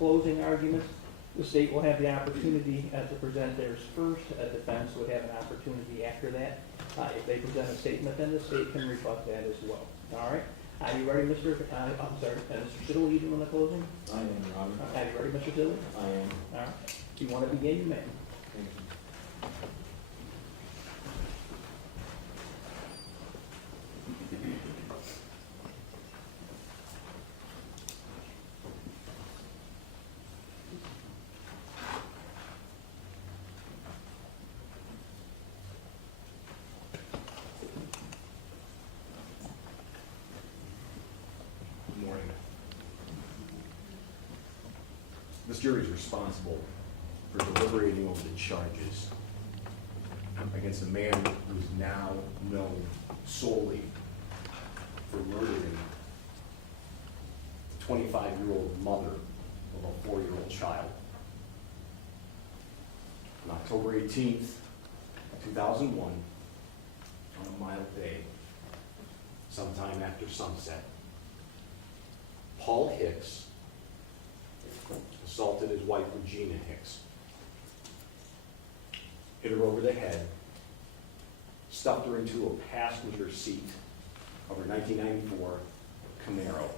closing arguments. The state will have the opportunity to present theirs first. Defense would have an opportunity after that. If they present a statement, then the state can rebut that as well. All right? Are you ready, Mr. Mr. Siddle, you doing the closing? I am, Your Honor. Are you ready, Mr. Siddle? I am. All right. If you want to begin, you may. Thank you. Good morning. This jury is responsible for deliberating over the charges against a man who is now known solely for murdering the 25-year-old mother of a 4-year-old child. On October 18th, 2001, on a mild day, sometime after sunset, Paul Hicks assaulted his wife, Regina Hicks, hit her over the head, stuffed her into a passenger seat of her 1994 Camaro,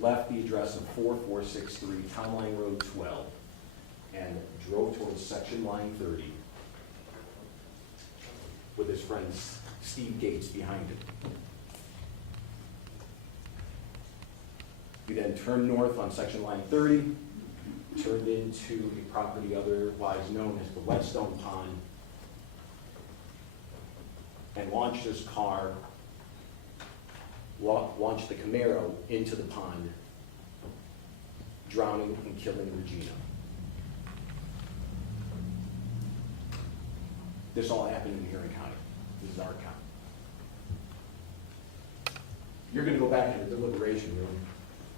left the address of 4463 Town Line Road 12, and drove towards Section Line 30 with his friend Steve Gates behind him. We then turned north on Section Line 30, turned into a property otherwise known as the Whetstone Pond, and launched his car, launched the Camaro into the pond, drowning and killing Regina. This all happened in Huron County. This is our county. You're going to go back in the deliberation room,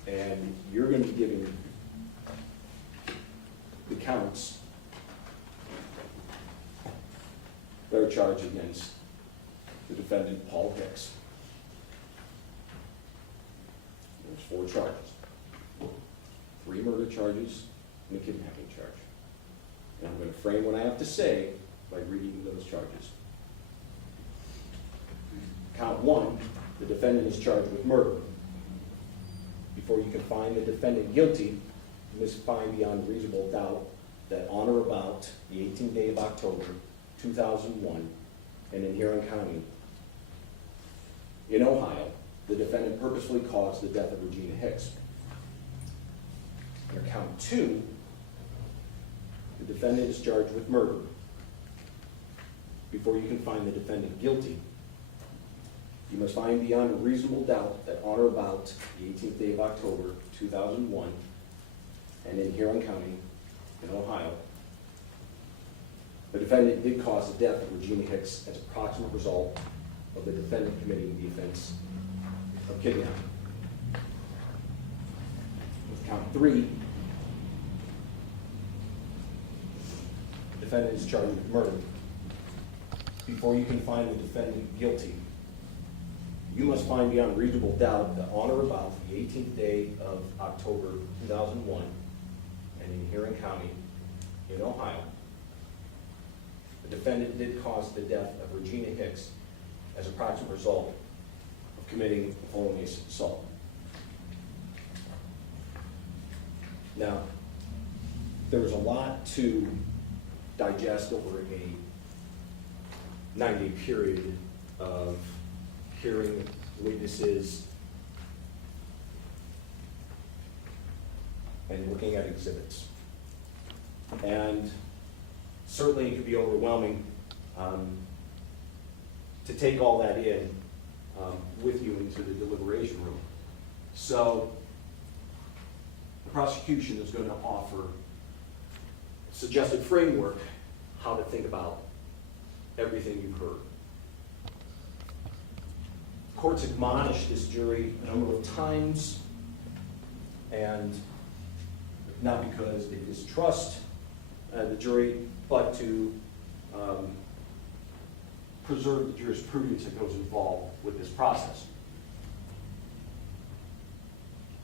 and you're going to be giving the counts that are charged against the defendant, Paul Hicks. There's 4 charges. 3 murder charges and a kidnapping charge. And I'm going to frame what I have to say by reading those charges. Count 1, the defendant is charged with murder. Before you can find the defendant guilty, you must find beyond reasonable doubt that on or about the 18th day of October, 2001, and in Huron County, in Ohio, the defendant purposefully caused the death of Regina Hicks. Under count 2, the defendant is charged with murder. Before you can find the defendant guilty, you must find beyond a reasonable doubt that on or about the 18th day of October, 2001, and in Huron County, in Ohio, the defendant did cause the death of Regina Hicks as a proximate result of the defendant committing the offense of kidnapping. With count 3, the defendant is charged with murder. Before you can find the defendant guilty, you must find beyond reasonable doubt that on or about the 18th day of October 2001, and in Huron County, in Ohio, the defendant did cause the death of Regina Hicks as a proximate result of committing a felonious assault. Now, there was a lot to digest over a 9-day period of hearing witnesses and looking at exhibits. And certainly it could be overwhelming to take all that in with you into the deliberation room. So the prosecution is going to offer a suggested framework how to think about everything you've heard. Courts admonished this jury a number of times, and not because they distrust the jury, but to preserve the jurisprudence that goes involved with this process.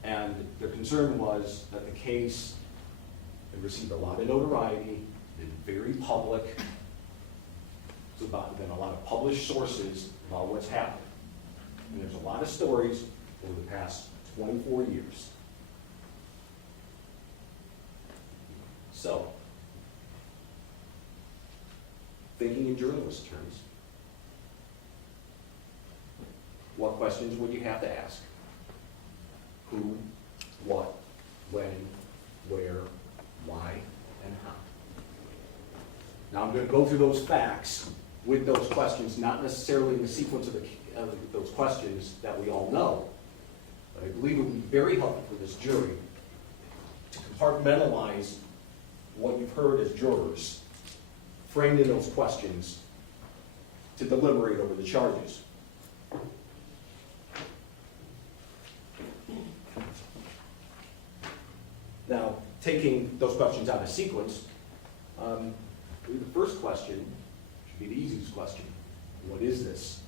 And their concern was that the case had received a lot of notoriety, been very public. There's been a lot of published sources about what's happened. And there's a lot of stories over the past 24 years. So, thinking in journalist terms, what questions would you have to ask? Who, what, when, where, why, and how? Now I'm going to go through those facts with those questions, not necessarily in the sequence of those questions that we all know, but I believe it would be very helpful for this jury to compartmentalize what you've heard as jurors, framed in those questions, to deliberate over the charges. Now, taking those questions out of sequence, the first question should be the easiest question. What is this?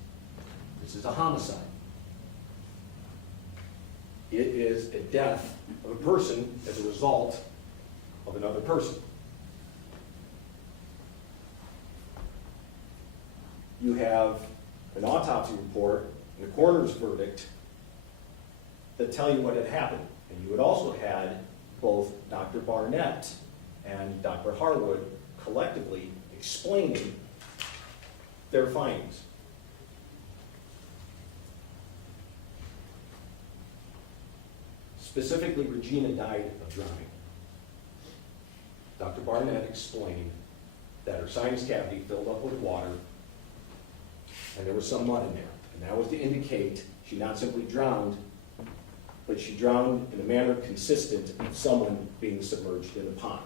This is a homicide. It is a death of a person as a result of another person. You have an autopsy report and a coroner's verdict that tell you what had happened. And you had also had both Dr. Barnett and Dr. Harwood collectively explaining their findings. Specifically, Regina died of drowning. Dr. Barnett explained that her sinus cavity filled up with water and there was some mud in there. And that was to indicate she not simply drowned, but she drowned in a manner consistent with someone being submerged in a pond.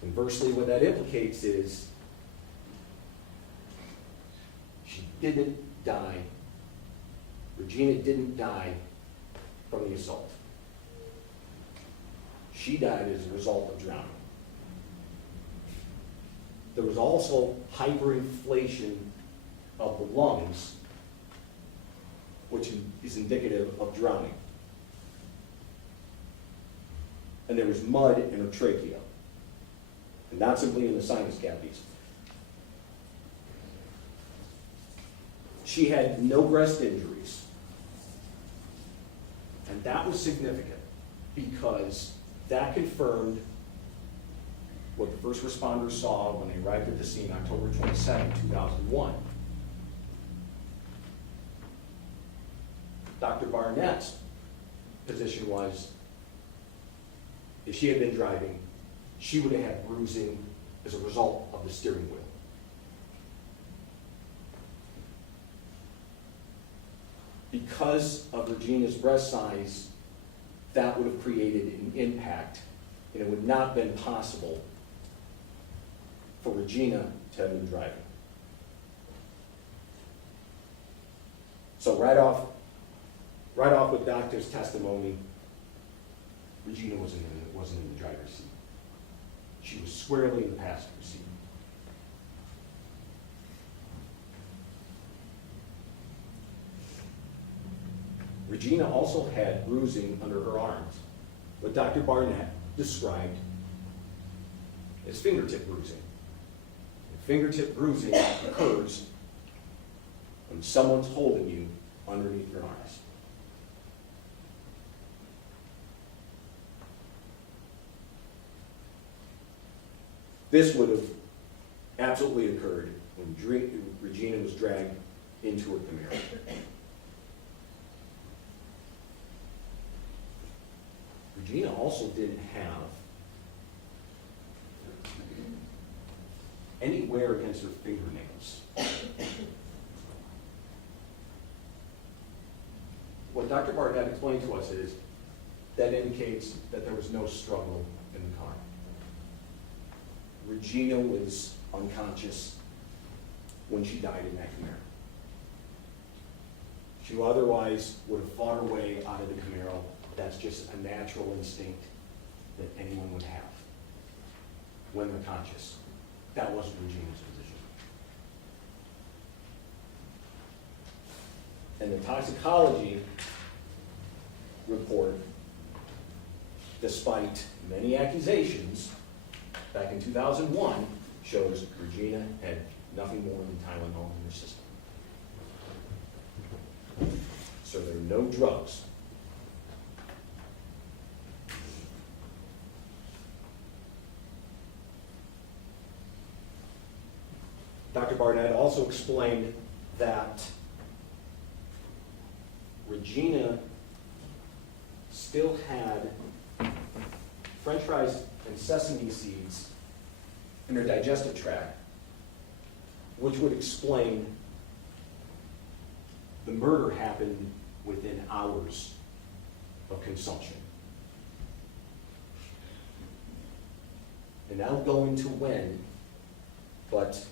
Conversely, what that implicates is she didn't die, Regina didn't die from the assault. She died as a result of drowning. There was also hyperinflation of the lungs, which is indicative of drowning. And there was mud in her trachea, and not simply in the sinus cavities. She had no breast injuries, and that was significant because that confirmed what the first responders saw when they arrived at the scene October 22nd, 2001. Dr. Barnett's position was, if she had been driving, she would have had bruising as a result of the steering wheel. Because of Regina's breast size, that would have created an impact, and it would not have been possible for Regina to have been driving. So right off with doctor's testimony, Regina wasn't in the driver's seat. She was squarely in the passenger seat. Regina also had bruising under her arms, what Dr. Barnett described as fingertip bruising. And fingertip bruising occurs when someone's holding you underneath your arms. This would have absolutely occurred when Regina was dragged into her Camaro. Regina also didn't have any wear against her fingernails. What Dr. Barnett explained to us is that indicates that there was no struggle in the car. Regina was unconscious when she died in that Camaro. She otherwise would have fought her way out of the Camaro. That's just a natural instinct that anyone would have when they're conscious. That wasn't Regina's position. And the toxicology report, despite many accusations, back in 2001, shows Regina had nothing more than Tylenol in her system. So there are no drugs. Dr. Barnett also explained that Regina still had French fries and sesame seeds in her digestive tract, which would explain the murder happened within hours of consumption. And I'll go into when, but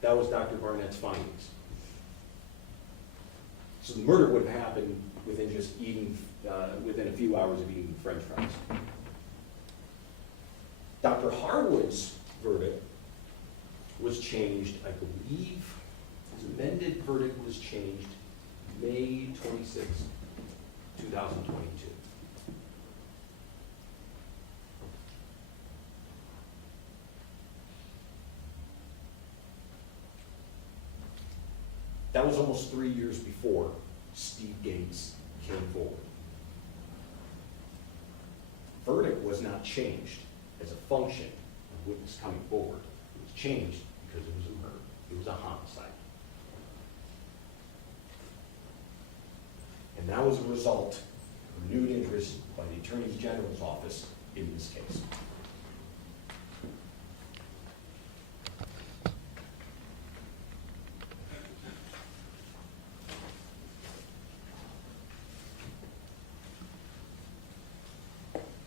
that was Dr. Barnett's findings. So the murder would have happened within just eating, within a few hours of eating French fries. Dr. Harwood's verdict was changed, I believe, his amended verdict was changed May 26, 2022. That was almost 3 years before Steve Gates came forward. Verdict was not changed as a function of witness coming forward. It was changed because it was a murder. It was a homicide. And that was a result of renewed interest by the Attorney General's office in this case.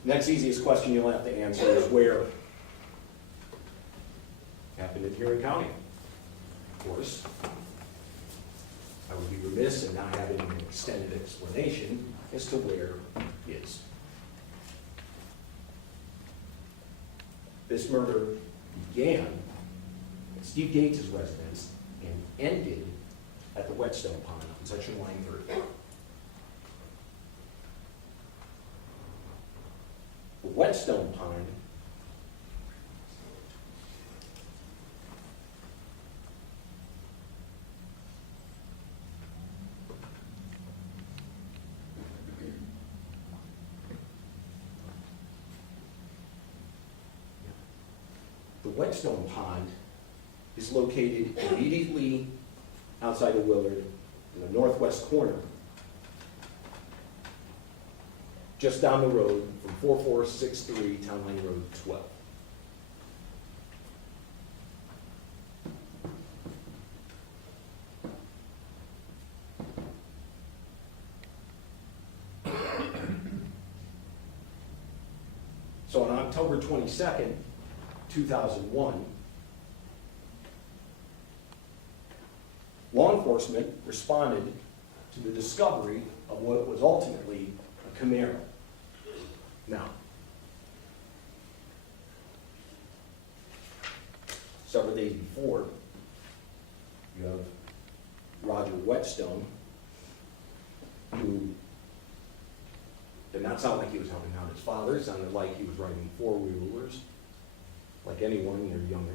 Next easiest question you'll have to answer is where? Happened in Huron County. Of course, I would be remiss in not having an extended explanation as to where it is. This murder began at Steve Gates' residence and ended at the Whetstone Pond on Section Line 30. The Whetstone Pond is located immediately outside of Willard in the northwest corner, just down the road from 4463 Town Line Road 12. So on October 22nd, 2001, law enforcement responded to the discovery of what was ultimately a Camaro. Now, several days before, you have Roger Whetstone, who did not sound like he was helping out his father. It sounded like he was riding four-wheelers, like anyone in their young,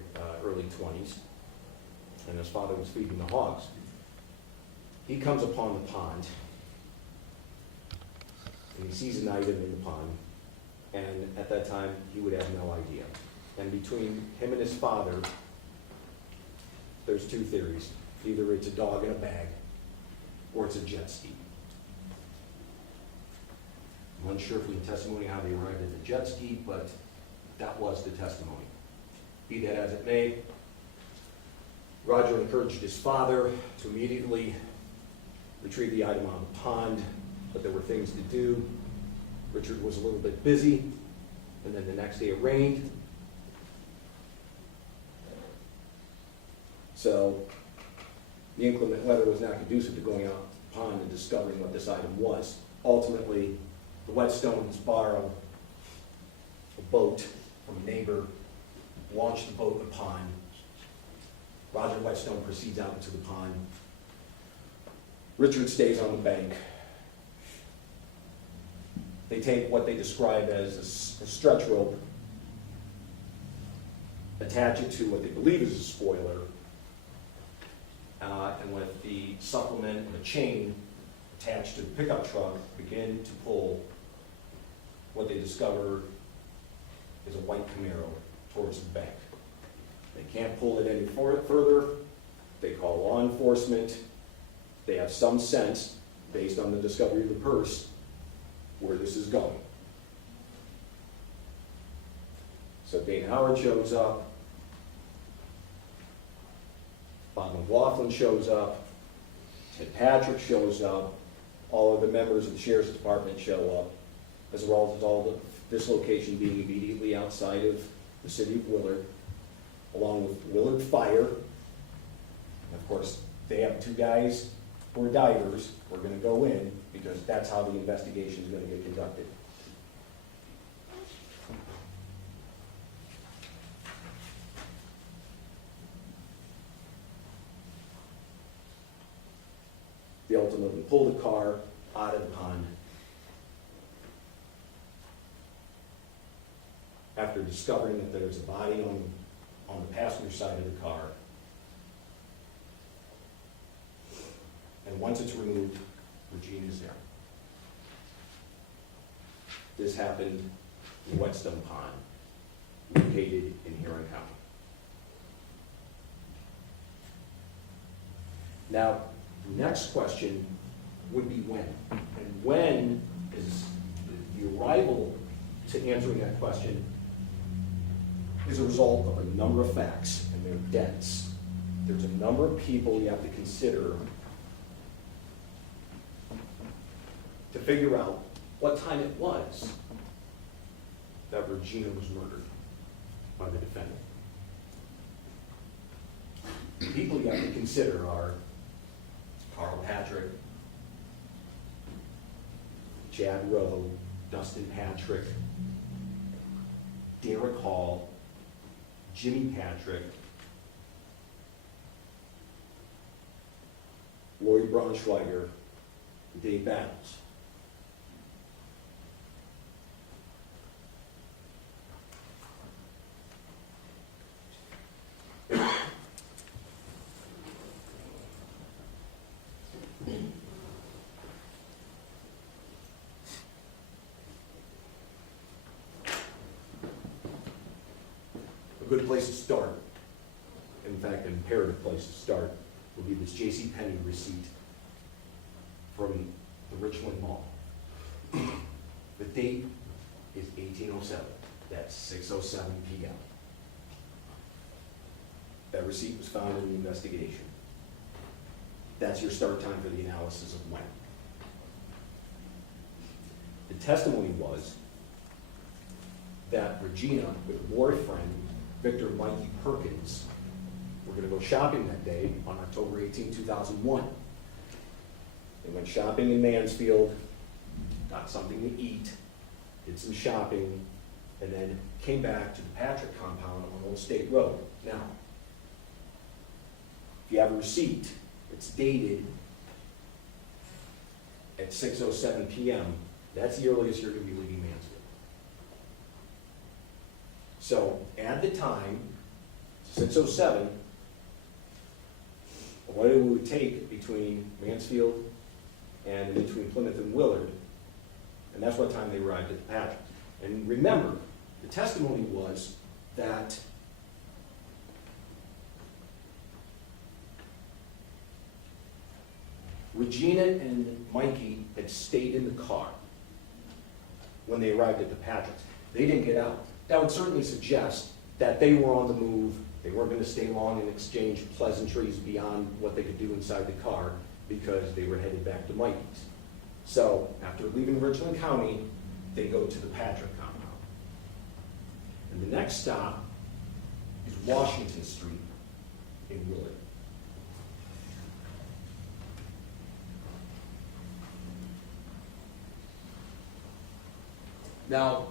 early 20s, and his father was feeding the hogs. He comes upon the pond, and he sees an item in the pond, and at that time, he would have no idea. And between him and his father, there's two theories. Either it's a dog in a bag, or it's a jet ski. I'm unsure from the testimony how they arrived at the jet ski, but that was the testimony. Be that as it may, Roger encouraged his father to immediately retrieve the item out of the pond, but there were things to do. Richard was a little bit busy, and then the next day it rained. So the inclement weather was not conducive to going out the pond and discovering what this item was. Ultimately, the Whetstones borrow a boat from a neighbor, launch the boat in the pond. Roger Whetstone proceeds out into the pond, Richard stays on the bank. They take what they describe as a stretch rope, attach it to what they believe is a spoiler, and with the supplement and a chain attached to the pickup truck, begin to pull what they discover is a white Camaro towards the bank. They can't pull it any further. They call law enforcement. They have some sense, based on the discovery of the purse, where this is going. So Dane Howard shows up. Bob McLaughlin shows up. Ted Patrick shows up. All of the members of the Sheriff's Department show up, as well as all this location being immediately outside of the city of Willard, along with Willard Fire. And of course, they have two guys who are divers. We're going to go in because that's how the investigation is going to get conducted. They ultimately pull the car out of the pond after discovering that there's a body on the passenger side of the car. And once it's removed, Regina's there. This happened in Whetstone Pond, located in Huron County. Now, the next question would be when. And when is the arrival to answering that question is a result of a number of facts, and they're dense. There's a number of people you have to consider to figure out what time it was that Regina was murdered by the defendant. The people you have to consider are Carl Patrick, Chad Rowe, Dustin Patrick, Derek Hall, Jimmy Patrick, Lori Braunschweiger, and Dave Battles. A good place to start, in fact, an imperative place to start, would be this J.C. Penney receipt from the Richland Mall. The date is 1807. That's 6:07 p.m. That receipt was found in the investigation. That's your start time for the analysis of when. The testimony was that Regina, with her boyfriend, Victor Mikey Perkins, were going to go shopping that day on October 18, 2001. They went shopping in Mansfield, got something to eat, did some shopping, and then came back to the Patrick compound on Old State Road. Now, if you have a receipt, it's dated at 6:07 p.m., that's the earliest you're going to be leaving Mansfield. So add the time, 6:07, what it would take between Mansfield and between Plymouth and Willard, and that's what time they arrived at the Patrick. And remember, the testimony was that Regina and Mikey had stayed in the car when they arrived at the Patricks. They didn't get out. That would certainly suggest that they were on the move. They weren't going to stay long and exchange pleasantries beyond what they could do inside the car because they were headed back to Mikey's. So after leaving Richland County, they go to the Patrick compound. And the next stop is Washington Street in Willard. Now,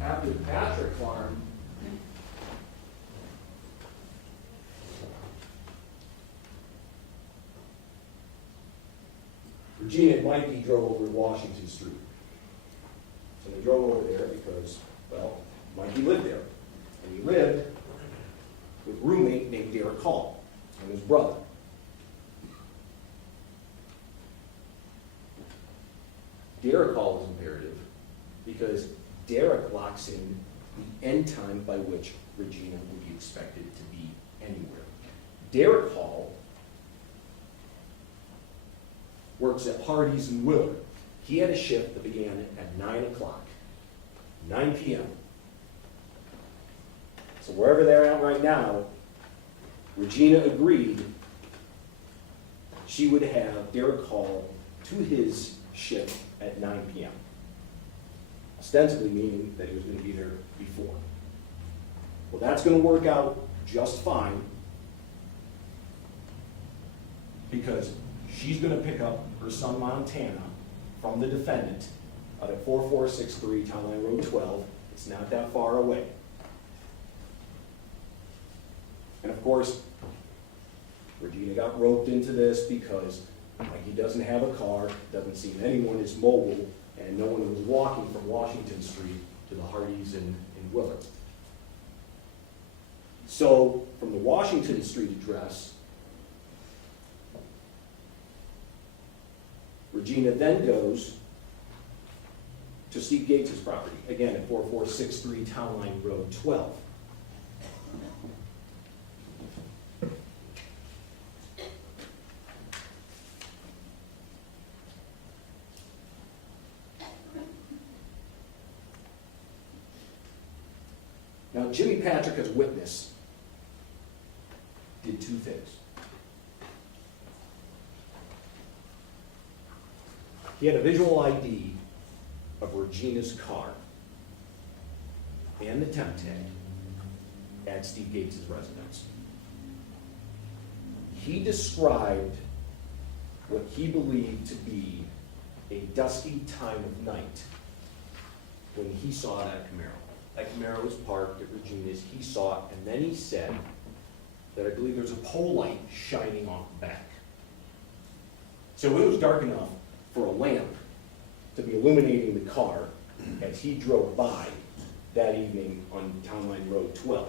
after the Patrick farm, Regina and Mikey drove over to Washington Street. So they drove over there because, well, Mikey lived there. And he lived with a roommate named Derek Hall and his brother. Derek Hall is imperative because Derek locks in the end time by which Regina would be expected to be anywhere. Derek Hall works at Hardee's in Willard. He had a shift that began at 9 o'clock, 9 p.m. So wherever they're at right now, Regina agreed she would have Derek Hall to his shift at 9 p.m. Ostensibly meaning that he was going to be there before. Well, that's going to work out just fine because she's going to pick up her son Montana from the defendant out at 4463 Town Line Road 12. It's not that far away. And of course, Regina got roped into this because Mikey doesn't have a car, doesn't seem anyone is mobile, and no one was walking from Washington Street to the Hardee's in Willard. So, from the Washington Street address, Regina then goes to Steve Gates' property, again at 4463 Town Line Road 12. Now, Jimmy Patrick, as witness, did two things. He had a visual ID of Regina's car and the temp tag at Steve Gates' residence. He described what he believed to be a dusky time of night when he saw that Camaro. That Camaro was parked at Regina's, he saw it, and then he said that I believe there's a pole light shining off the back. So it was dark enough for a lamp to be illuminating the car as he drove by that evening on Town Line Road 12.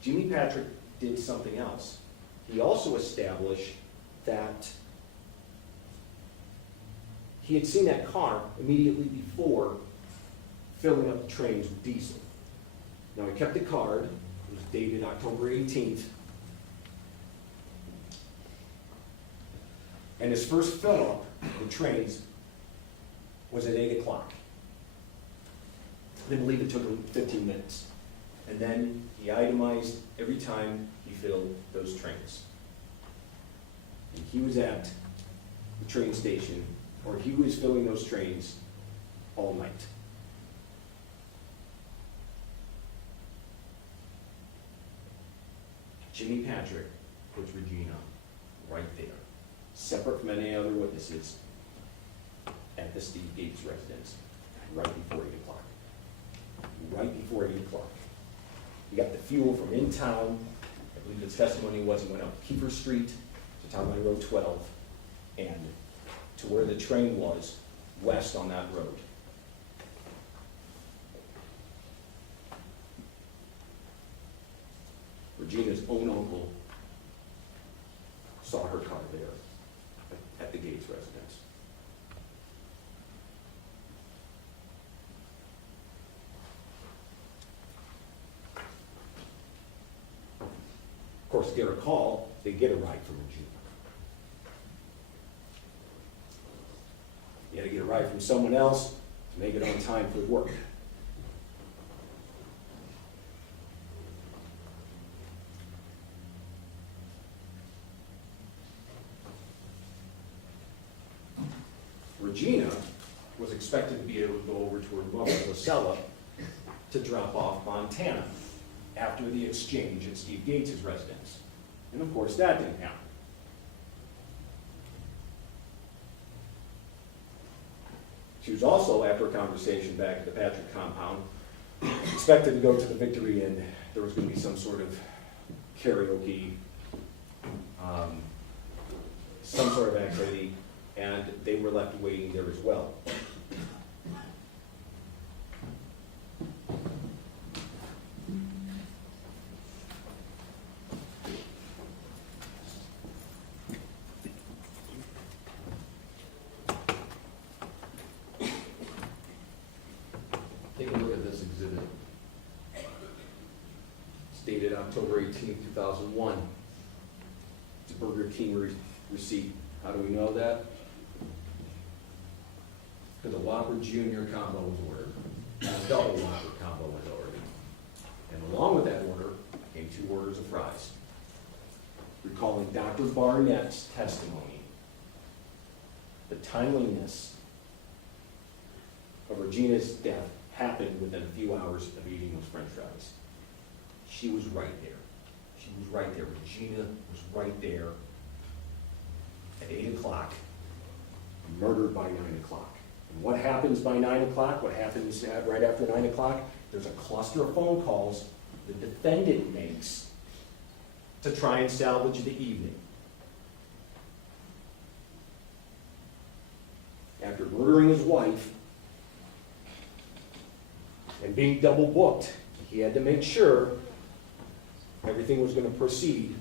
Jimmy Patrick did something else. He also established that he had seen that car immediately before filling up the trains with diesel. Now, he kept the card. It was dated October 18th. And his first fill up of the trains was at 8 o'clock. They believe it took him 15 minutes. And then he itemized every time he filled those trains. And he was at the train station, or he was filling those trains all night. Jimmy Patrick puts Regina right there, separate from any other witnesses, at the Steve Gates residence, right before 8 o'clock. Right before 8 o'clock. He got the fuel from in town. I believe his testimony was he went up Kiefer Street to Town Line Road 12 and to where the train was west on that road. Regina's own uncle saw her car there at the Gates residence. Of course, Derek Hall, they get a ride from Regina. You had to get a ride from someone else to make it on time for work. Regina was expected to be able to go over to her mother, Lucella, to drop off Montana after the exchange at Steve Gates' residence. And of course, that didn't happen. She was also, after a conversation back at the Patrick compound, expected to go to the Victory Inn. There was going to be some sort of karaoke, some sort of activity, and they were left waiting there as well. Take a look at this exhibit. It's dated October 18th, 2001. It's a Burger King receipt. How do we know that? Because a Whopper Junior combo was ordered, and a double Whopper combo was ordered. And along with that order came 2 orders of fries. Recalling Dr. Barnett's testimony, the timeliness of Regina's death happened within a few hours of eating those French fries. She was right there. She was right there. Regina was right there at 8 o'clock, murdered by 9 o'clock. And what happens by 9 o'clock? What happens right after 9 o'clock? There's a cluster of phone calls the defendant makes to try and salvage the evening. After murdering his wife and being double booked, he had to make sure everything was going to proceed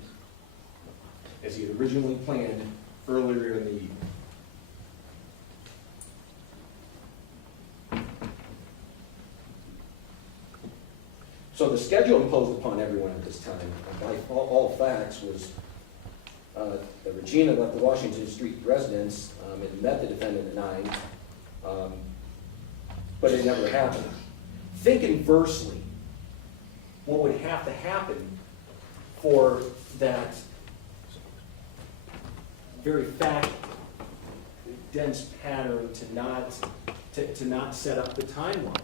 as he had originally planned earlier in the evening. So the schedule imposed upon everyone at this time, by all facts, was that Regina left the Washington Street residence and met the defendant at 9, but it never happened. Think inversely, what would have to happen for that very fact-dense pattern to not set up the timeline.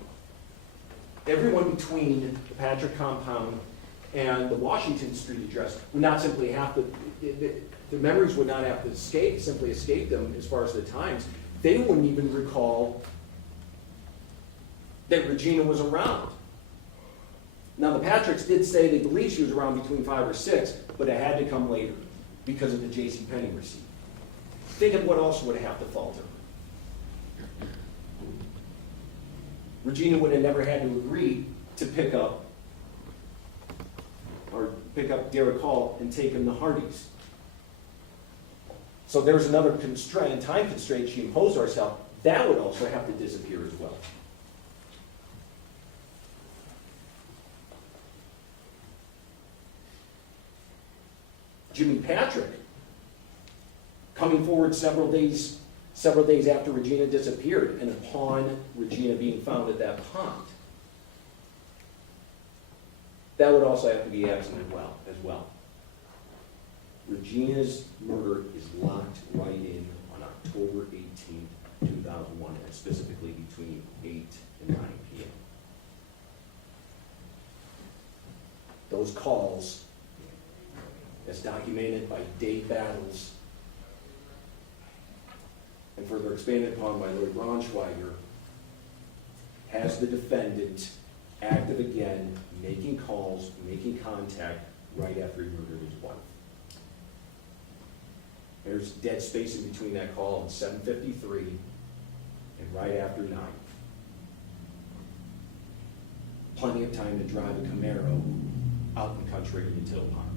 Everyone between the Patrick compound and the Washington Street address would not simply have to, the memories would not have to simply escape them as far as the times. They wouldn't even recall that Regina was around. Now, the Patricks did say they believed she was around between 5 or 6, but it had to come later because of the JCPenney receipt. Think of what else would have to falter. Regina would have never had to agree to pick up Derek Hall and take him to Hardee's. So there's another time constraint she imposed on herself. That would also have to disappear as well. Jimmy Patrick, coming forward several days after Regina disappeared and upon Regina being found at that pond, that would also have to be absent as well. Regina's murder is locked right in on October 18th, 2001, and specifically between 8 and 9 p.m. Those calls, as documented by Dave Battles and further expanded upon by Lloyd Braunschweiger, has the defendant active again, making calls, making contact right after he murdered his wife. There's dead space in between that call and 7:53 and right after 9. Plenty of time to drive a Camaro out in the country to the Till Pond.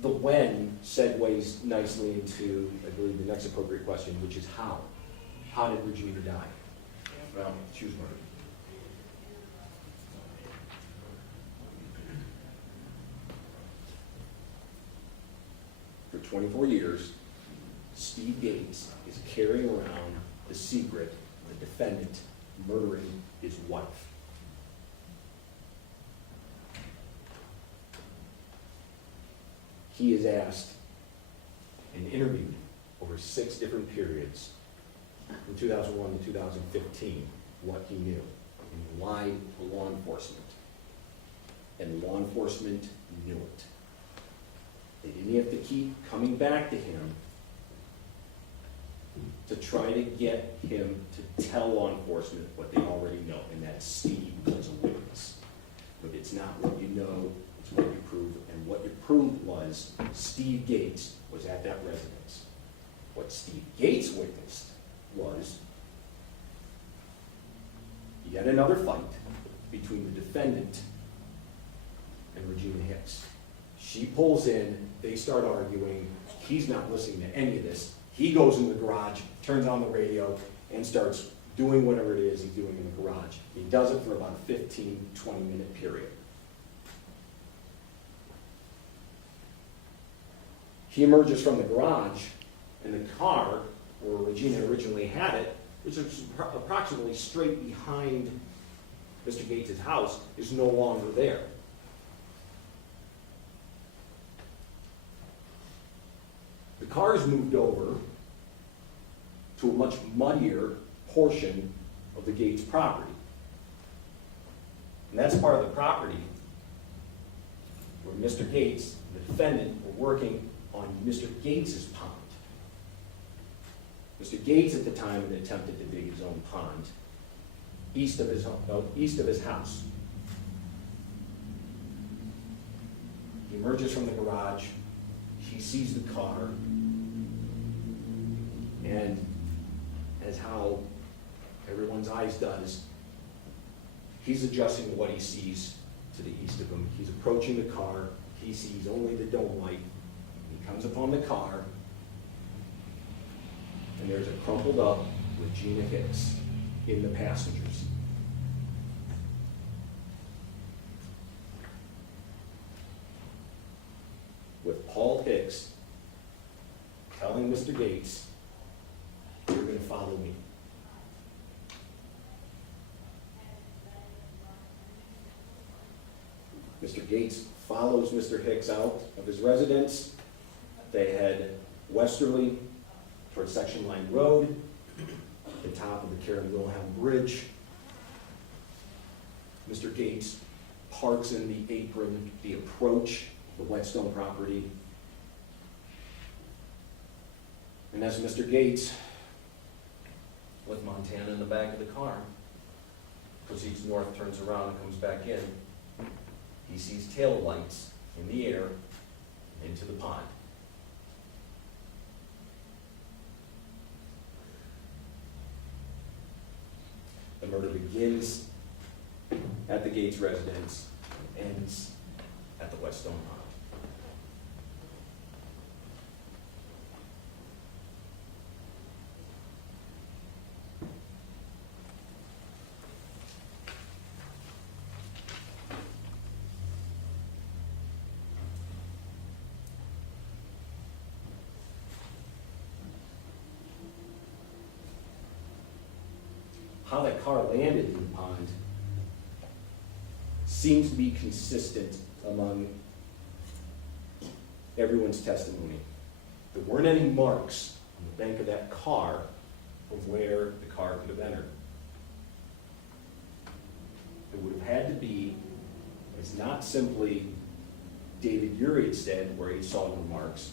The when segues nicely into, I believe, the next appropriate question, which is how. How did Regina die? Well, she was murdered. For 24 years, Steve Gates is carrying around the secret of the defendant murdering his wife. He is asked and interviewed over 6 different periods from 2001 to 2015 what he knew, and lied to law enforcement. And law enforcement knew it. They didn't have to keep coming back to him to try to get him to tell law enforcement what they already know, and that Steve was a witness. But it's not what you know, it's what you prove, and what you proved was Steve Gates was at that residence. What Steve Gates witnessed was yet another fight between the defendant and Regina Hicks. She pulls in, they start arguing, he's not listening to any of this. He goes in the garage, turns on the radio, and starts doing whatever it is he's doing in the garage. He does it for about a 15, 20-minute period. He emerges from the garage, and the car, where Regina originally had it, which is approximately straight behind Mr. Gates' house, is no longer there. The car is moved over to a much muddier portion of the Gates property. And that's part of the property where Mr. Gates, the defendant, were working on Mr. Gates' pond. Mr. Gates at the time had attempted to dig his own pond east of his house. He emerges from the garage, he sees the car, and as how everyone's eyes does, he's adjusting to what he sees to the east of him. He's approaching the car, he sees only the dome light. He comes upon the car, and there's a crumpled up Regina Hicks in the passenger seat. With Paul Hicks telling Mr. Gates, "You're going to follow me." Mr. Gates follows Mr. Hicks out of his residence. They head westerly towards Section Line Road, the top of the Karen Wilhelm Bridge. Mr. Gates parks in the apron, the approach, the Whetstone property. And as Mr. Gates, with Montana in the back of the car, proceeds north, turns around, and comes back in, he sees tail lights in the air into the pond. The murder begins at the Gates residence and ends at the Whetstone pond. How that car landed in the pond seems to be consistent among everyone's testimony. There weren't any marks on the bank of that car of where the car could have entered. It would have had to be, it's not simply David Urey had said where he saw no marks,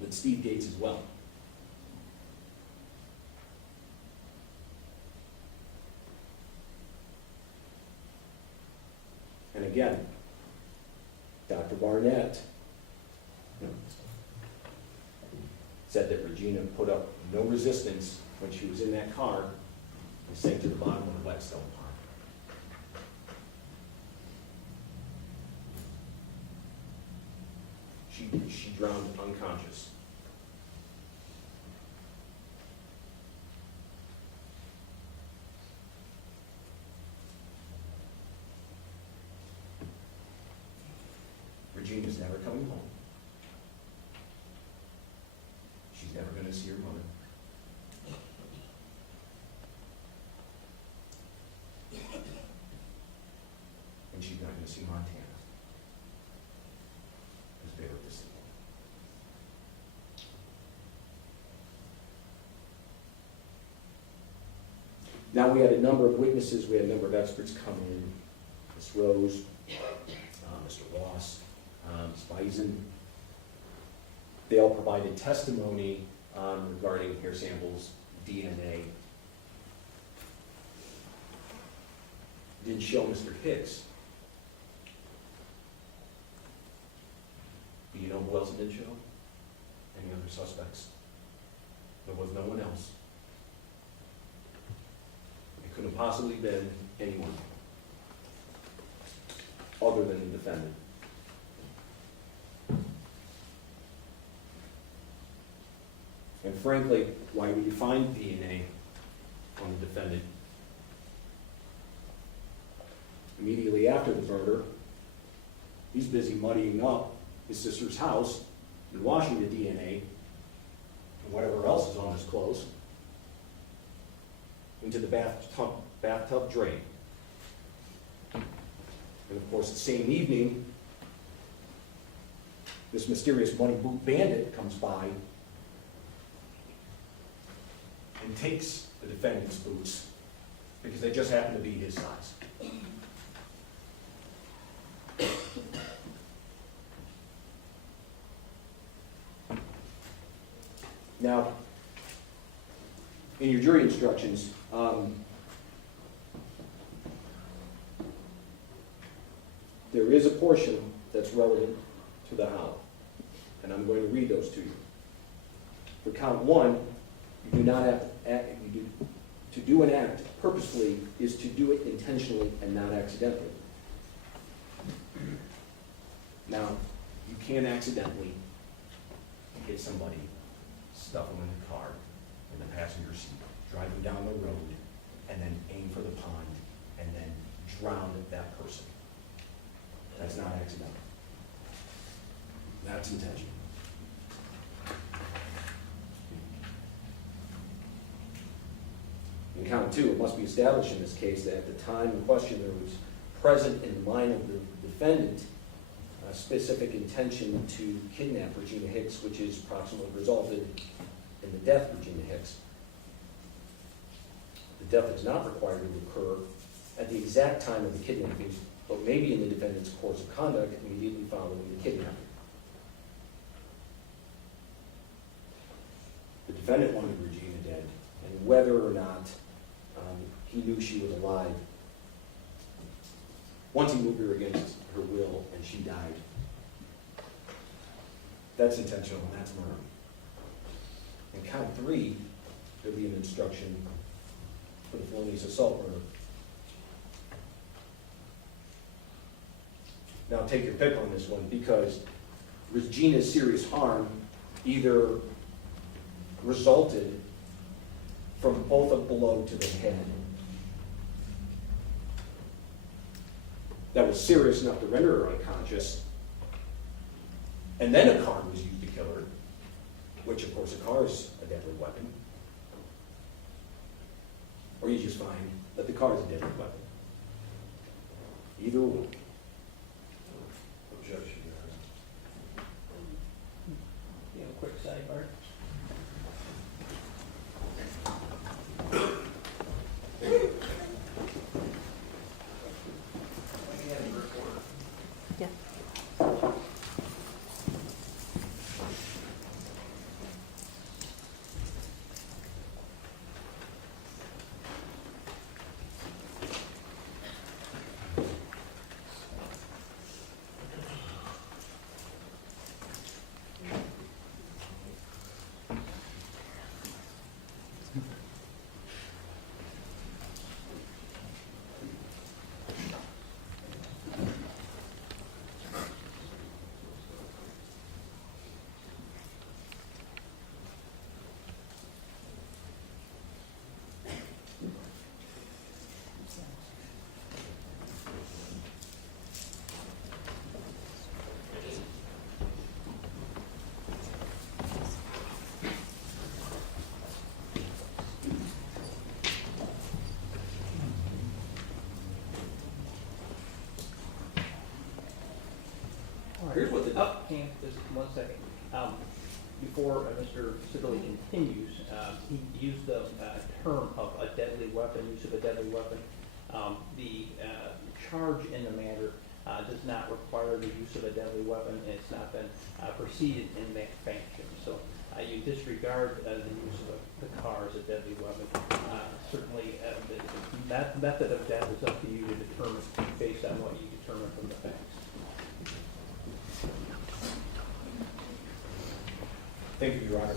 but Steve Gates as well. And again, Dr. Barnett said that Regina put up no resistance when she was in that car and sank to the bottom of the Whetstone pond. She drowned unconscious. Regina's never coming home. She's never going to see her mother. And she's not going to see Montana, as they were to see. Now we had a number of witnesses, we had a number of experts come in. Ms. Rose, Mr. Ross, Speisen. They'll provide a testimony regarding hair samples, DNA. Didn't show Mr. Hicks. Do you know who else it did show? Any other suspects? There was no one else. It couldn't have possibly been anyone other than the defendant. And frankly, why would you find DNA on the defendant? Immediately after the murder, he's busy muddying up his sister's house and washing the DNA and whatever else is on his clothes into the bathtub drain. And of course, the same evening, this mysterious money boot bandit comes by and takes the defendant's boots because they just happen to be his size. Now, in your jury instructions, there is a portion that's relevant to the how, and I'm going to read those to you. For count one, you do not have to act, to do an act purposefully is to do it intentionally and not accidentally. Now, you can't accidentally hit somebody, stuff them in the car, in the passenger seat, drive them down the road, and then aim for the pond, and then drown that person. That's not accidental. That's intentional. In count two, it must be established in this case that at the time in question there was present in the mind of the defendant a specific intention to kidnap Regina Hicks, which is proximately resulted in the death of Regina Hicks. The death is not required to occur at the exact time of the kidnapping, but maybe in the defendant's course of conduct immediately following the kidnapping. The defendant wanted Regina dead, and whether or not he knew she was alive, once he moved her against her will and she died, that's intentional and that's murder. In count three, there'll be an instruction for the felonious assault murder. Now take your pick on this one, because Regina's serious harm either resulted from both a blow to the head that was serious enough to render her unconscious, and then a car was used to kill her, which of course a car is a deadly weapon, or you just find that the car is a deadly weapon. Either one. Objection. You know, quick sidebar. Yeah. Here's what the Just 1 second. Before Mr. Sidley continues, he used the term of a deadly weapon, use of a deadly weapon. The charge in the matter does not require the use of a deadly weapon, and it's not been proceeded in that fashion. So you disregard the use of the car as a deadly weapon. Certainly, the method of death is up to you to determine based on what you determine from the facts. Thank you, Your Honor.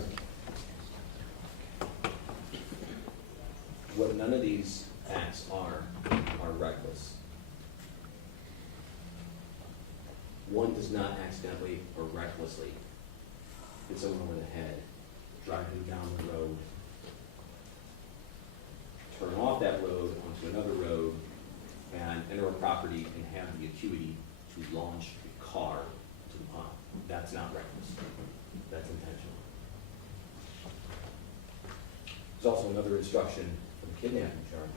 What none of these acts are reckless. One does not accidentally or recklessly hit someone over the head, drive them down the road, turn off that road onto another road, and enter a property and have the acuity to launch a car to the pond. That's not reckless. That's intentional. There's also another instruction for the kidnapping charge.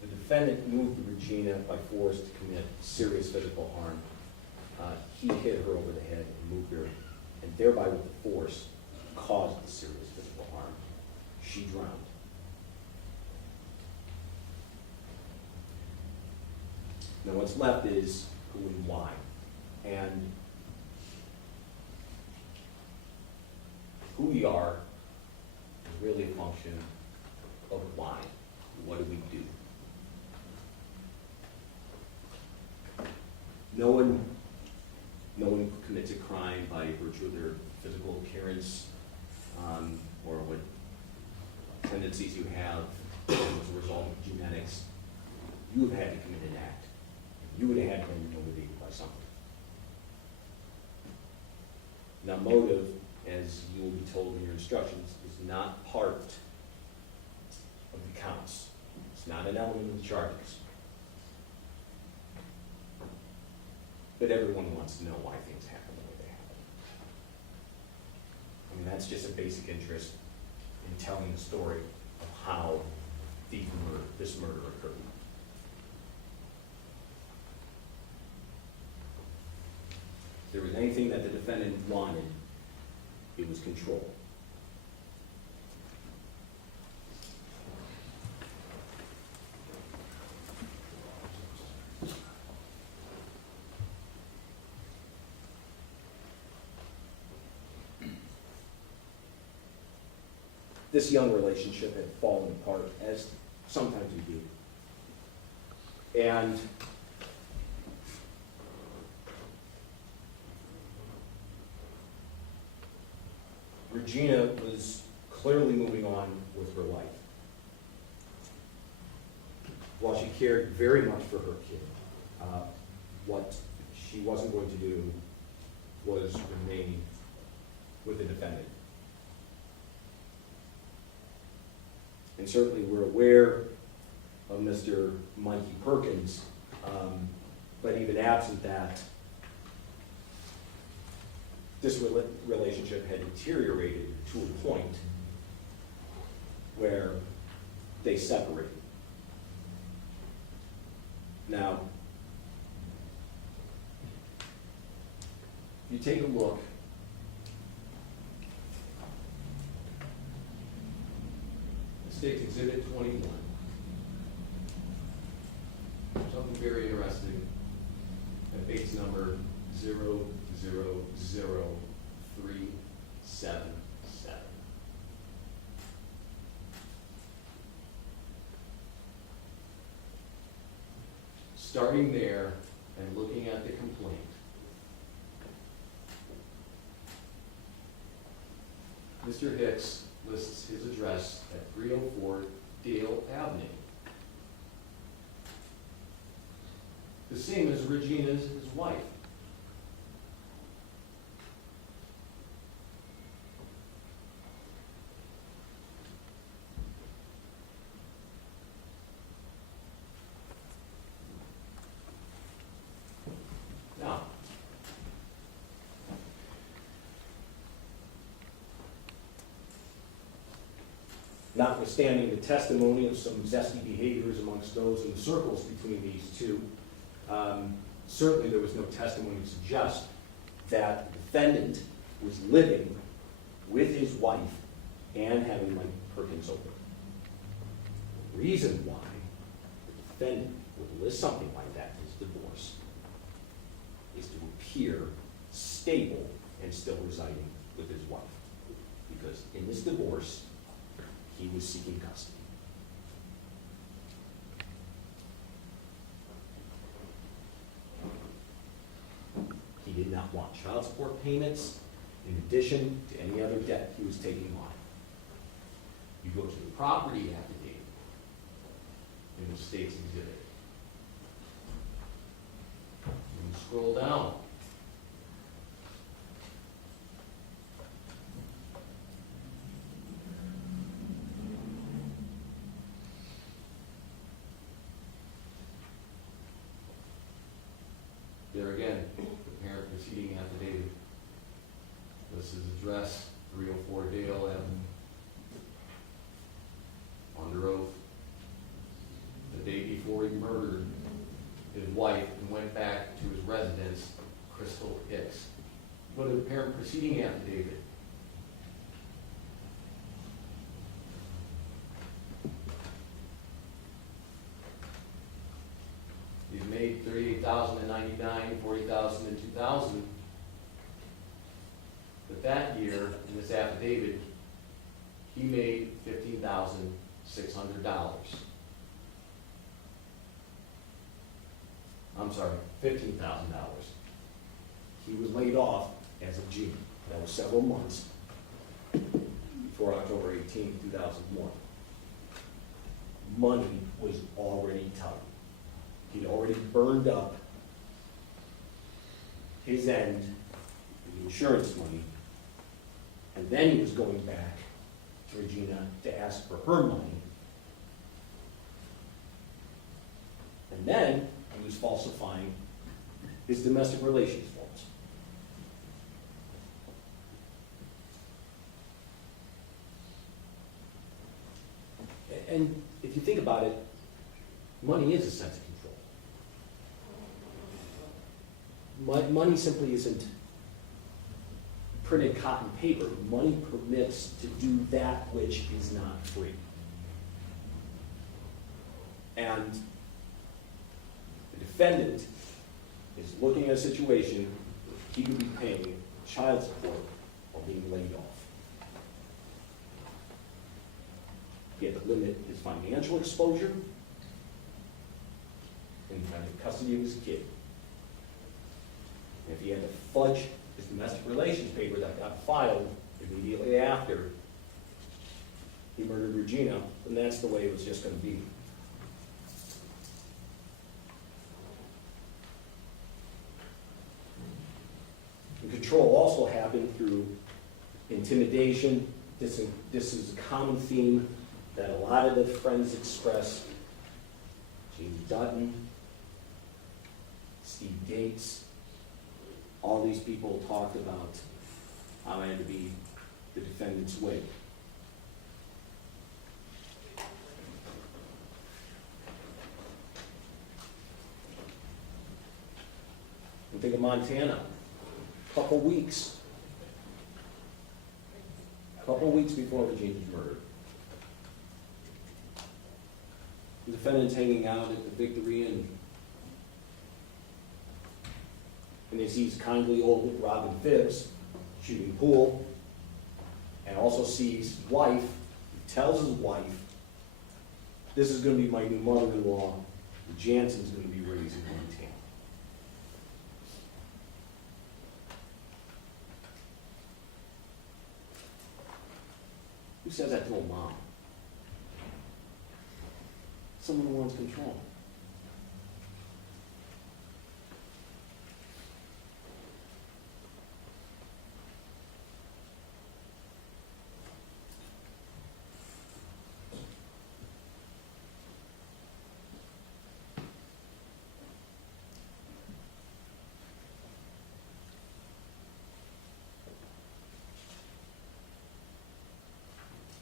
The defendant moved Regina by force to commit serious physical harm. He hit her over the head and moved her, and thereby with the force caused the serious physical harm. She drowned. Now what's left is who and why. And who we are is really a function of why. What do we do? No one commits a crime by virtue of their physical appearance or what tendencies you have as a result of genetics. You have had to commit an act. You would have had to be motivated by something. Now, motive, as you will be told in your instructions, is not part of the counts. It's not an element of the charges. But everyone wants to know why things happen the way they happen. I mean, that's just a basic interest in telling the story of how this murder occurred. If there was anything that the defendant wanted, it was control. This young relationship had fallen apart, as sometimes we do. And Regina was clearly moving on with her life. While she cared very much for her kid, what she wasn't going to do was remain with the defendant. And certainly we're aware of Mr. Mikey Perkins, but even absent that, this relationship had deteriorated to a point where they separated. Now, if you take a look at State's Exhibit 21, something very interesting at base number 000377. Starting there and looking at the complaint, Mr. Hicks lists his address at 304 Dale Avenue. The same as Regina's, his wife. Now, notwithstanding the testimony of some zesty behaviors amongst those in the circles between these two, certainly there was no testimony to suggest that the defendant was living with his wife and having Mike Perkins over. The reason why the defendant would list something like that as divorce is to appear stable and still residing with his wife. Because in this divorce, he was seeking custody. He did not want child support payments in addition to any other debt he was taking on. You go to the property affidavit in the state's exhibit. And you scroll down. There again, the parent proceeding affidavit. This is address 304 Dale Avenue. Under oath. The day before he murdered his wife and went back to his residence, Crystal Hicks. Go to the parent proceeding affidavit. He's made $38,099, $40,000 in 2000. But that year, in this affidavit, he made $15,600. I'm sorry, $15,000. He was laid off as of June. That was several months before October 18, 2001. Money was already tight. He'd already burned up his end, the insurance money, and then he was going back to Regina to ask for her money. And then he was falsifying his domestic relations forms. And if you think about it, money is a sense of control. Money simply isn't printed cotton paper. Money permits to do that which is not free. And the defendant is looking at a situation where he could be paying child support while being laid off. He had to limit his financial exposure and kind of custody of his kid. And if he had to fudge his domestic relations paper that got filed immediately after he murdered Regina, then that's the way it was just going to be. And control also happened through intimidation. This is a common theme that a lot of the friends express. James Dutton, Steve Gates, all these people talked about how I had to be the defendant's wig. And think of Montana. Couple weeks before Regina's murder. The defendant's hanging out at the Victory Inn, and he sees kindly old Robin Phibbs shooting pool, and also sees his wife. He tells his wife, "This is going to be my new mother-in-law. Jansen's going to be raised in Montana." Who says that to a mom? Someone who wants control.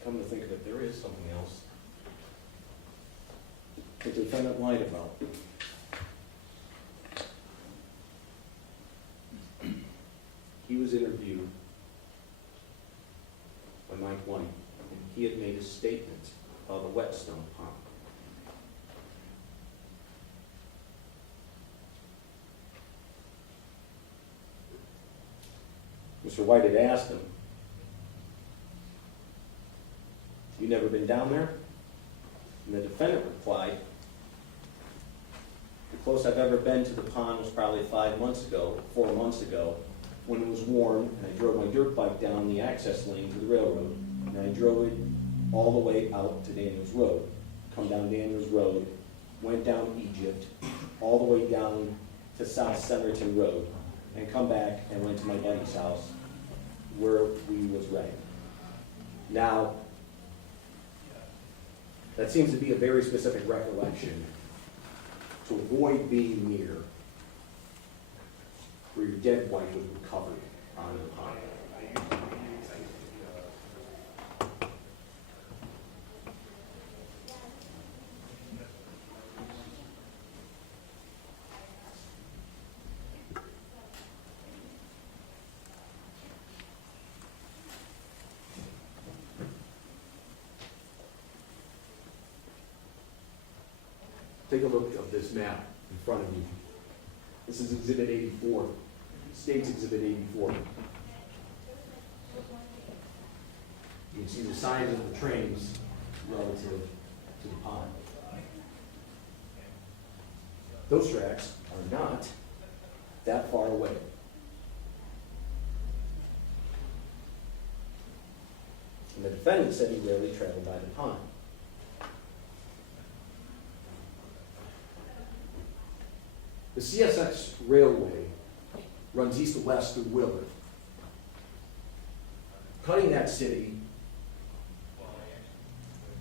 Come to think of it, there is something else that the defendant lied about. He was interviewed 2020, and he had made a statement of a whetstone pond. Mr. White had asked him, "You never been down there?" And the defendant replied, "The closest I've ever been to the pond was probably 4 months ago, when it was warm, and I drove my dirt bike down the access lane to the railroad, and I drove it all the way out to Daniels Road, come down Daniels Road, went down Egypt, all the way down to South Centerton Road, and come back and went to my buddy's house, where we was renting." Now, that seems to be a very specific recollection to avoid being near where your dead wife was recovered on the pond. Take a look at this map in front of you. This is Exhibit 84, State's Exhibit 84. You can see the size of the trains relative to the pond. Those tracks are not that far away. And the defendant said he rarely traveled by the pond. The CSX Railway runs east to west through Willard. Cutting that city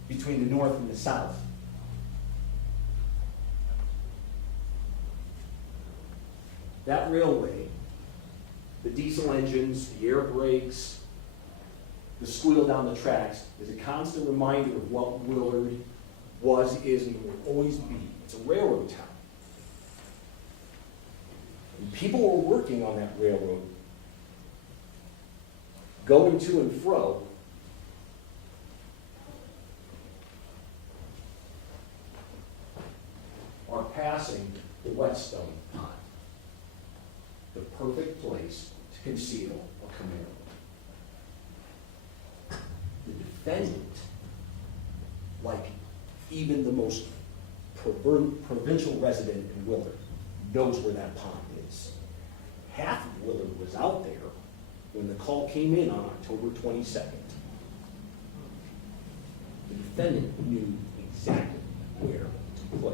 between the north and the south. That railway, the diesel engines, the air brakes, the squeal down the tracks, is a constant reminder of what Willard was, is, and will always be. It's a railroad town. And people were working on that railroad, going to and fro, are passing the Whetstone Pond, the perfect place to conceal a Camaro. The defendant, like even the most provincial resident in Willard, knows where that pond is. Half of Willard was out there when the call came in on October 22nd. The defendant knew exactly where to put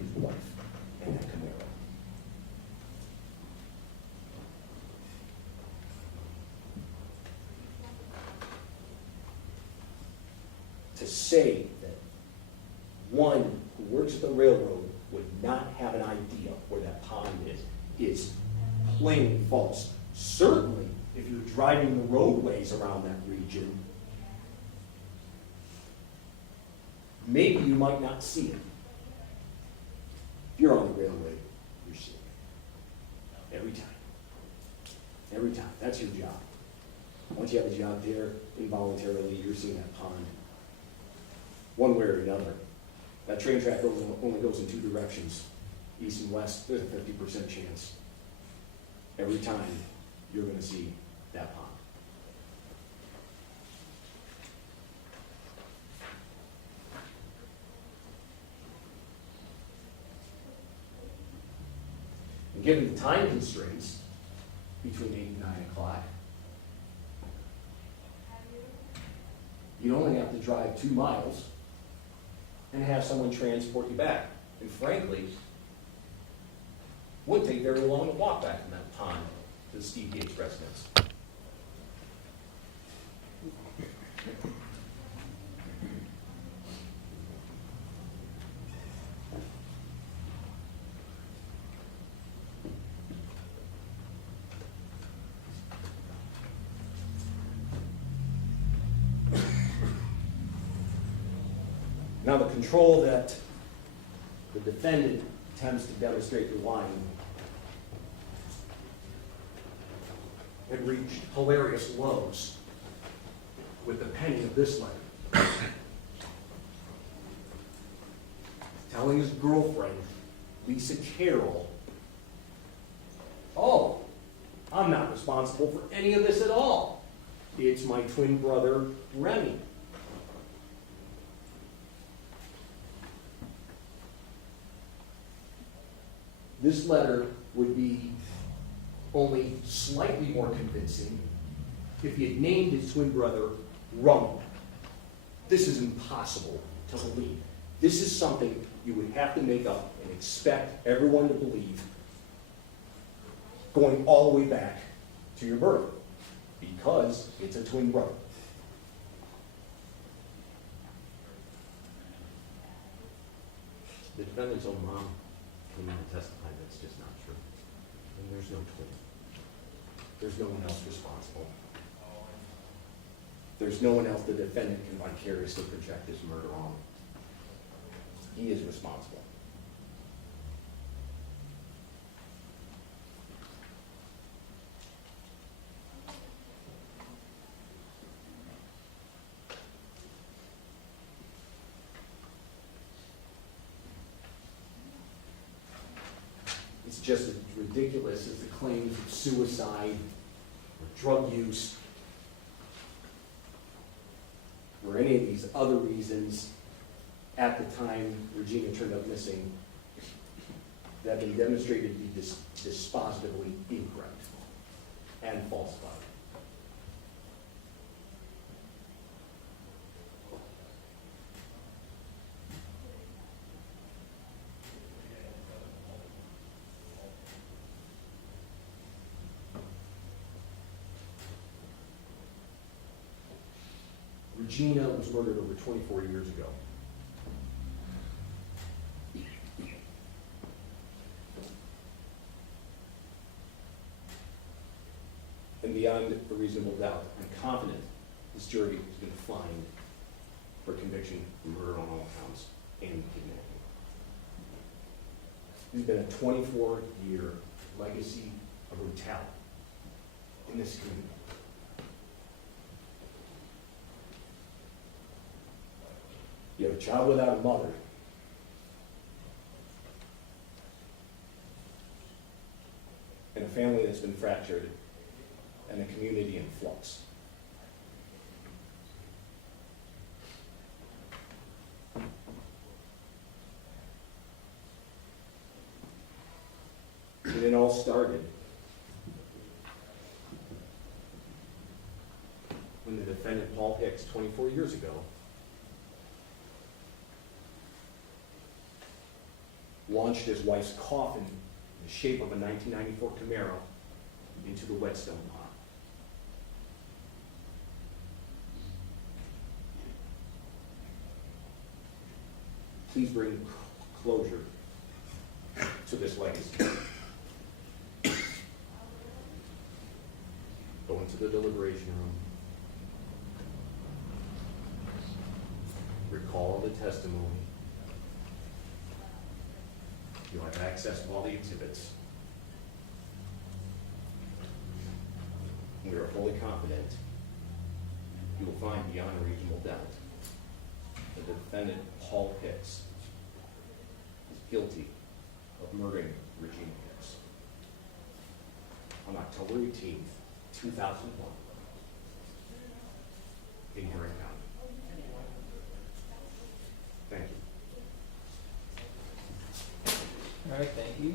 his wife and that Camaro. To say that one who works at the railroad would not have an idea where that pond is plain false. Certainly, if you're driving the roadways around that region, maybe you might not see it. If you're on the railway, you're seeing it. Every time. Every time. That's your job. Once you have a job there, involuntarily, you're seeing that pond one way or another. That train track only goes in two directions, east and west. There's a 50% chance every time you're going to see that pond. And given the time constraints between 8 and 9 o'clock, you only have to drive 2 miles and have someone transport you back. And frankly, wouldn't take very long to walk back from that pond to the Steve Gates residence. Now, the control that the defendant attempts to demonstrate relying had reached hilarious lows with the penning of this letter. Telling his girlfriend, Lisa Carroll, oh, I'm not responsible for any of this at all. It's my twin brother, Remy. This letter would be only slightly more convincing if he had named his twin brother Rumble. This is impossible to believe. This is something you would have to make up and expect everyone to believe going all the way back to your birth, because it's a twin brother. The defendant's own mom came in and testified that's just not true. And there's no twin. There's no one else responsible. There's no one else the defendant can vicariously project this murder on. He is responsible. It's just as ridiculous as the claims of suicide or drug use or any of these other reasons at the time Regina turned up missing that have been demonstrated to be dispositively incorrect and falsified. Regina was murdered over 24 years ago. And beyond a reasonable doubt, I'm confident this jury is going to find for conviction for murder on all counts and kidnapping. There's been a 24-year legacy of brutality in this community. You have a child without a mother. And a family that's been fractured, and a community in flux. And it all started when the defendant, Paul Hicks, 24 years ago, launched his wife's coffin in the shape of a 1994 Camaro into the Whetstone Pond. Please bring closure to this legacy. Go into the deliberation room. Recall the testimony. You'll have access to all the exhibits. We are fully confident you will find beyond a reasonable doubt that the defendant, Paul Hicks, is guilty of murdering Regina Hicks on October 18th, 2001, in Huron County. Thank you. All right, thank you.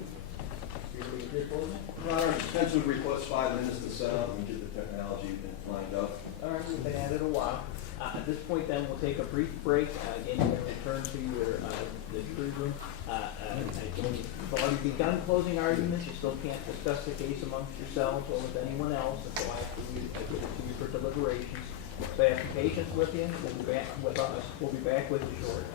Your report? Your Honor, defense would request 5 minutes to set up and get the technology lined up. All right, we've been at it a while. At this point then, we'll take a brief break. Again, you can return to your, the jury room. You've already begun closing arguments. You still can't discuss the case amongst yourselves or with anyone else until after we give it to you for deliberations. So have some patience with you. We'll be back with us. We'll be back with you shortly.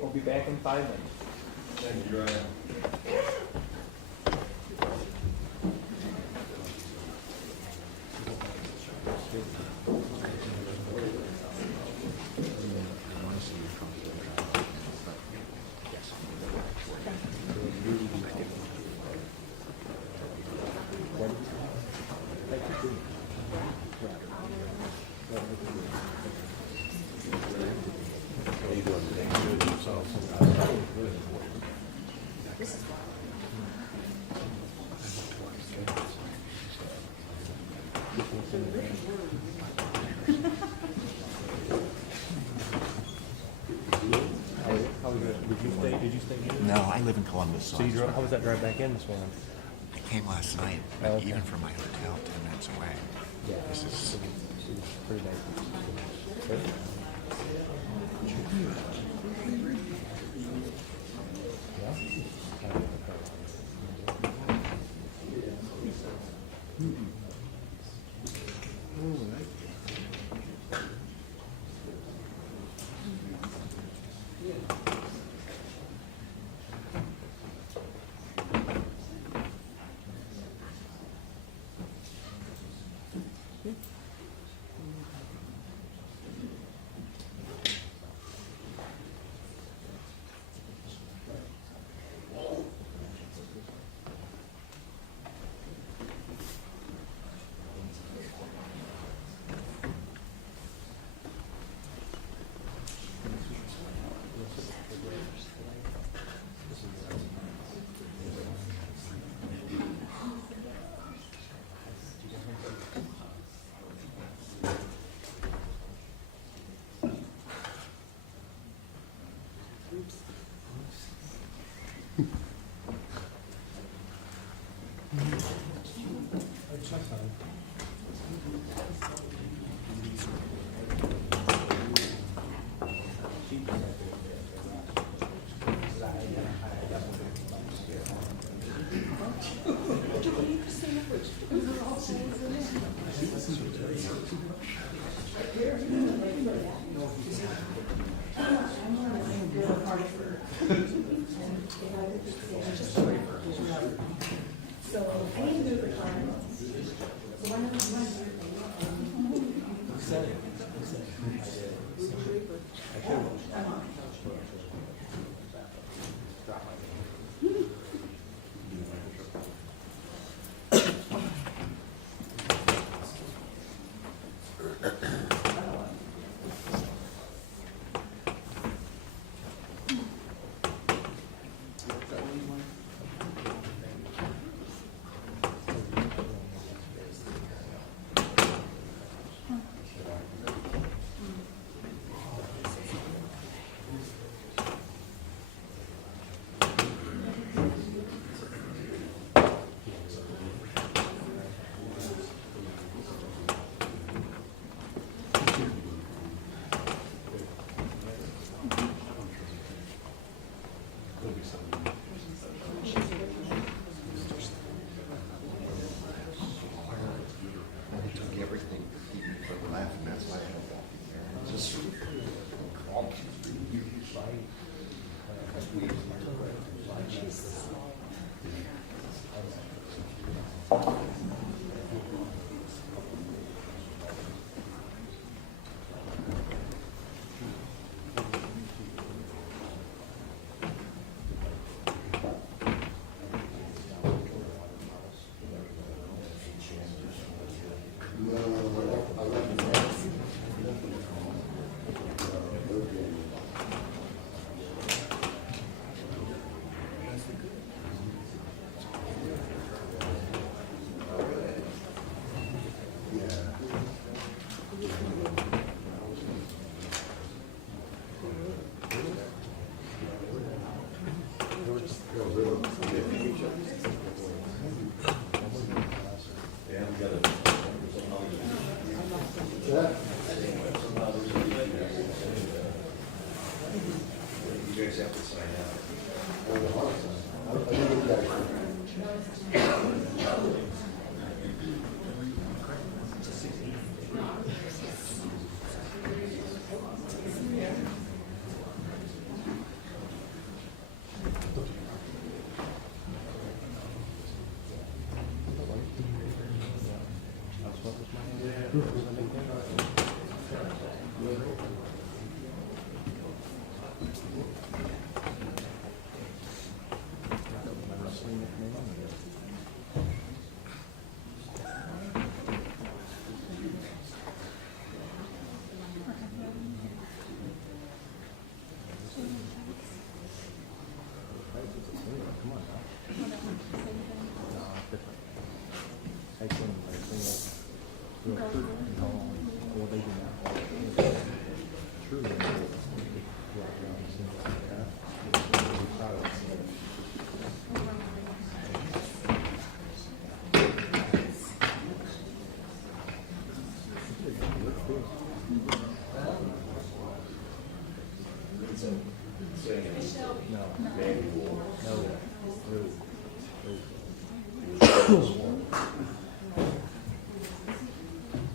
We'll be back in 5 minutes. Thank you, Ryan. Did you stay here? No, I live in Columbus, so So you drove, how was that drive back in this morning? I came last night, Oh, okay. even from my hotel 10 minutes away. This is Pretty nice.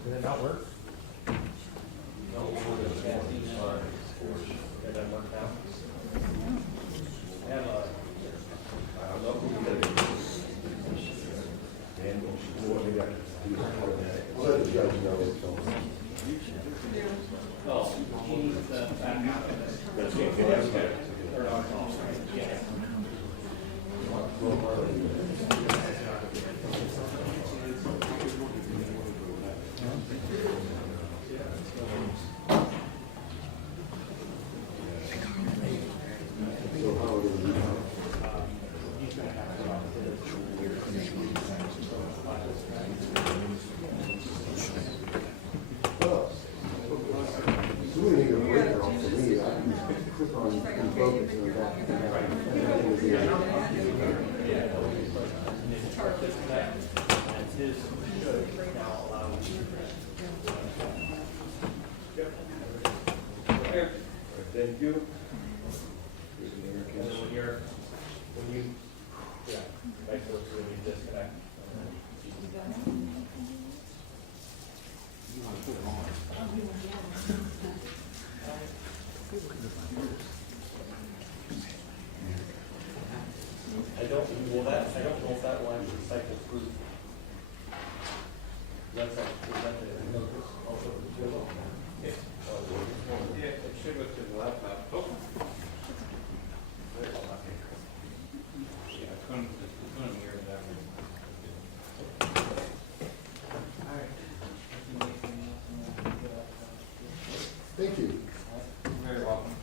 Did it not work? Thank you. I don't know if that will actually cycle through. That's yeah, it should go to the laptop. Oh. Yeah, it's going to mirror that. Thank you. You're very welcome.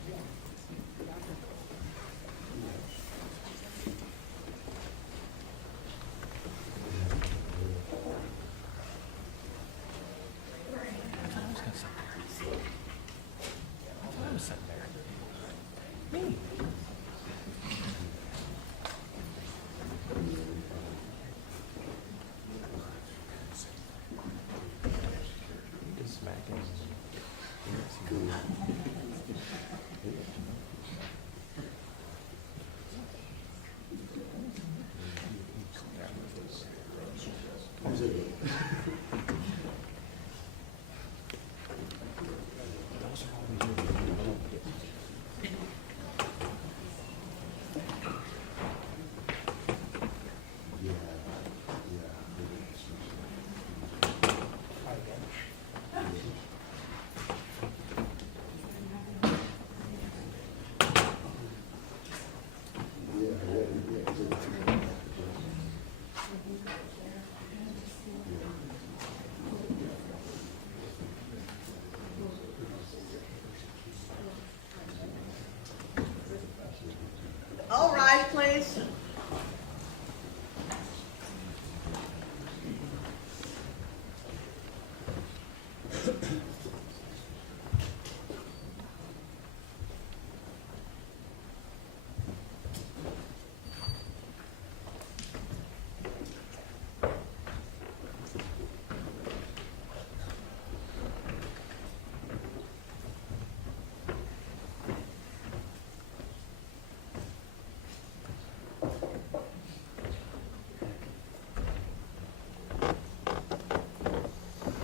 All rise, please.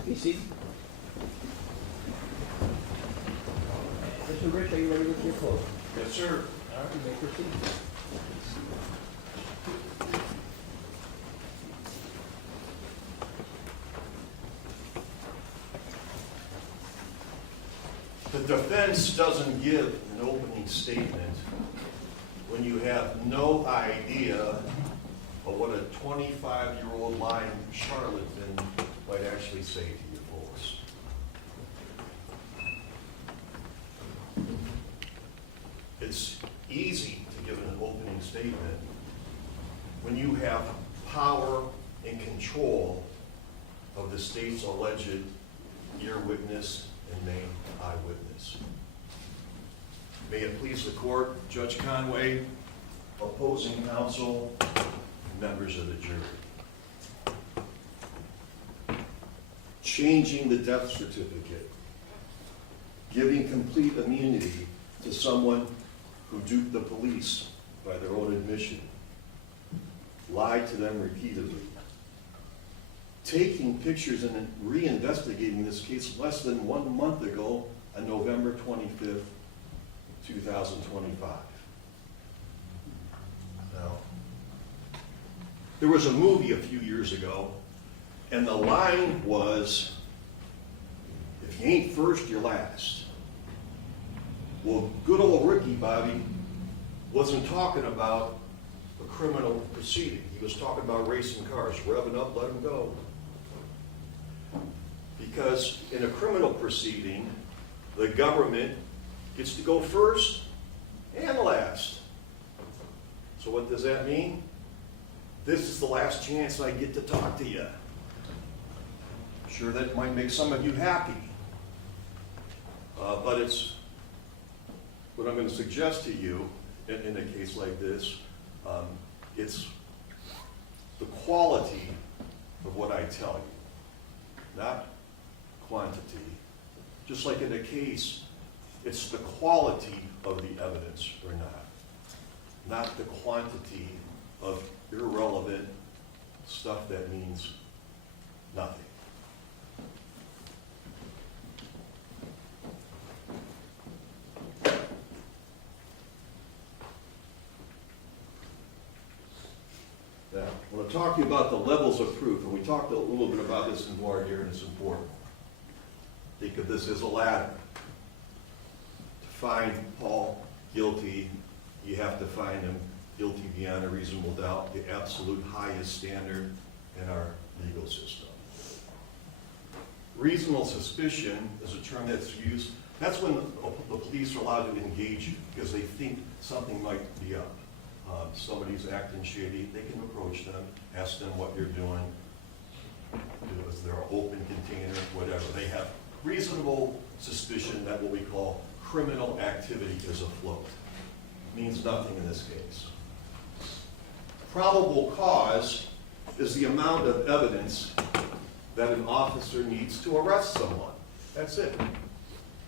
Be seated. Mr. Rich, are you ready with your close? Yes, sir. All right, you may proceed. The defense doesn't give an opening statement when you have no idea of what a 25-year-old lying charlatan might actually say to you folks. It's easy to give an opening statement when you have power and control of the state's alleged ear witness and named eyewitness. May it please the court, Judge Conway, opposing counsel, members of the jury. Changing the death certificate, giving complete immunity to someone who duped the police by their own admission, lied to them repeatedly, taking pictures and reinvestigating this case less than 1 month ago on November 25th, 2025. Now, there was a movie a few years ago, and the line was, if you ain't first, you're last. Well, good old Ricky Bobby wasn't talking about a criminal proceeding. He was talking about racing cars, revving up, let them go. Because in a criminal proceeding, the government gets to go first and last. So what does that mean? This is the last chance I get to talk to you. Sure, that might make some of you happy. But it's what I'm going to suggest to you in a case like this. It's the quality of what I tell you, not quantity. Just like in a case, it's the quality of the evidence or not the quantity of irrelevant stuff that means nothing. Now, I want to talk to you about the levels of proof, and we talked a little bit about this in voir dire, and it's important. Think of this as a ladder. To find Paul guilty, you have to find him guilty beyond a reasonable doubt, the absolute highest standard in our legal system. Reasonable suspicion is a term that's used. That's when the police are allowed to engage you because they think something might be up. Somebody's acting shady, they can approach them, ask them what you're doing. Is there an open container, whatever. They have reasonable suspicion that what we call criminal activity is afloat. Means nothing in this case. Probable cause is the amount of evidence that an officer needs to arrest someone. That's it.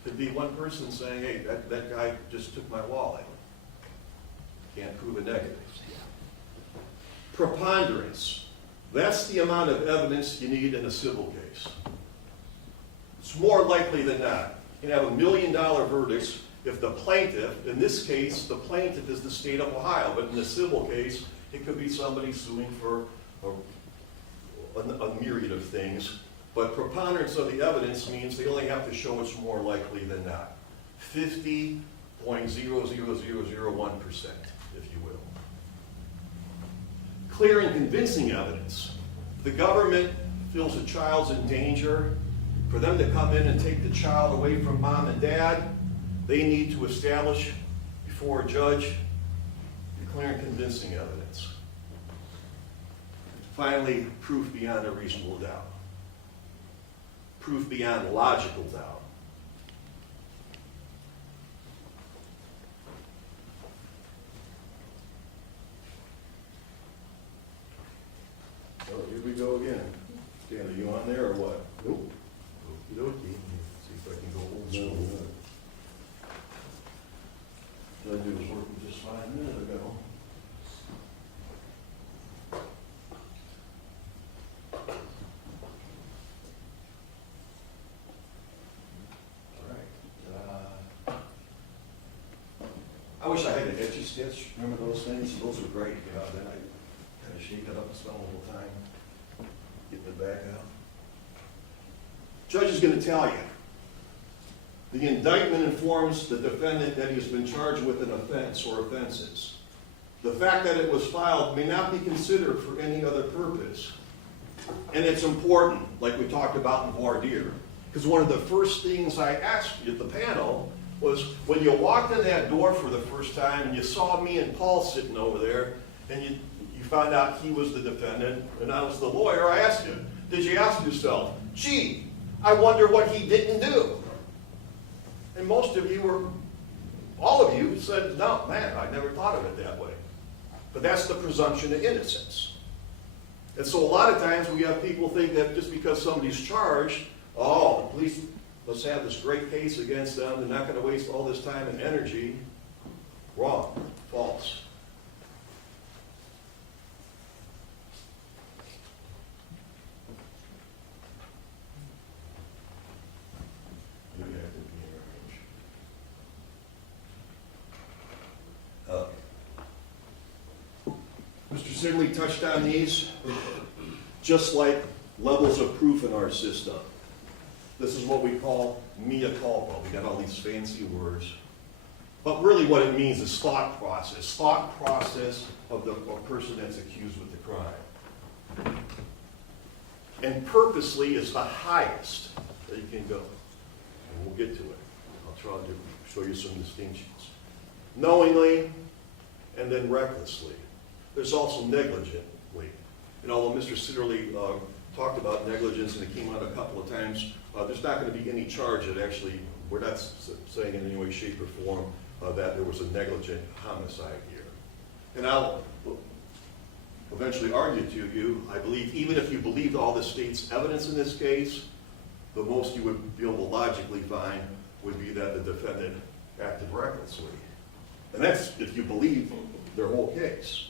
Could be one person saying, hey, that guy just took my wallet. Can't prove a negative. Preponderance. That's the amount of evidence you need in a civil case. It's more likely than not. You can have $1 million verdicts if the plaintiff, in this case, the plaintiff is the state of Ohio, but in the civil case, it could be somebody suing for a myriad of things. But preponderance of the evidence means they only have to show it's more likely than not. 50.00001%, if you will. Clear and convincing evidence. The government feels a child's in danger. For them to come in and take the child away from mom and dad, they need to establish before a judge the clear and convincing evidence. Finally, proof beyond a reasonable doubt. Proof beyond logical doubt. So here we go again. Dan, are you on there or what? Nope. Okey dokey. See if I can go old school. Judge was working just 5 minutes ago. I wish I had an etch a sketch. Remember those things? Those were great. You know, then I kind of shake it up and spend a little time getting it back out. Judge is going to tell you. The indictment informs the defendant that he has been charged with an offense or offenses. The fact that it was filed may not be considered for any other purpose. And it's important, like we talked about in voir dire, because one of the first things I asked you at the panel was when you walked in that door for the first time and you saw me and Paul sitting over there and you found out he was the defendant and I was the lawyer, I asked you, did you ask yourself, gee, I wonder what he didn't do? most of you were, all of you said, no, man, I never thought of it that way. But that's the presumption of innocence. And so a lot of times we have people think that just because somebody's charged, oh, the police must have this great case against them, they're not going to waste all this time and energy. Wrong. False. Mr. Sidley touched on these, just like levels of proof in our system. This is what we call mea culpa. We got all these fancy words. But really what it means is thought process of the person that's accused with the crime. And purposely is the highest that you can go. And we'll get to it. I'll try to show you some distinctions. Knowingly and then recklessly. There's also negligently. And although Mr. Sitterly talked about negligence and it came out a couple of times, there's not going to be any charge that actually, we're not saying in any way, shape, or form that there was a negligent homicide here. And I'll eventually argue to you, I believe even if you believed all the state's evidence in this case, the most you would be able to logically find would be that the defendant acted recklessly. And that's if you believe their whole case.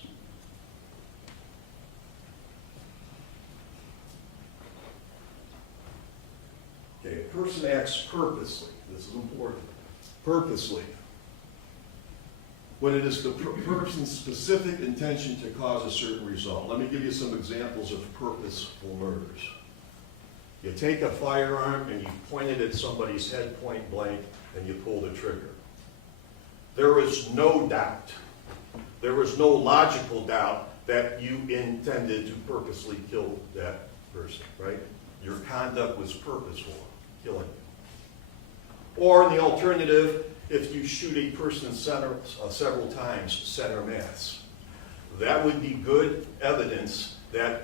Okay, a person acts purposely. This is important. Purposely. When it is the person's specific intention to cause a certain result. Let me give you some examples of purposeful murders. You take a firearm and you point it at somebody's head point blank and you pull the trigger. There is no doubt, there is no logical doubt that you intended to purposely kill that person, right? Your conduct was purposeful, killing you. Or in the alternative, if you shoot a person several times, center mass, that would be good evidence that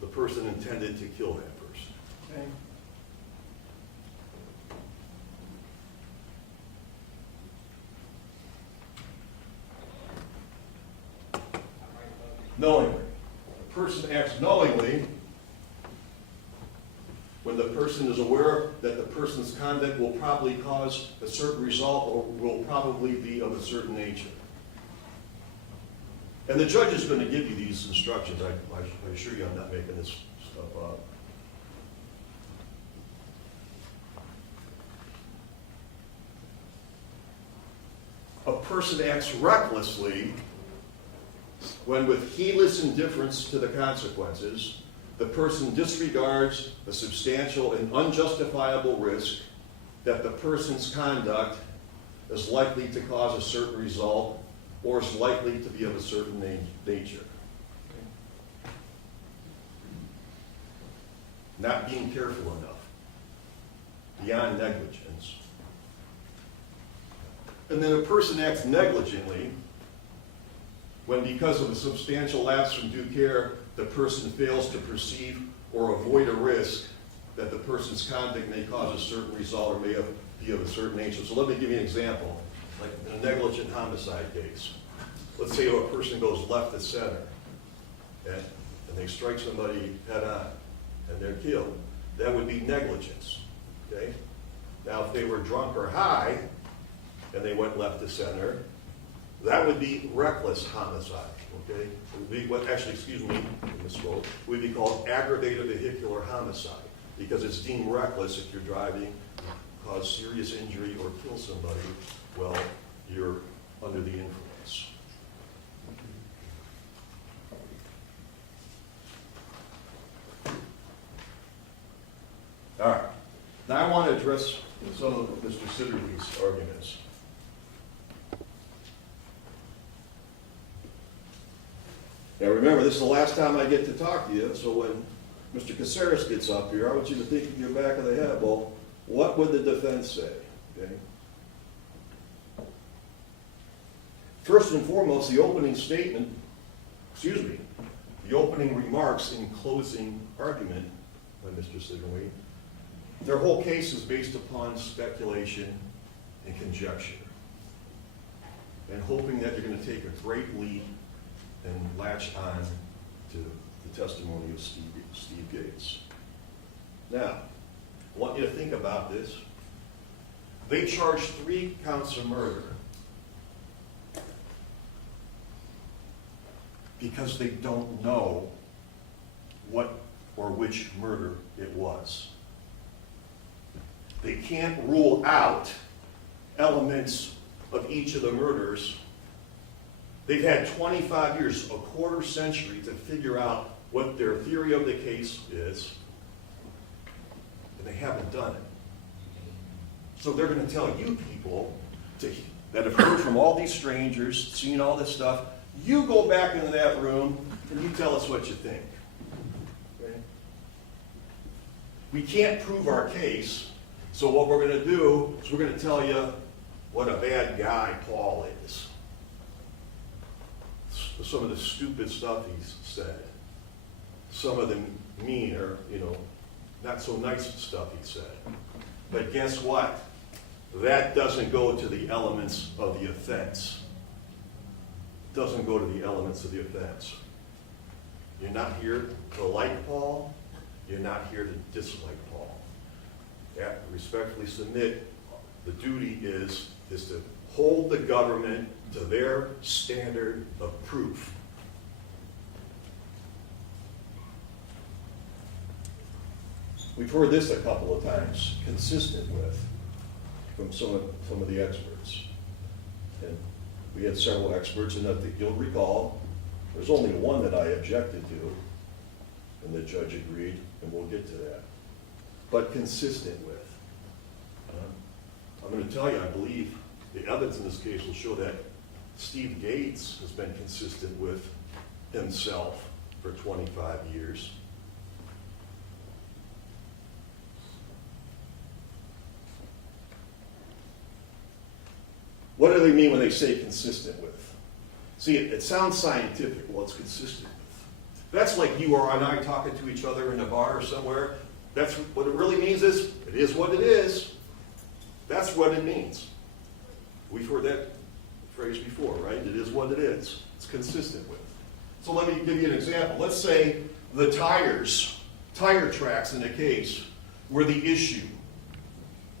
the person intended to kill that person. Okay? Knowingly. A person acts knowingly when the person is aware that the person's conduct will probably cause a certain result or will probably be of a certain nature. And the judge is going to give you these instructions. I assure you I'm not making this stuff up. A person acts recklessly when, with heedless indifference to the consequences, the person disregards the substantial and unjustifiable risk that the person's conduct is likely to cause a certain result or is likely to be of a certain nature. Not being careful enough, beyond negligence. And then a person acts negligently when, because of a substantial lapse from due care, the person fails to perceive or avoid a risk that the person's conduct may cause a certain result or may be of a certain nature. So let me give you an example. Like in a negligent homicide case. Let's say a person goes left to center and they strike somebody head on and they're killed. That would be negligence. Okay? Now if they were drunk or high and they went left to center, that would be reckless homicide. Okay? It would be what, actually, excuse me, misspoke, would be called aggravated vehicular homicide because it's deemed reckless if you're driving, cause serious injury or kill somebody while you're under the influence. All right. Now I want to address some of Mr. Sitterly's arguments. Now remember, this is the last time I get to talk to you, so when Mr. Caceres gets up here, I want you to think in your back of the head, well, what would the defense say? Okay? First and foremost, the opening statement, the opening remarks in closing argument by Mr. Sidley, their whole case is based upon speculation and conjecture, and hoping that you're going to take a great leap and latch on to the testimony of Steve Gates. Now, I want you to think about this. They charged 3 counts of murder because they don't know what or which murder it was. They can't rule out elements of each of the murders. They've had 25 years, a quarter century, to figure out what their theory of the case is, and they haven't done it. So they're going to tell you people that have heard from all these strangers, seen all this stuff, you go back into that room and you tell us what you think. Okay? We can't prove our case, so what we're going to do is we're going to tell you what a bad guy Paul is. Some of the stupid stuff he's said. Some of the mean or, not so nice stuff he said. But guess what? That doesn't go to the elements of the offense. It doesn't go to the elements of the offense. You're not here to like Paul. You're not here to dislike Paul. I respectfully submit, the duty is to hold the government to their standard of proof. We've heard this a couple of times, consistent with, from some of the experts. And we had several experts, and I think you'll recall, there's only one that I objected to, and the judge agreed, and we'll get to that. But consistent with. I'm going to tell you, I believe the evidence in this case will show that Steve Gates has been consistent with himself for 25 years. What do they mean when they say consistent with? See, it sounds scientific. Well, it's consistent with. That's like you or I talking to each other in a bar or somewhere. That's what it really means is, it is what it is. That's what it means. We've heard that phrase before, right? It is what it is. It's consistent with. So let me give you an example. Let's say the tire tracks in the case were the issue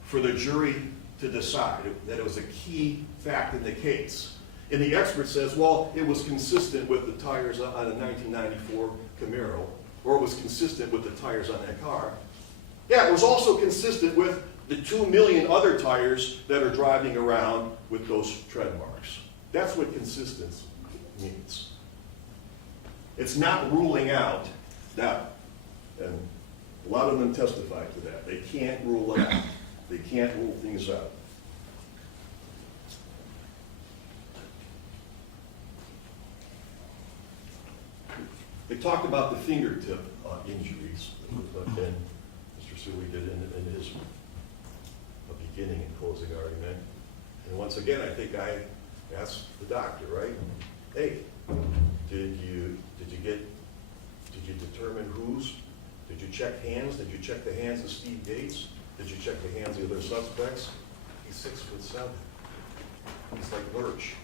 for the jury to decide, that it was a key fact in the case. And the expert says, well, it was consistent with the tires on a 1994 Camaro, or it was consistent with the tires on that car. Yeah, it was also consistent with the 2 million other tires that are driving around with those tread marks. That's what consistency means. It's not ruling out that, and a lot of them testify to that. They can't rule it out. They can't rule things out. They talked about the fingertip injuries that Mr. Seeley did in his beginning and closing argument. And once again, I think I asked the doctor, right? Hey, did you determine whose? Did you check hands? Did you check the hands of Steve Gates? Did you check the hands of the other suspects? He's 6'7". He's like Lurch.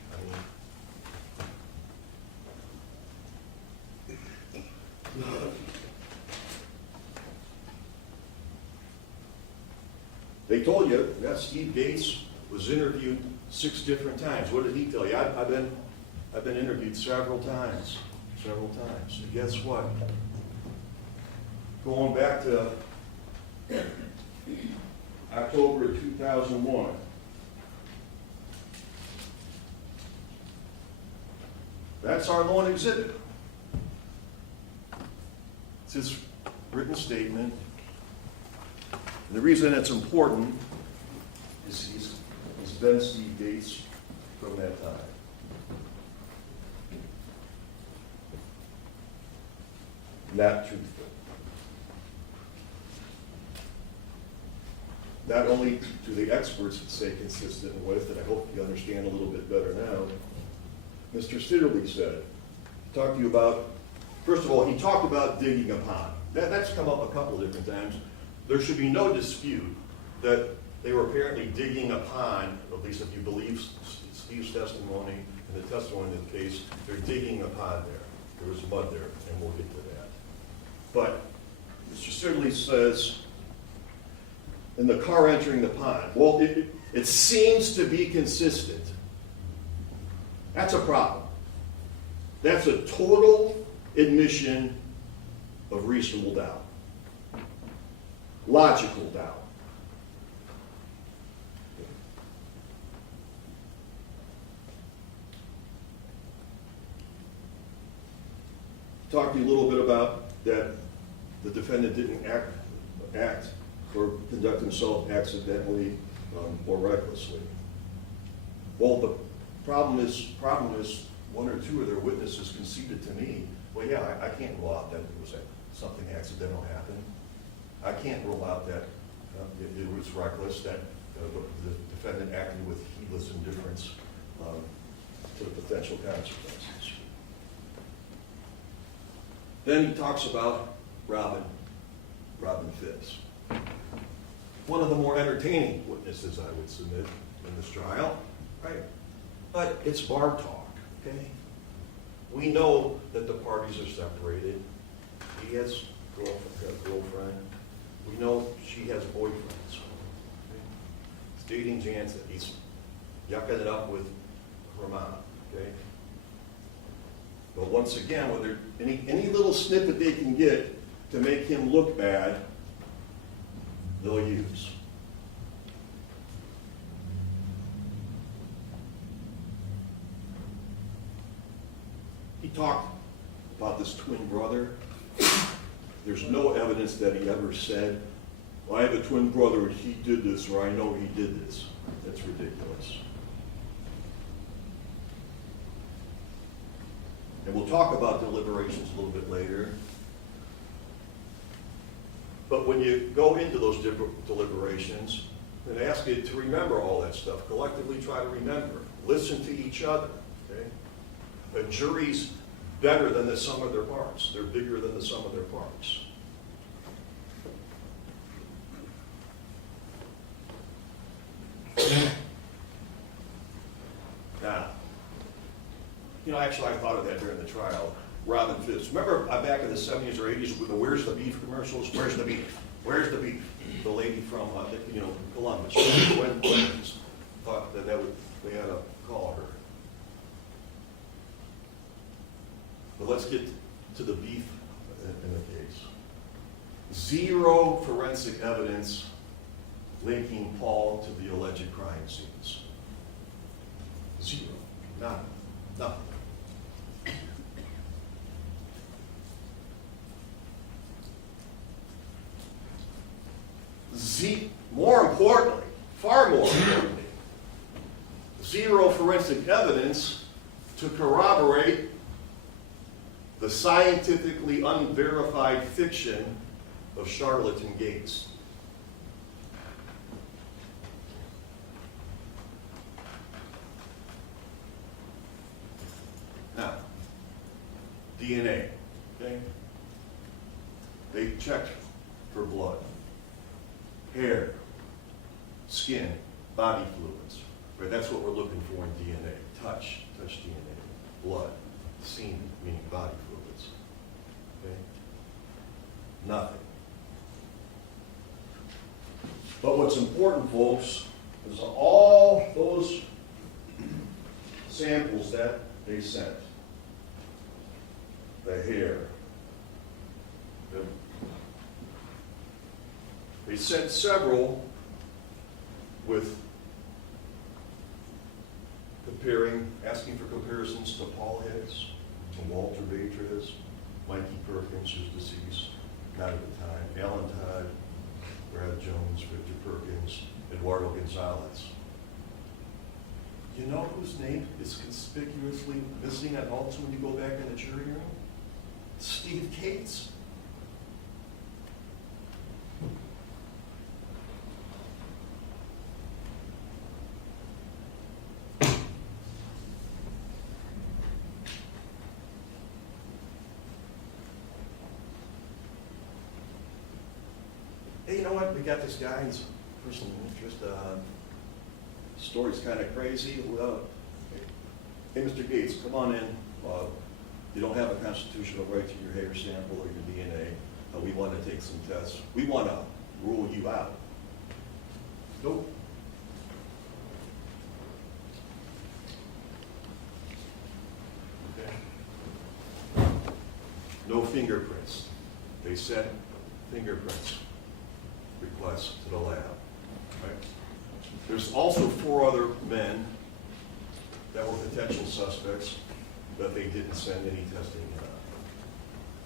They told you that Steve Gates was interviewed 6 different times. What did he tell you? I've been interviewed several times. And guess what? Going back to October 2001. That's our loan exhibit. It's his written statement. And the reason it's important is he's been Steve Gates from that time. Not truthful. Not only do the experts say consistent with, and I hope you understand a little bit better now, Mr. Sitterly said, talked to you about, first of all, he talked about digging a pond. That's come up a couple of different times. There should be no dispute that they were apparently digging a pond, at least if you believe Steve's testimony and the testimony in the case, they're digging a pond there. There was mud there, and we'll get to that. But Mr. Sidley says, in the car entering the pond, well, it seems to be consistent. That's a problem. That's a total admission of reasonable doubt. Logical doubt. Talk to you a little bit about that the defendant didn't act or conduct himself accidentally or recklessly. Well, the problem is one or two of their witnesses conceded to me, well, yeah, I can't rule out that it was something accidental happened. I can't rule out that it was reckless, that the defendant acted with heedless indifference to the potential consequences. Then he talks about Robin Phipps. One of the more entertaining witnesses I would submit in this trial, right? But it's bar talk, okay? We know that the parties are separated. He has a girlfriend. We know she has boyfriends. Okay? He's dating Jansen. He's yucking it up with her mom, okay? But once again, whether any little snippet they can get to make him look bad, they'll use. He talked about this twin brother. There's no evidence that he ever said, well, I have a twin brother and he did this, or I know he did this. That's ridiculous. And we'll talk about deliberations a little bit later. But when you go into those deliberations, and ask you to remember all that stuff, collectively try to remember. Listen to each other, okay? A jury's better than the sum of their parts. They're bigger than the sum of their parts. Now, actually I thought of that during the trial. Robin Phipps. Remember back in the 70s or 80s with the Where's the Beef commercials? Where's the beef? Where's the beef? The lady from Columbus. When thought that they had to call her. But let's get to the beef in the case. Zero forensic evidence linking Paul to the alleged crime scenes. Zero. None. Nothing. More importantly, far more importantly, zero forensic evidence to corroborate the scientifically unverified fiction of charlatan Gates. Now, DNA, okay? They checked for blood, hair, skin, body fluids, right? That's what we're looking for in DNA. Touch DNA, blood, semen, meaning body fluids, okay? Nothing. But what's important, folks, is all those samples that they sent, the hair, they sent several with asking for comparisons to Paul Hicks, to Walter Batres, Mikey Perkins, who's deceased, not at the time, Alan Todd, Brad Jones, Victor Perkins, Eduardo Gonzalez. You know whose name is conspicuously missing at all when you go back in the jury room? Steve Cates. Hey, you know what? We got this guy, he's a person of Just, story's kind of crazy. Hey, Mr. Gates, come on in. You don't have a constitutional right to your hair sample or your DNA. We want to take some tests. We want to rule you out. Nope. Okay. No fingerprints. They sent fingerprints requests to the lab. Right? There's also 4 other men that were potential suspects that they didn't send any testing on.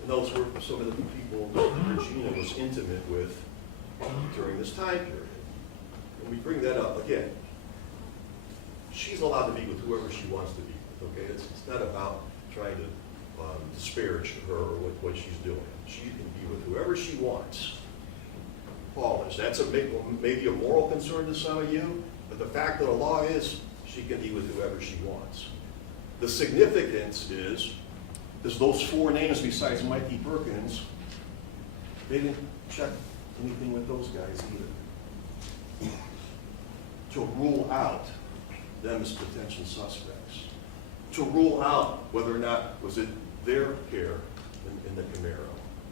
And those were some of the people that Regina was intimate with during this time period. And we bring that up again. She's allowed to be with whoever she wants to be with, okay? It's not about trying to disparage her or what she's doing. She can be with whoever she wants. Paul is. That's maybe a moral concern to some of you, but the fact of the law is she can be with whoever she wants. The significance is those 4 names besides Mikey Perkins, they didn't check anything with those guys either. To rule out them as potential suspects. To rule out whether or not was it their hair in the Camaro.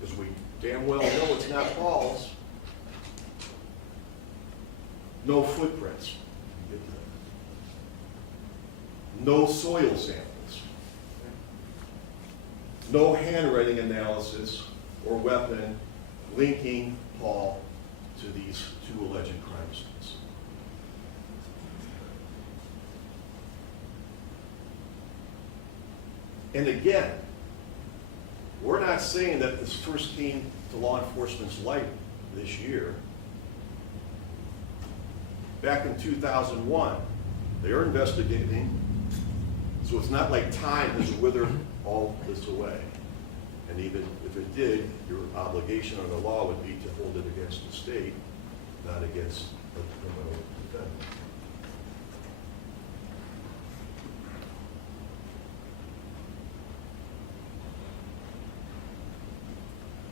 Because we damn well know it's not Paul's. No footprints. No soil samples. No handwriting analysis or weapon linking Paul to these 2 alleged crime scenes. And again, we're not saying that this first came to law enforcement's light this year. Back in 2001, they were investigating, so it's not like time has withered all this away. And even if it did, your obligation under the law would be to hold it against the state, not against the criminal defendant.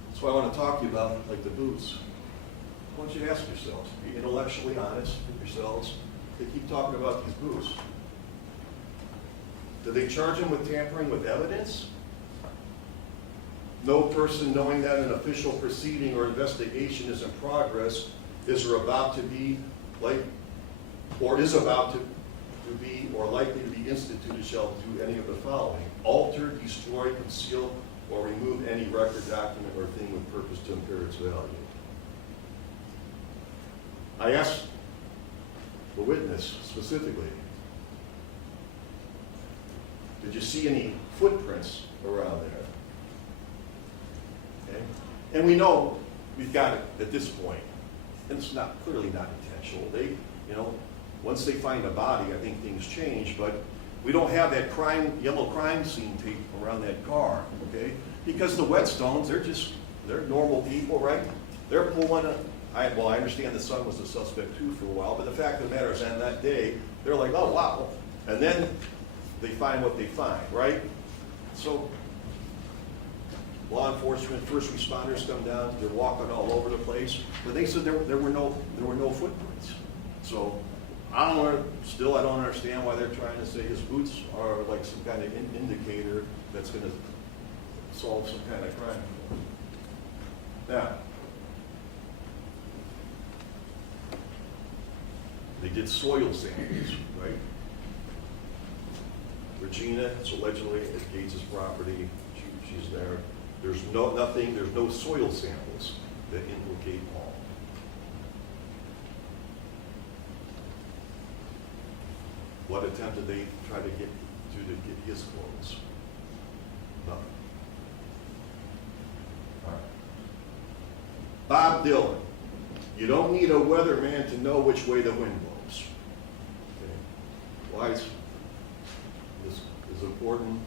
That's why I want to talk to you about, like, the boots. I want you to ask yourselves, be intellectually honest with yourselves. They keep talking about these boots. Did they charge him with tampering with evidence? No person knowing that an official proceeding or investigation is in progress is or about to be like, or is about to be or likely to be instituted shall do any of the following: alter, destroy, conceal, or remove any record, document, or thing with purpose to impair its value. I asked the witness specifically, did you see any footprints around there? Okay. And we know we've got it at this point, and it's not clearly not intentional. They, once they find a body, I think things change, but we don't have that yellow crime scene tape around that car, okay? Because the Whetstones, they're normal people, right? They're pulling I understand the son was a suspect too for a while, but the fact of the matter is on that day, they're like, oh, wow. And then they find what they find, right? So law enforcement, first responders come down, they're walking all over the place, but they said there were no footprints. So I don't understand why they're trying to say his boots are like some kind of indicator that's going to solve some kind of crime. Now, they did soil samples, right? Regina, it's allegedly at Gates' property. She's there. There's no soil samples that implicate Paul. What attempt did they try to get his clothes? Nothing. All right. Bob Dylan. You don't need a weatherman to know which way the wind blows. Okay. Why is this is important?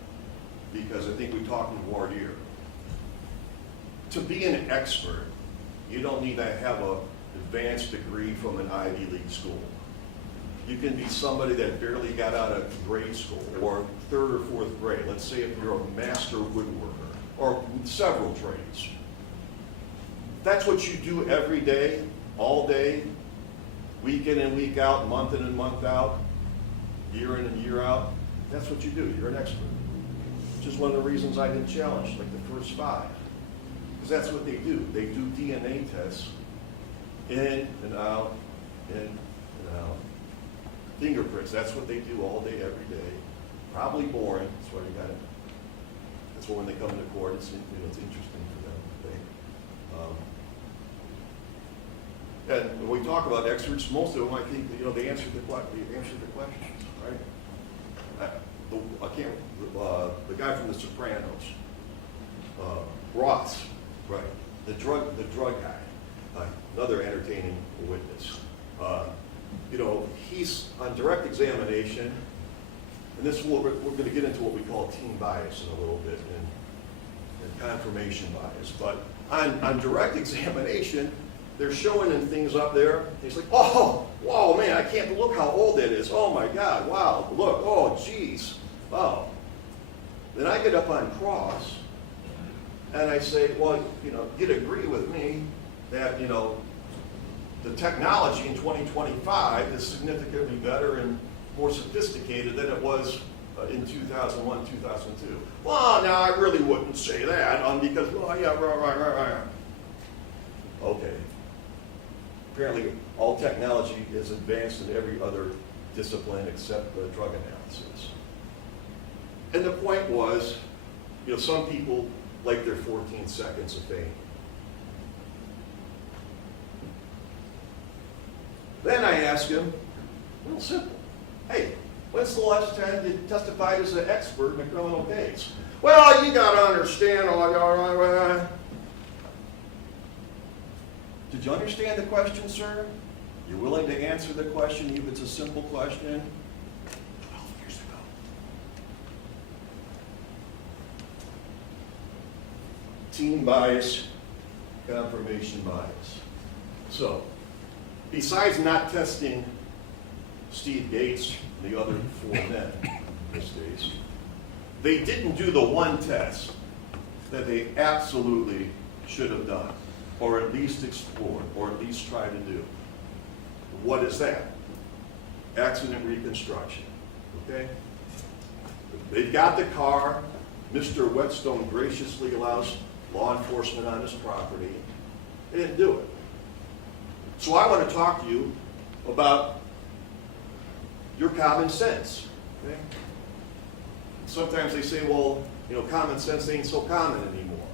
Because I think we talked in voir dire. To be an expert, you don't need to have an advanced degree from an Ivy League school. You can be somebody that barely got out of grade school or 3rd or 4th grade. Let's say if you're a master woodworker or several trades. That's what you do every day, all day. week in and week out, month in and month out, year in and year out, that's what you do. You're an expert. Which is one of the reasons I get challenged, like the first 5. Because that's what they do. They do DNA tests in and out, in and out. Fingerprints, that's what they do all day, every day. Probably boring, that's why you got it. That's why when they come into court, it's, it's interesting for them, I think. And when we talk about experts, most of them, I think, they answered the questions, right? The guy from The Sopranos, Ross, right? The drug guy, another entertaining witness. He's on direct examination, and we're going to get into what we call team bias in a little bit, and confirmation bias. But on direct examination, they're showing him things up there. He's like, oh, wow, man, I can't look how old that is. Oh my God, wow, look, oh, geez, wow. Then I get up on cross, and I say, well, you'd agree with me that, the technology in 2025 is significantly better and more sophisticated than it was in 2001, 2002. Well, now I really wouldn't say that because, well, yeah, right. Okay. Apparently, all technology is advanced in every other discipline except drug analysis. And the point was, some people like their 14 seconds of fame. Then I asked him, real simple, hey, when's the last time you testified as an expert in a criminal case? Well, you got to understand. Did you understand the question, sir? You're willing to answer the question, even if it's a simple question? 12 years ago. Team bias, confirmation bias. So, besides not testing Steve Gates and the other 4 men in this case, they didn't do the one test that they absolutely should have done, or at least explored, or at least tried to do. What is that? Accident reconstruction, okay? They've got the car. Mr. Whetstone graciously allows law enforcement on his property. They didn't do it. So I want to talk to you about your common sense. Okay? Sometimes they say, well, common sense ain't so common anymore.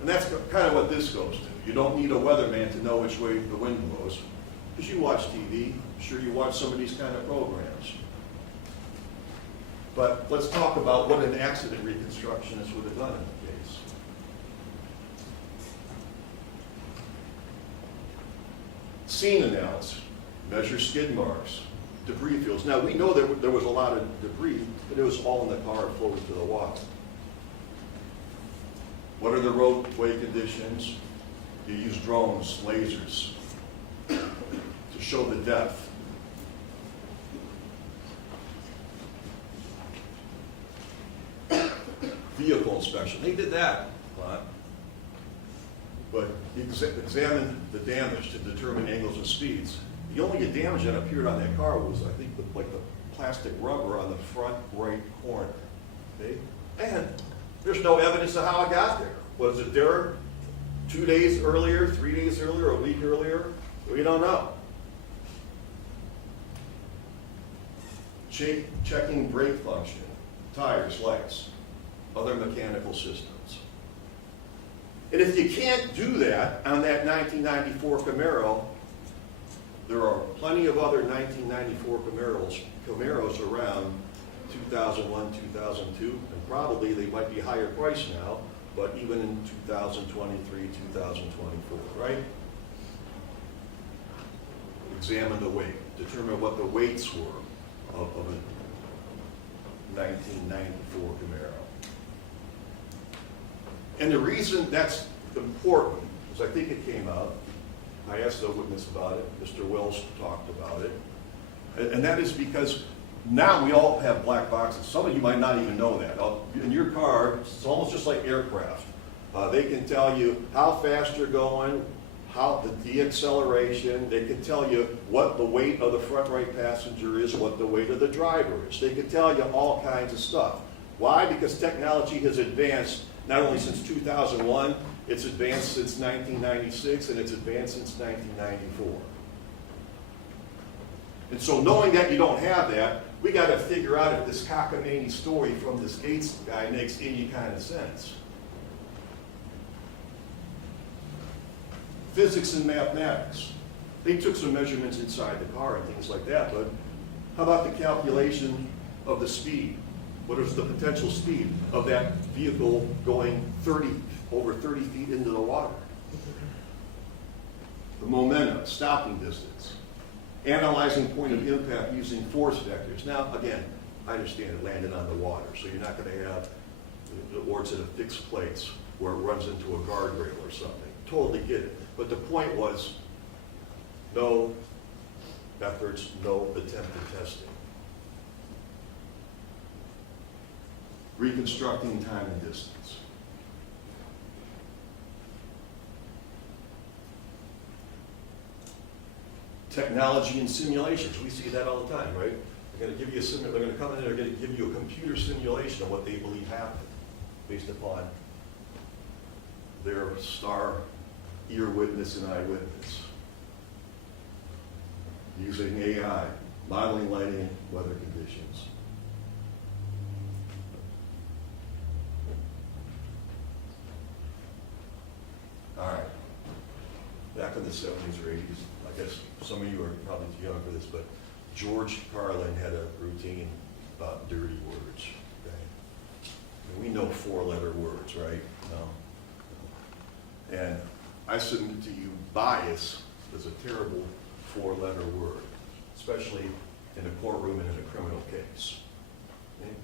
And that's kind of what this goes to. You don't need a weatherman to know which way the wind blows, because you watch TV. I'm sure you watch some of these kind of programs. But let's talk about what an accident reconstructionist would have done in the case. Scene analysis, measure skid marks, debris fields. Now, we know that there was a lot of debris, but it was all in the car and floated to the water. What are the roadway conditions? You use drones, lasers, to show the depth. Vehicle inspection, they did that a lot. But you examine the damage to determine angles and speeds. The only damage that appeared on that car was, I think, like the plastic rubber on the front right corner. Okay? And there's no evidence of how it got there. Was it there 2 days earlier, 3 days earlier, a week earlier? We don't know. Checking brake function, tires, lights, other mechanical systems. And if you can't do that on that 1994 Camaro, there are plenty of other 1994 Camaros around 2001, 2002, and probably they might be higher priced now, but even in 2023, 2024, right? Examine the weight, determine what the weights were of a 1994 Camaro. And the reason that's important is I think it came out, I asked the witness about it, Mr. Wells talked about it, and that is because now we all have black boxes. Some of you might not even know that. In your car, it's almost just like aircraft. They can tell you how fast you're going, how the deacceleration, they can tell you what the weight of the front right passenger is, what the weight of the driver is. They can tell you all kinds of stuff. Why? Because technology has advanced not only since 2001, it's advanced since 1996, and it's advanced since 1994. And so knowing that you don't have that, we got to figure out if this cockamamie story from this Gates guy makes any kind of sense. Physics and mathematics. They took some measurements inside the car and things like that, but how about the calculation of the speed? What is the potential speed of that vehicle going over 30 feet into the water? The momentum, stopping distance. Analyzing point of impact using force vectors. Now, again, I understand it landed on the water, so you're not going to have, or it's at a fixed place where it runs into a guardrail or something. Totally get it. But the point was, no efforts, no attempted testing. Reconstructing time and distance. Technology and simulations, we see that all the time, right? They're going to give you they're going to come in and they're going to give you a computer simulation of what they believe happened based upon their star ear witness and eyewitness. Using AI, modeling lighting and weather conditions. All right. Back in the 70s or 80s, I guess some of you are probably too young for this, but George Carlin had a routine about dirty words. Okay? And we know four-letter words, right? No. And I submit to you, bias is a terrible four-letter word, especially in a courtroom and in a criminal case. Okay?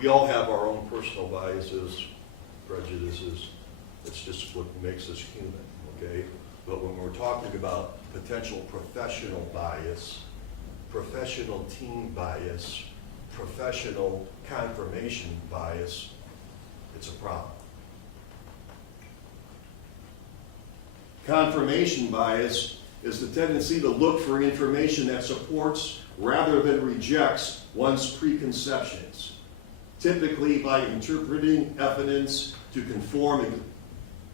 We all have our own personal biases, prejudices. It's just what makes us human, okay? But when we're talking about potential professional bias, professional team bias, professional confirmation bias, it's a problem. Confirmation bias is the tendency to look for information that supports rather than rejects one's preconceptions, typically by interpreting evidence to conform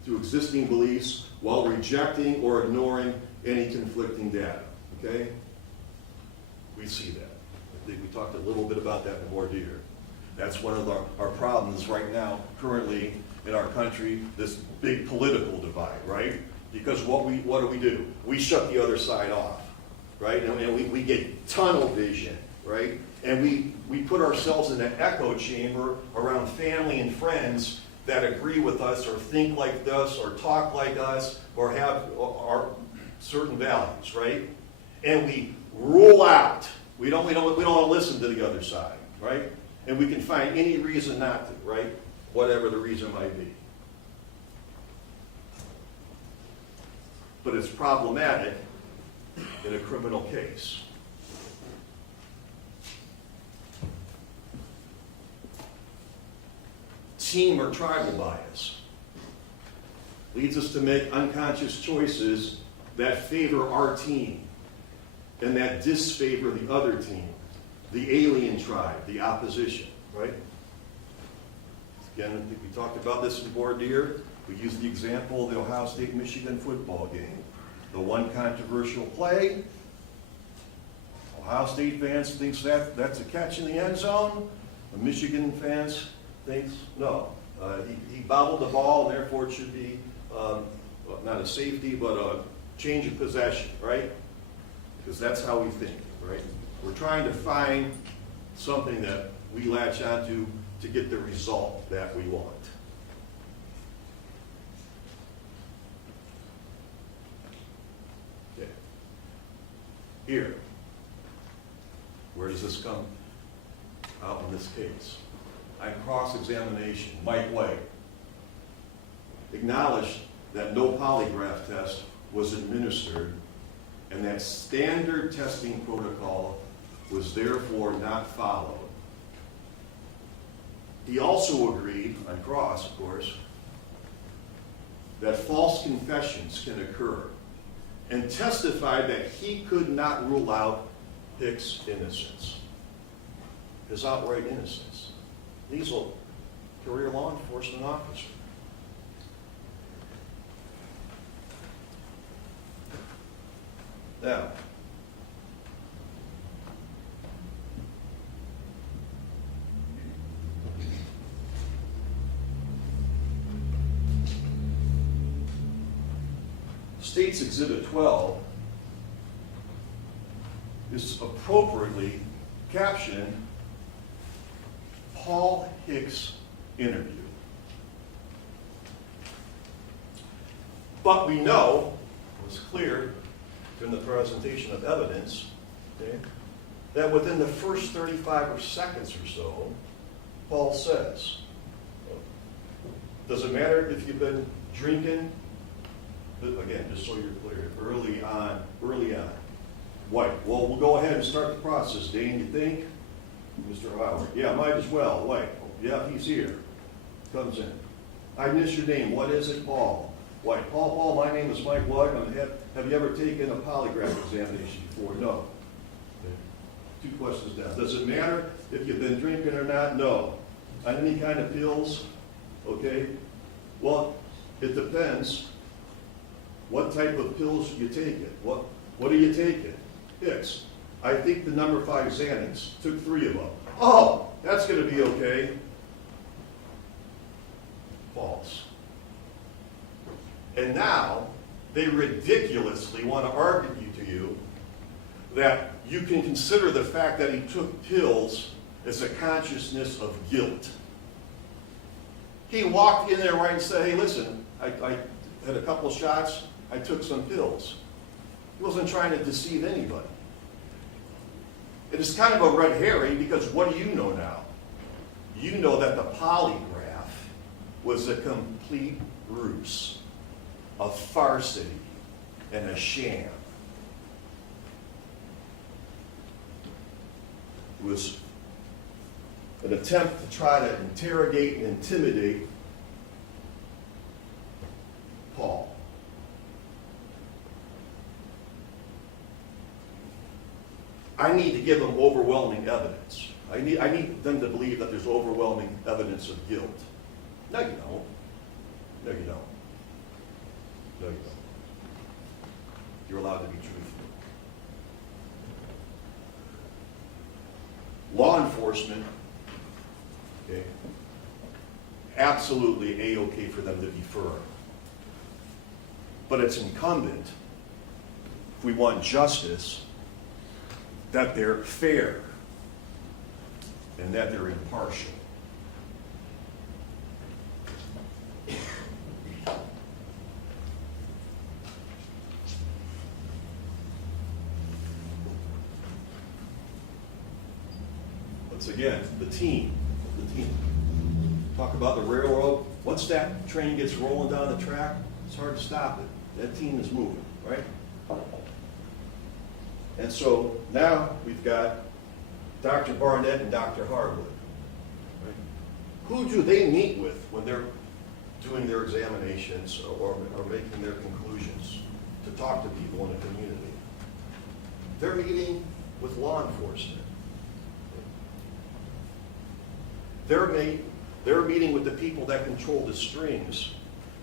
to existing beliefs while rejecting or ignoring any conflicting data, okay? We see that. I think we talked a little bit about that in voir dire. That's one of our problems right now, currently in our country, this big political divide, right? Because what do? We shut the other side off, right? And we get tunnel vision, right? And we put ourselves in an echo chamber around family and friends that agree with us or think like us or talk like us or have our certain values, right? And we rule out. We don't want to listen to the other side, right? And we can find any reason not to, right? Whatever the reason might be. But it's problematic in a criminal case. Team or tribal bias leads us to make unconscious choices that favor our team and that disfavor the other team, the alien tribe, the opposition, right? Again, I think we talked about this in voir dire. We used the example of the Ohio State-Michigan football game. The one controversial play, Ohio State fans think that's a catch in the end zone. The Michigan fans think no. He bobbled the ball, and therefore it should be not a safety, but a change of possession, right? Because that's how we think, right? We're trying to find something that we latch onto to get the result that we want. Okay. Here, where does this come out in this case? On cross-examination, Mike White acknowledged that no polygraph test was administered and that standard testing protocol was therefore not followed. He also agreed, on cross, of course, that false confessions can occur, and testified that he could not rule out Hicks' innocence, his outright innocence. He's a career law enforcement officer. Now, State's Exhibit 12 is appropriately captioned Paul Hicks interview. But we know, it was clear in the presentation of evidence, okay, that within the first 35 seconds or so, Paul says, does it matter if you've been drinking? Again, just so you're clear, early on. White, well, we'll go ahead and start the process. Dane, you think? Mr. Howard, yeah, might as well. White, yeah, he's here. Comes in. I missed your name. What is it, Paul? White, Paul, my name is Mike Lug. Have you ever taken a polygraph examination before? No. Okay. 2 questions down. Does it matter if you've been drinking or not? No. On any kind of pills? Okay. Well, it depends. What type of pills are you taking? What are you taking? Hicks. I think the number 5 Xanax. Took 3 of them. Oh, that's going to be okay. False. And now, they ridiculously want to argue to you that you can consider the fact that he took pills as a consciousness of guilt. He walked in there right and said, hey, listen, I had a couple shots, I took some pills. He wasn't trying to deceive anybody. It is kind of a red herring because what do you know now? You know that the polygraph was a complete ruse, a farce, and a sham. It was an attempt to try to interrogate and intimidate Paul. I need to give them overwhelming evidence. I need them to believe that there's overwhelming evidence of guilt. No, you don't. No, you don't. No, you don't. You're allowed to be truthful. Law enforcement, okay, absolutely A-okay for them to be firm. But it's incumbent, if we want justice, that they're fair and that they're impartial. Once again, the team. Talk about the railroad. Once that train gets rolling down the track, it's hard to stop it. That team is moving, right? And so now we've got Dr. Barnett and Dr. Harwood. Right? Who do they meet with when they're doing their examinations or making their conclusions to talk to people in the community? They're meeting with law enforcement. They're meeting with the people that control the strings,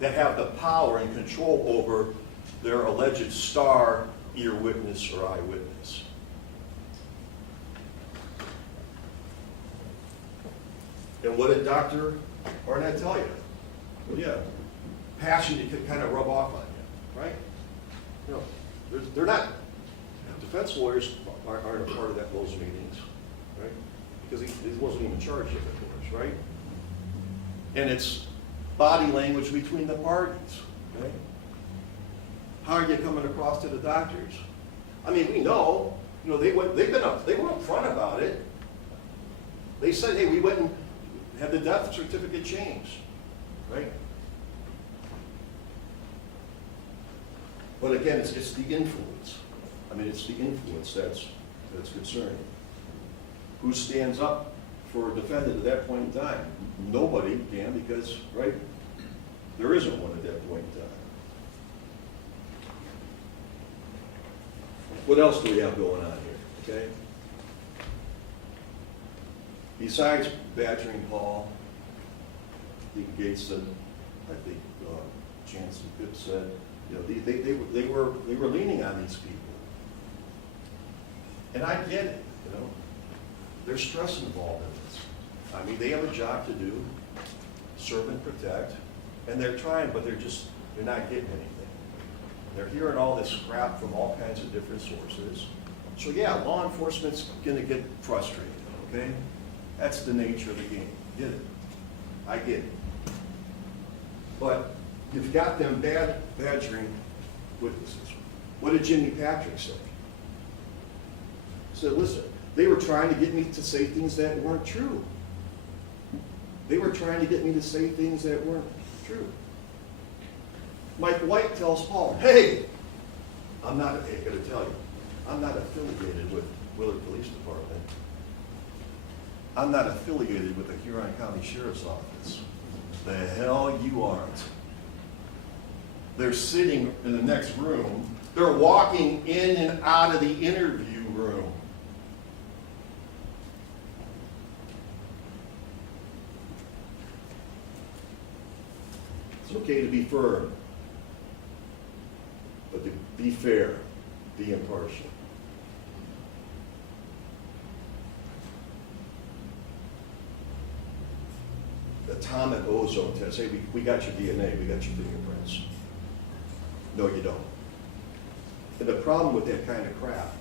that have the power and control over their alleged star, ear witness, or eyewitness. And what did Dr. Barnett tell you? Well, yeah, passion could kind of rub off on you, right? You know, they're not, defense lawyers aren't a part of those meetings, right? Because he wasn't even charged with it, of course, right? And it's body language between the parties, right? How are you coming across to the doctors? I mean, we know, they were upfront about it. They said, hey, we went and had the death certificate changed, right? But again, it's the influence. I mean, it's the influence that's concerning. Who stands up for a defendant at that point in time? Nobody can because, right? There isn't one at that point in time. What else do we have going on here, okay? Besides badgering Paul, I think Gates said, I think Chance and Pip said, you know, they were leaning on these people. And I get it, you know. There's stress involved in this. I mean, they have a job to do, serve and protect, and they're trying, but they're not getting anything. They're hearing all this crap from all kinds of different sources. So yeah, law enforcement's gonna get frustrated, okay? That's the nature of the game. Get it? I get it. But you've got them badgering witnesses. What did Jimmy Patrick say? He said, listen, they were trying to get me to say things that weren't true. They were trying to get me to say things that weren't true. Mike White tells Paul, hey, I'm not, I gotta tell you, I'm not affiliated with Willard Police Department. I'm not affiliated with the Huron County Sheriff's Office. The hell you aren't. They're sitting in the next room. They're walking in and out of the interview room. It's okay to be firm, but to be fair, be impartial. Atomic ozone test. Hey, we got your DNA, we got your fingerprints. No, you don't. And the problem with that kind of crap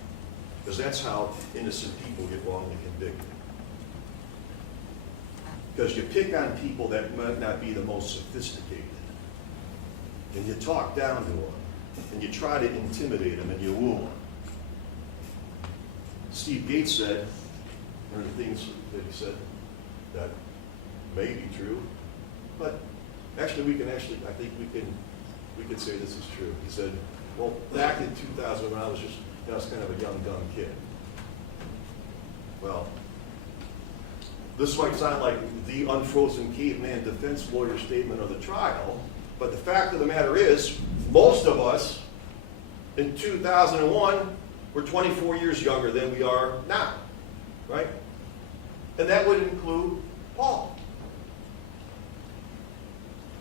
is that's how innocent people get wrongly convicted. Because you pick on people that might not be the most sophisticated. And you talk down to them. And you try to intimidate them and you woo them. Steve Gates said, one of the things that he said that may be true, but actually I think we could say this is true. He said, well, back in 2000 when I was kind of a young, dumb kid. Well, this might sound like the unfrozen caveman defense lawyer statement of the trial, but the fact of the matter is, most of us in 2001 were 24 years younger than we are now, right? And that would include Paul.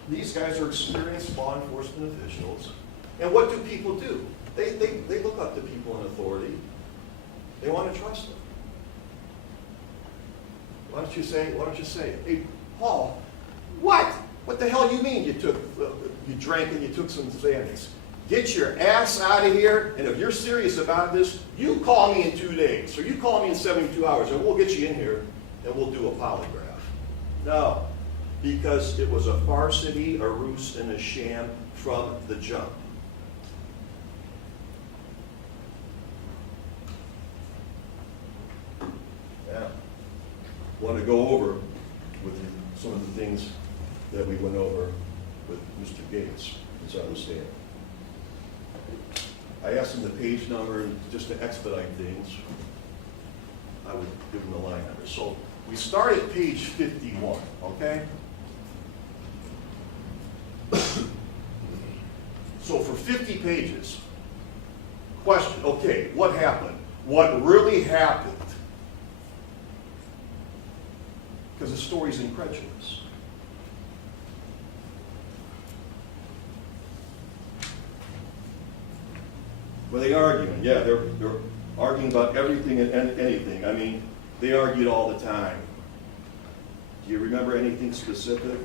These guys are experienced law enforcement officials. And what do people do? They look up to people in authority. They want to trust them. Why don't you say, hey, Paul, what? What the hell you mean you drank and you took some Xanax? Get your ass out of here, and if you're serious about this, you call me in 2 days, or you call me in 72 hours, and we'll get you in here, and we'll do a polygraph. No, because it was a farcity, a ruse, and a sham from the jump. Yeah. Want to go over with you some of the things that we went over with Mr. Gates. It's on the stand. I asked him the page number, and just to expedite things, I would give him the line number. So we start at page 51, okay? So for 50 pages, question, okay, what happened? What really happened? Because the story's incredulous. Were they arguing? Yeah, they're arguing about everything and anything. I mean, they argued all the time. Do you remember anything specific?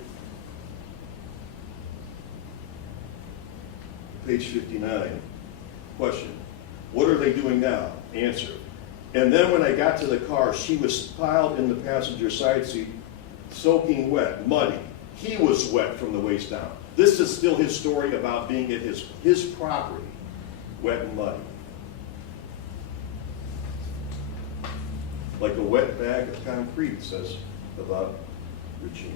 Page 59. Question. What are they doing now? Answer. And then when I got to the car, she was piled in the passenger side seat, soaking wet, muddy. He was wet from the waist down. This is still his story about being at his property, wet and muddy. Like a wet bag of concrete, says about Regina.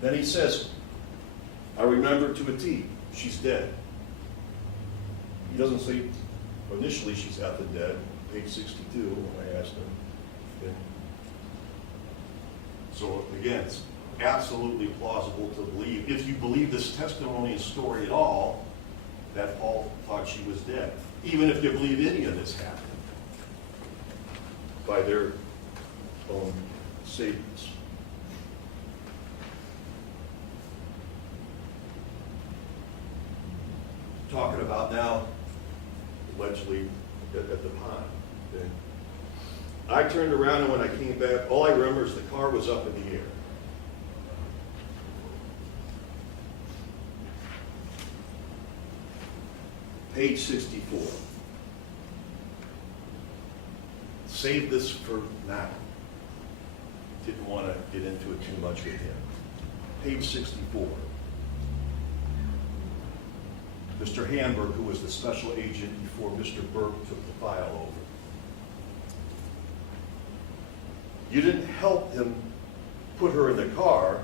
Then he says, I remember to a T, she's dead. He doesn't say initially she's effing dead, page 62, when I asked him. Okay? So again, it's absolutely plausible to believe, if you believe this testimony and story at all, that Paul thought she was dead. Even if you believe any of this happened by their own statements. Talking about now, allegedly, at the pond. Okay? I turned around and when I came back, all I remember is the car was up in the air. Page 64. Save this for now. Didn't want to get into it too much with him. Page 64. Mr. Hamburg, who was the special agent before Mr. Burke took the file over. You didn't help him put her in the car.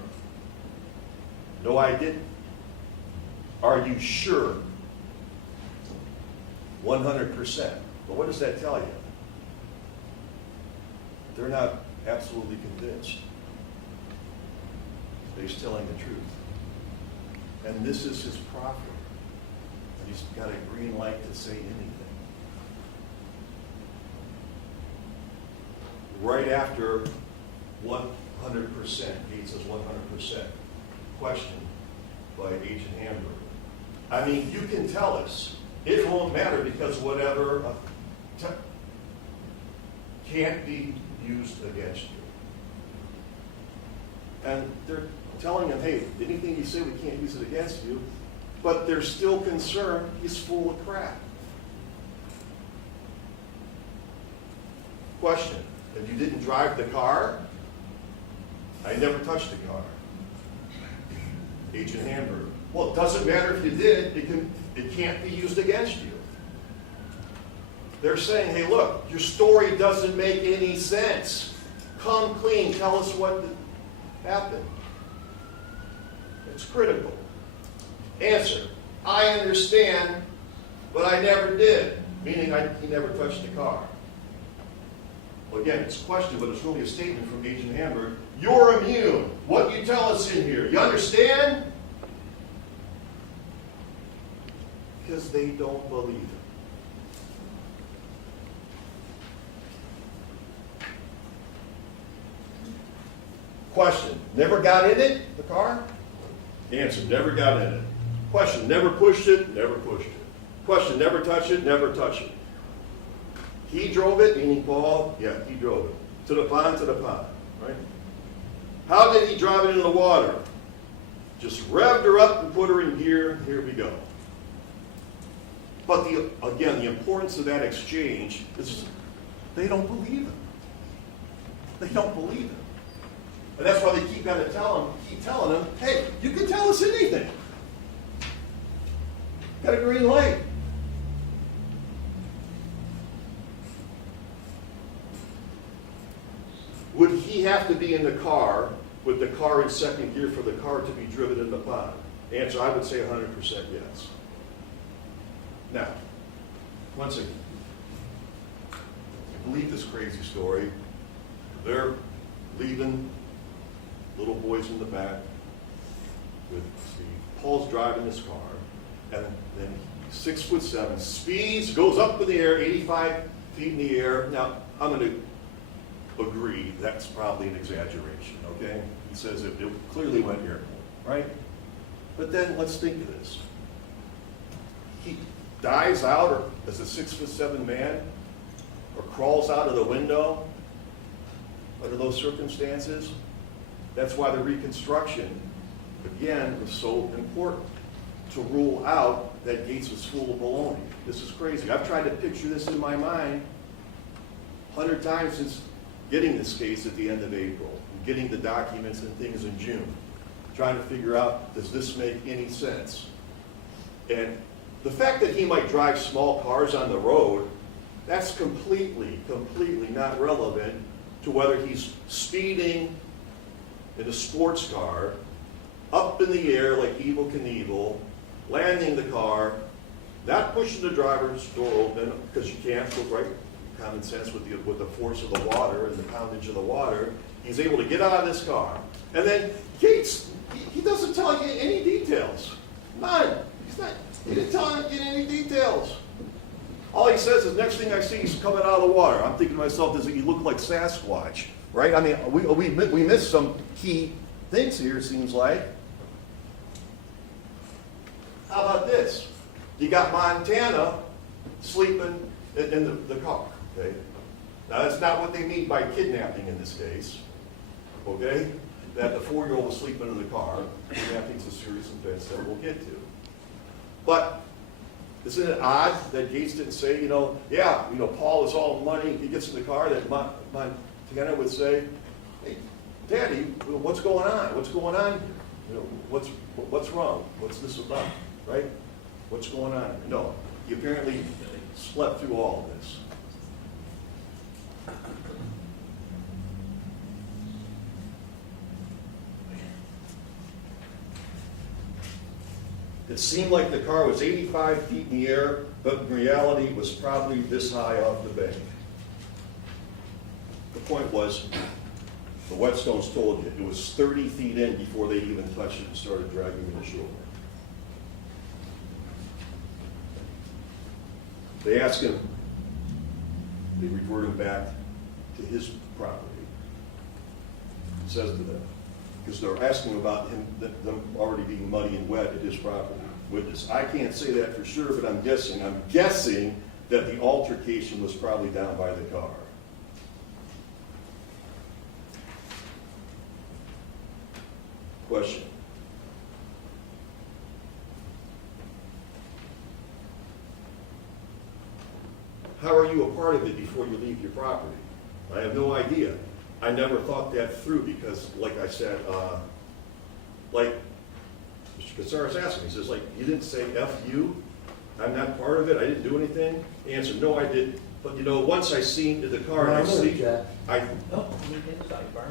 No, I didn't. Are you sure? 100%. But what does that tell you? They're not absolutely convinced that he's telling the truth. And this is his proffer. He's got a green light to say anything. Right after 100%, Gates says 100% question by Agent Hamburg. I mean, you can tell us. It won't matter because whatever can't be used against you. And they're telling him, hey, anything you say, we can't use it against you. But they're still concerned he's full of crap. Question, if you didn't drive the car, I never touched the car. Agent Hamburg, well, it doesn't matter if you did, it can't be used against you. They're saying, hey, look, your story doesn't make any sense. Come clean, tell us what happened. It's critical. Answer, I understand, but I never did. Meaning he never touched the car. Well, again, it's a question, but it's really a statement from Agent Hamburg. You're immune. What you tell us in here, you understand? Because they don't believe it. Question, never got in it, the car? Answer, never got in it. Question, never pushed it? Never pushed it. Question, never touched it? Never touched it. He drove it, meaning Paul? Yeah, he drove it. To the pond, right? How did he drive it into the water? Just revved her up and put her in gear. Here we go. But again, the importance of that exchange is they don't believe him. They don't believe him. And that's why they keep telling him, hey, you can tell us anything. Got a green light. Would he have to be in the car with the car in second gear for the car to be driven in the pond? Answer, I would say 100% yes. Now, once again, I believe this crazy story. They're leaving, little boys in the back with Steve. Paul's driving this car, and then 6'7", speeds, goes up in the air, 85 feet in the air. Now, I'm going to agree that's probably an exaggeration, okay? He says it clearly went airborne, right? But then let's think of this. He dives out or as a 6'7" man or crawls out of the window under those circumstances. That's why the reconstruction, again, was so important to rule out that Gates was full of baloney. This is crazy. I've tried to picture this in my mind 100 times since getting this case at the end of April, and getting the documents and things in June, trying to figure out, does this make any sense? And the fact that he might drive small cars on the road, that's completely not relevant to whether he's speeding in a sports car, up in the air like Evel Knievel, landing the car, not pushing the driver's door open because you can't, right? common sense with the force of the water and the poundage of the water, he's able to get out of this car. And then Gates, he doesn't tell you any details. None. He didn't tell you any details. All he says is, next thing I see, he's coming out of the water. I'm thinking to myself, does he look like Sasquatch? Right? I mean, we missed some key things here, it seems like. How about this? You got Montana sleeping in the car, okay? Now, that's not what they mean by kidnapping in this case, okay? That the 4-year-old was sleeping in the car. Kidnapping's a serious offense that we'll get to. But isn't it odd that Gates didn't say, Paul is all money, he gets in the car, that Montana would say, hey, Daddy, what's going on? What's going on? What's wrong? What's this about? Right? What's going on? No. He apparently slept through all of this. It seemed like the car was 85 feet in the air, but in reality it was probably this high off the bank. The point was, the Whetstones told you, it was 30 feet in before they even touched it and started dragging it ashore. They asked him, they revert him back to his property. He says to them, because they're asking about them already being muddy and wet at his property. Witness, I can't say that for sure, but I'm guessing that the altercation was probably down by the car. Question. How are you a part of it before you leave your property? I have no idea. I never thought that through because, like I said, like Mr. Casares asked me, he says, like, you didn't say F you? I'm not part of it? I didn't do anything? Answer, no, I didn't. But, once I seen the car and I see, Oh, let me get the sidebar.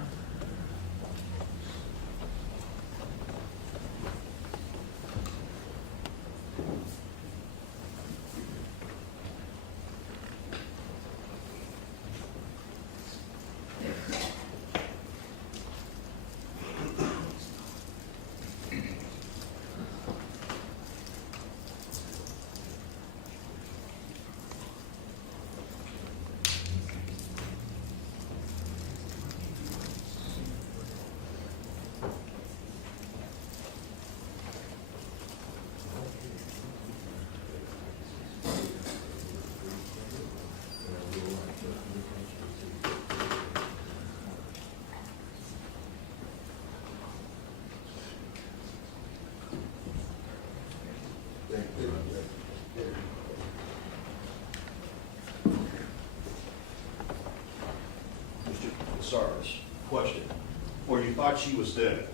Mr. Casares, question. Or you thought she was dead?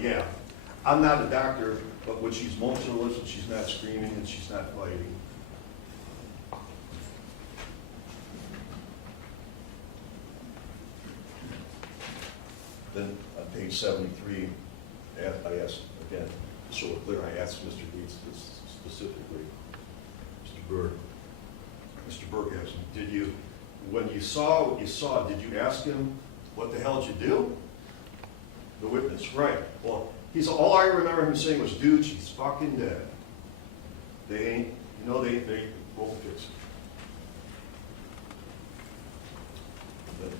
Yeah. I'm not a doctor, but when she's motionless and she's not screaming and she's not fighting. Then on page 73, I asked, again, to show it clear, I asked Mr. Gates specifically, Mr. Burke. Mr. Burke asked me, when you saw what you saw, did you ask him, what the hell did you do? The witness, right. Well, all I remember him saying was, dude, she's fucking dead. They won't fix it. But,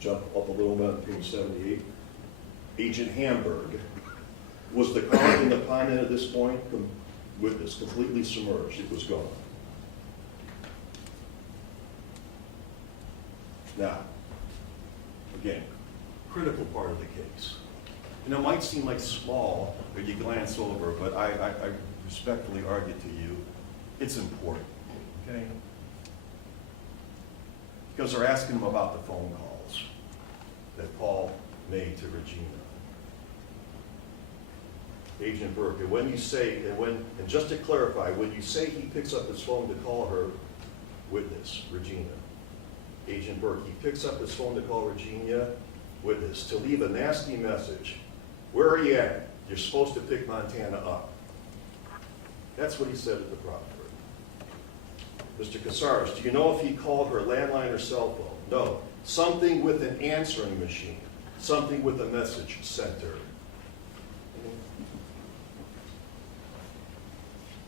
jump up a little bit on page 78. Agent Hamburg, was the car in the pond at this point? Witness, completely submerged. It was gone. Now, again, critical part of the case. And it might seem like small, or you glance over, but I respectfully argue to you, it's important, okay? Because they're asking him about the phone calls that Paul made to Regina. Agent Burke, and when you say, and just to clarify, when you say he picks up his phone to call her witness, Regina, Agent Burke, he picks up his phone to call Regina, witness, to leave a nasty message. Where are you at? You're supposed to pick Montana up. That's what he said at the property. Mr. Casares, do you know if he called her landline or cell phone? No. Something with an answering machine, something with a message center.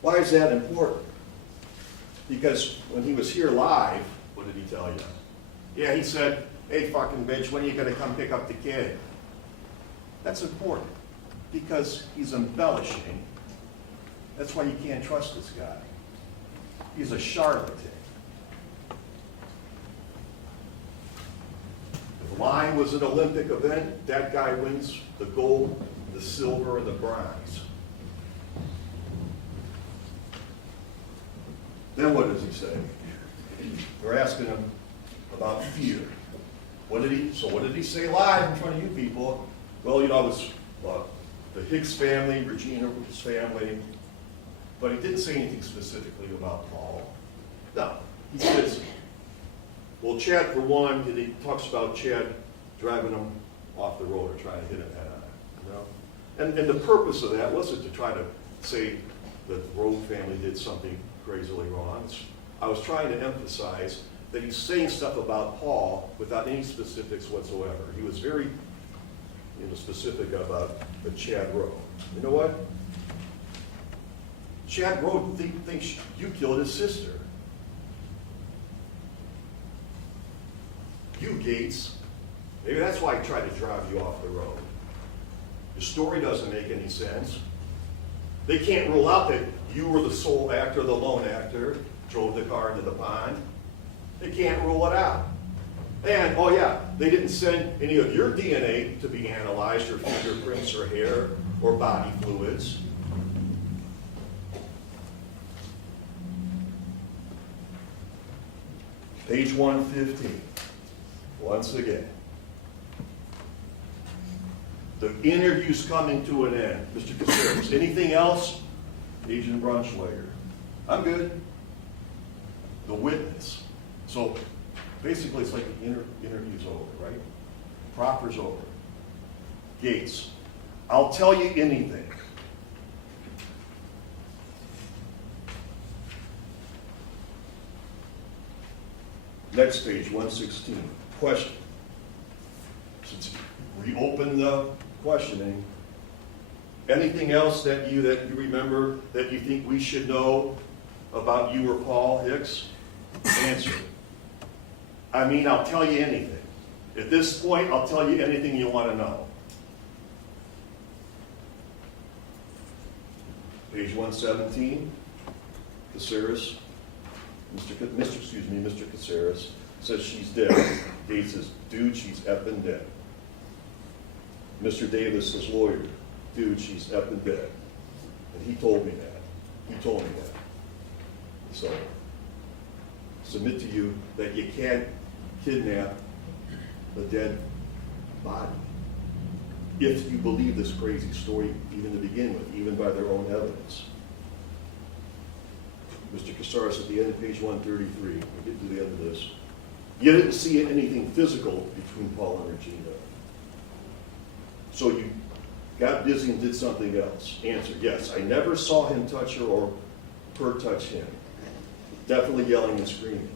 Why is that important? Because when he was here live, what did he tell you? Yeah, he said, hey, fucking bitch, when are you going to come pick up the kid? That's important because he's embellishing. That's why you can't trust this guy. He's a charlatan. If Line was an Olympic event, that guy wins the gold, the silver, and the bronze. Then what does he say? They're asking him about fear. What did he say live in front of you people? Well, you know, it was the Hicks family, Regina's family, but he didn't say anything specifically about Paul. No, he says, well, Chad, for one, and he talks about Chad driving him off the road or trying to hit him head on, you know? And the purpose of that wasn't to try to say that the Road family did something crazily wrong. I was trying to emphasize that he's saying stuff about Paul without any specifics whatsoever. He was very specific about the Chad Rowe. You know what? Chad Rowe thinks you killed his sister. You, Gates, maybe that's why he tried to drive you off the road. The story doesn't make any sense. They can't rule out that you were the sole actor, the lone actor, drove the car into the pond. They can't rule it out. And, oh yeah, they didn't send any of your DNA to be analyzed, or fingerprints, or hair, or body fluids. Page 115, once again. The interview's coming to an end. Mr. Casares, anything else? Agent Brunschweiger. I'm good. The witness. So basically it's like the interview's over, right? Proffer's over. Gates, I'll tell you anything. Next page, 116. Question. Since we opened the questioning, anything else that you remember that you think we should know about you or Paul Hicks? Answer. I mean, I'll tell you anything. At this point, I'll tell you anything you want to know. Page 117, Casares, Mr. Casares says she's dead. Gates says, dude, she's effing dead. Mr. Davis says, lawyer, dude, she's effing dead. And he told me that. He told me that. So, submit to you that you can't kidnap a dead body if you believe this crazy story even to begin with, even by their own evidence. Mr. Casares, at the end of page 133, we get to the end of this. You didn't see anything physical between Paul and Regina. So you got busy and did something else. Answer, yes, I never saw him touch her or her touch him. Definitely yelling and screaming.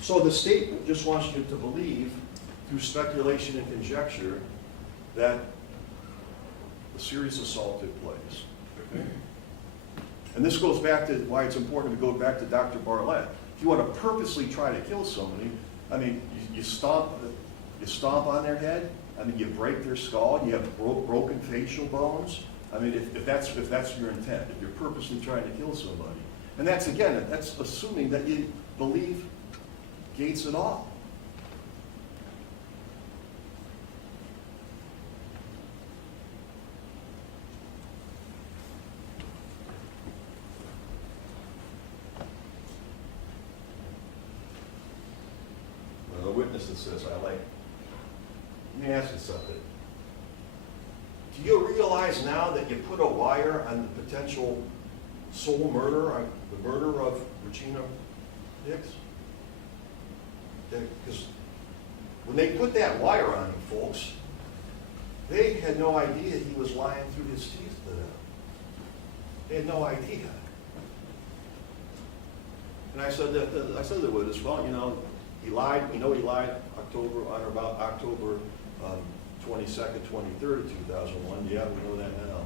So the state just wants you to believe, through speculation and conjecture, that a serious assault took place. Okay? And this goes back to why it's important to go back to Dr. Bartlett. If you want to purposely try to kill somebody, I mean, you stomp on their head. I mean, you break their skull. You have broken facial bones. I mean, if that's your intent, if you're purposely trying to kill somebody, and that's assuming that you believe Gates at all. The witness that says, let me ask you something. Do you realize now that you put a wire on the potential sole murder, on the murder of Regina Hicks? Because when they put that wire on him, folks, they had no idea he was lying through his teeth to them. They had no idea. And I said to the witness, well, you know, he lied, we know he lied on or about October 22nd, 23rd of 2001. Yeah, we know that now.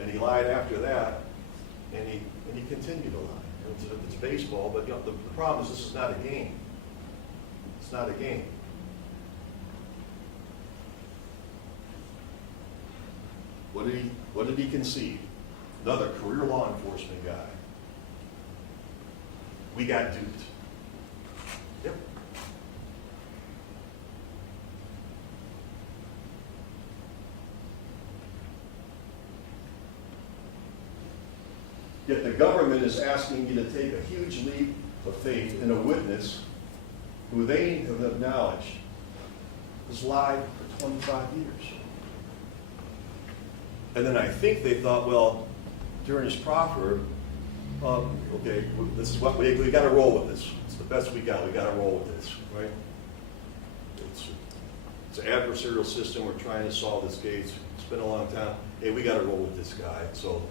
And he lied after that, and he continued to lie. It's baseball, but you know, the problem is this is not a game. It's not a game. What did he concede? Another career law enforcement guy. We got duped. Yep. Yet the government is asking you to take a huge leap of faith in a witness who they have acknowledged has lied for 25 years. And then I think they thought, well, during his proffer, okay, this is what we got to roll with this. It's the best we got. We got to roll with this, right? It's an adversarial system. We're trying to solve this case. It's been a long time. Hey, we got to roll with this guy. So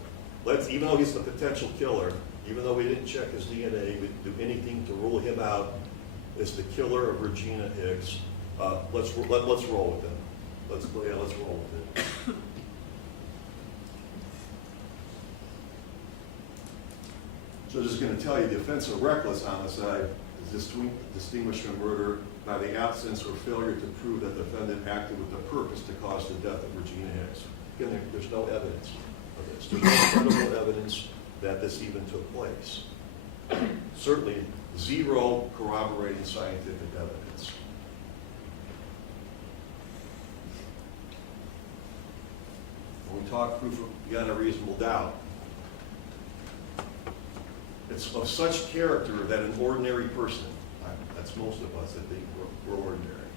let's, even though he's the potential killer, even though we didn't check his DNA, we didn't do anything to rule him out as the killer of Regina Hicks. Let's roll with him. Let's roll with it. So this is going to tell you the offense of reckless homicide is distinguished from murder by the absence or failure to prove that the defendant acted with the purpose to cause the death of Regina Hicks. Again, there's no evidence of this. There's no credible evidence that this even took place. Certainly, zero corroborating scientific evidence. When we talk proof beyond a reasonable doubt, it's of such character that an ordinary person, that's most of us that think we're ordinary,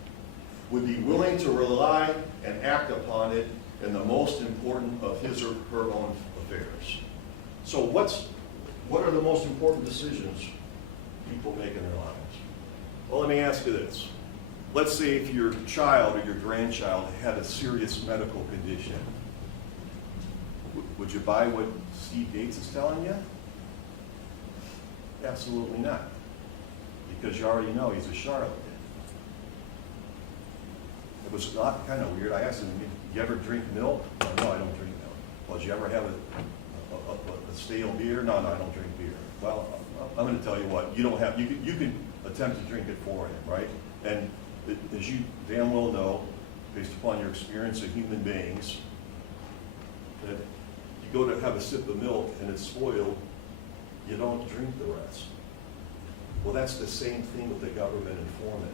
would be willing to rely and act upon it in the most important of his or her own affairs. So what are the most important decisions people make in their lives? Well, let me ask you this. Let's say if your child or your grandchild had a serious medical condition, would you buy what Steve Gates is telling you? Absolutely not. Because you already know he's a charlatan. It was not kind of weird. I asked him, you ever drink milk? Oh, no, I don't drink milk. Well, did you ever have a stale beer? No, I don't drink beer. Well, I'm going to tell you what, you don't have, you can attempt to drink it for him, right? And as you damn well know, based upon your experience of human beings, that you go to have a sip of milk and it's spoiled, you don't drink the rest. Well, that's the same thing with the government informant.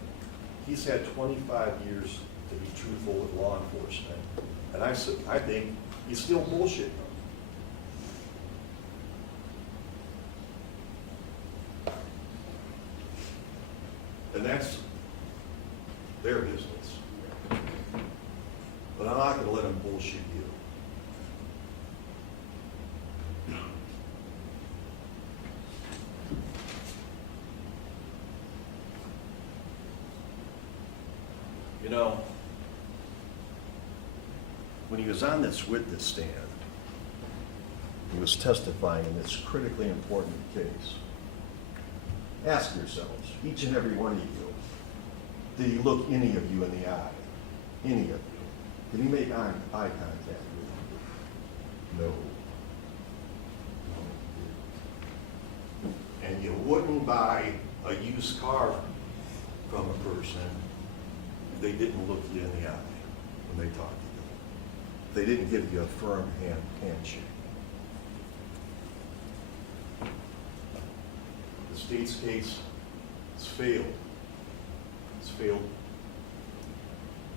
He's had 25 years to be truthful with law enforcement. And I think he's still bullshitting them. And that's their business. But I'm not going to let them bullshit you. You know, when he was on this witness stand, he was testifying in this critically important case. Ask yourselves, each and every one of you, did he look any of you in the eye? Any of you? Did he make eye contact with you? No. And you wouldn't buy a used car from a person if they didn't look you in the eye when they talked to you. They didn't give you a firm handshake. The state's case has failed. It's failed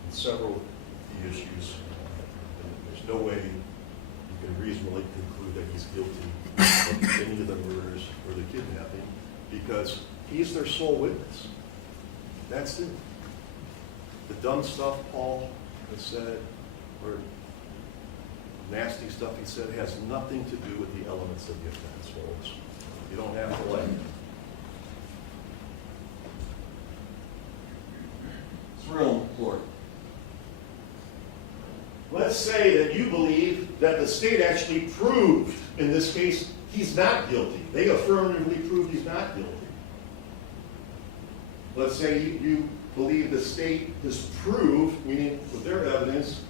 in several of the issues. And there's no way you can reasonably conclude that he's guilty of any of the murders or the kidnapping because he's their sole witness. That's it. The dumb stuff Paul has said, or nasty stuff he said, has nothing to do with the elements of the offense, folks. You don't have to like it. It's real important. Let's say that you believe that the state actually proved, in this case, he's not guilty. They affirmatively proved he's not guilty. let's say you believe the state has proved, meaning with their evidence,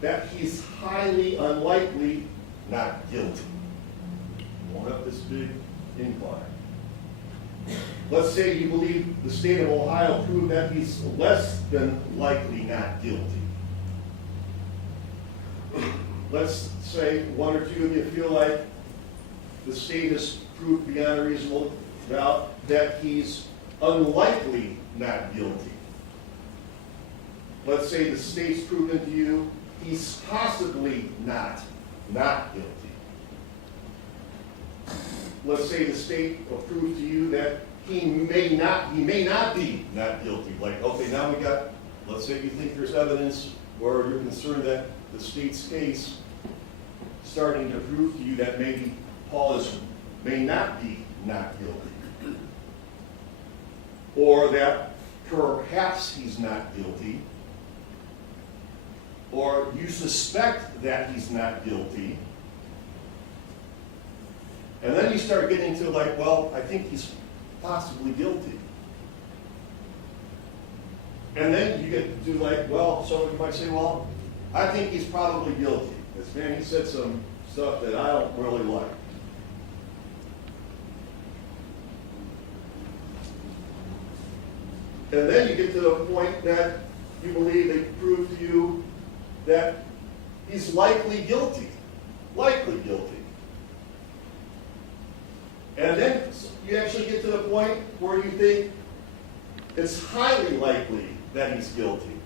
that he's highly unlikely not guilty. Won't have this big incline. Let's say you believe the state of Ohio proved that he's less than likely not guilty. Let's say one or two of you feel like the state has proved beyond a reasonable doubt that he's unlikely not guilty. Let's say the state's proven to you he's possibly not guilty. Let's say the state will prove to you that he may not be not guilty. Like, okay, now we got, let's say you think there's evidence where you're concerned that the state's case starting to prove to you that maybe Paul may not be not guilty. Or that perhaps he's not guilty. Or you suspect that he's not guilty. And then you start getting to like, well, I think he's possibly guilty. And then you get to like, well, somebody might say, well, I think he's probably guilty. This man, he said some stuff that I don't really like. And then you get to the point that you believe they prove to you that he's likely guilty. Likely guilty. And then you actually get to the point where you think it's highly likely that he's guilty.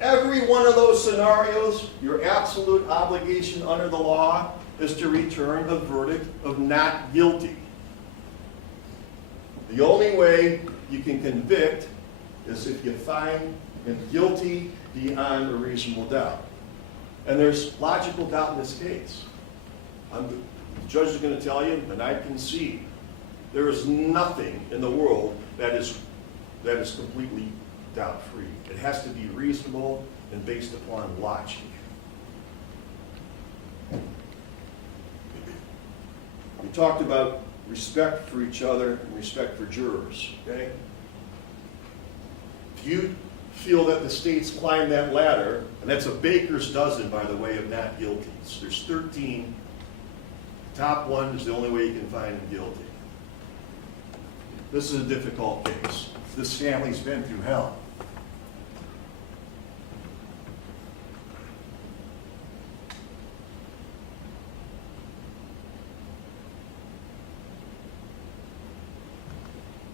Every one of those scenarios, your absolute obligation under the law is to return a verdict of not guilty. The only way you can convict is if you find him guilty beyond a reasonable doubt. And there's logical doubt in this case. The judge is going to tell you, and I concede, there is nothing in the world that is completely doubt-free. It has to be reasonable and based upon logic. We talked about respect for each other and respect for jurors, okay? If you feel that the state's climbed that ladder, and that's a baker's dozen, by the way, of not guilties. There's 13. Top one is the only way you can find him guilty. This is a difficult case. This family's been through hell.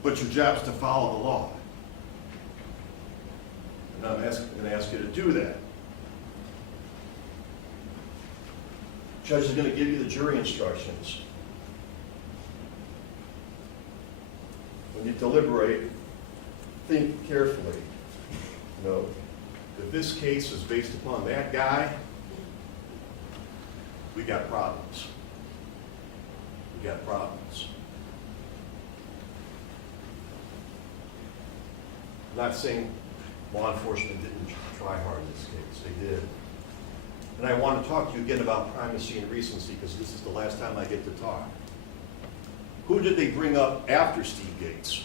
But your job is to follow the law. And I'm going to ask you to do that. Judge is going to give you the jury instructions. When you deliberate, think carefully. You know, if this case is based upon that guy, we got problems. We got problems. I'm not saying law enforcement didn't try hard in this case. They did. And I want to talk to you again about primacy and recency because this is the last time I get to talk. Who did they bring up after Steve Gates?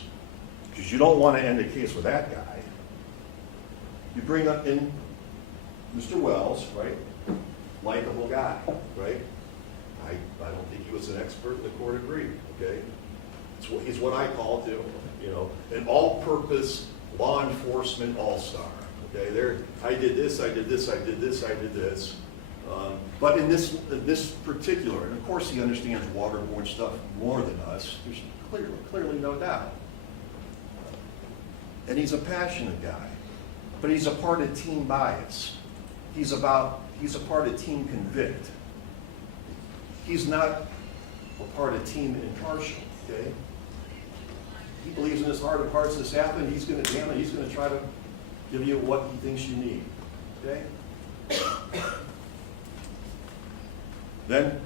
Because you don't want to end the case with that guy. You bring up in Mr. Wells, right? Likeable guy, right? I don't think he was an expert. The court agreed, okay? He's what I call, an all-purpose law enforcement all-star. Okay, there. I did this. I did this. I did this. I did this. But in this particular, and of course he understands waterborne stuff more than us. There's clearly no doubt. And he's a passionate guy, but he's a part of team bias. He's a part of team convict. He's not a part of team impartial. Okay. He believes in his heart of hearts this happened. He's going to try to give you what he thinks you need. Okay? Then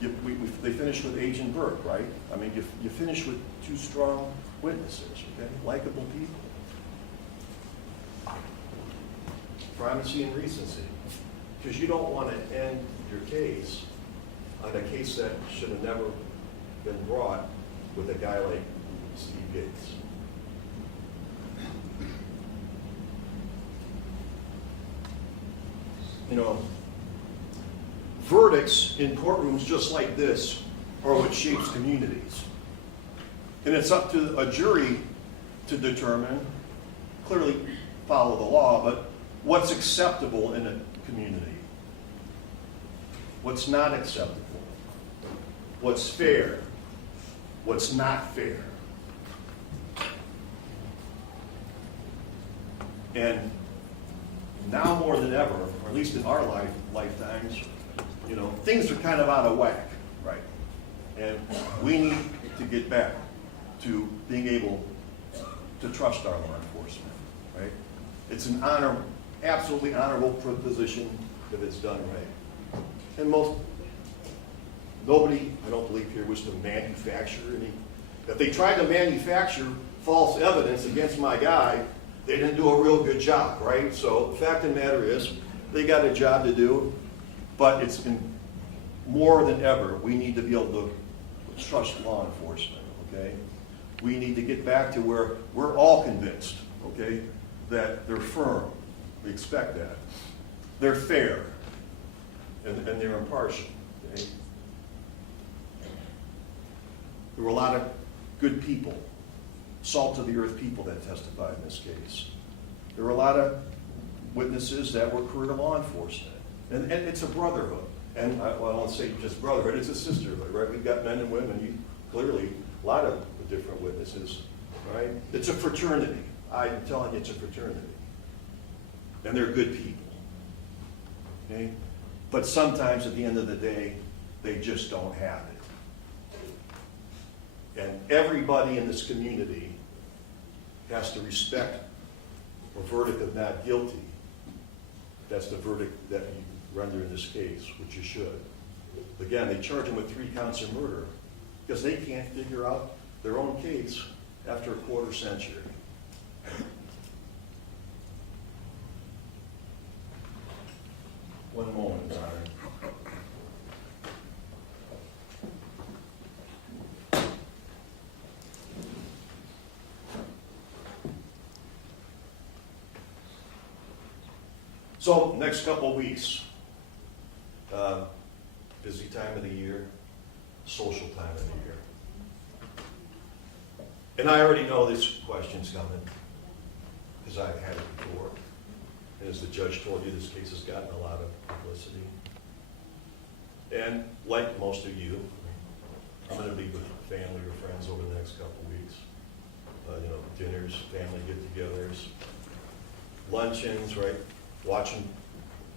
they finish with Agent Burke, right? I mean, you finish with two strong witnesses, okay? Likeable people. Primacy and recency. Because you don't want to end your case on a case that should have never been brought with a guy like Steve Gates. You know, verdicts in courtrooms just like this are what shapes communities. And it's up to a jury to determine, clearly follow the law, but what's acceptable in a community. What's not acceptable. What's fair. What's not fair. And now more than ever, or at least in our lifetimes, you know, things are kind of out of whack, right? And we need to get back to being able to trust our law enforcement, right? It's an absolutely honorable position if it's done right. And nobody, I don't believe here, was to manufacture any. If they tried to manufacture false evidence against my guy, they didn't do a real good job, right? So the fact of the matter is, they got a job to do, but it's more than ever, we need to be able to trust law enforcement, okay? We need to get back to where we're all convinced, okay, that they're firm. We expect that. They're fair, and they're impartial, okay? There were a lot of good people, salt of the earth people that testified in this case. There were a lot of witnesses that were career law enforcement. And it's a brotherhood. And I don't say just brotherhood, it's a sisterhood, right? We've got men and women, clearly, a lot of different witnesses, right? It's a fraternity. I'm telling you, it's a fraternity. And they're good people, okay? But sometimes at the end of the day, they just don't have it. And everybody in this community has to respect a verdict of not guilty. That's the verdict that you render in this case, which you should. Again, they charge them with 3 counts of murder because they can't figure out their own case after a quarter century. One moment, Byron. So, next couple of weeks, busy time of the year, social time of the year. And I already know this question's coming, because I've had it before. And as the judge told you, this case has gotten a lot of publicity. And like most of you, I'm going to be with family or friends over the next couple of weeks. Dinners, family get-togethers, luncheons, right? Watching,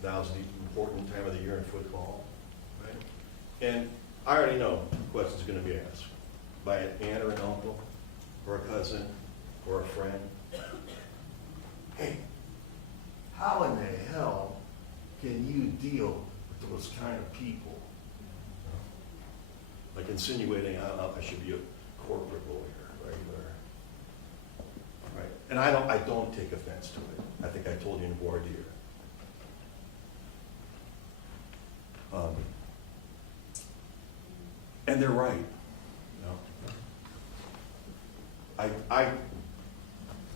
now's the important time of the year in football, right? And I already know the question's going to be asked by an aunt or an uncle, or a cousin, or a friend. Hey, how in the hell can you deal with those kind of people? Like insinuating I should be a corporate lawyer, right? Right. And I don't take offense to it. I think I told you in voir dire. And they're right.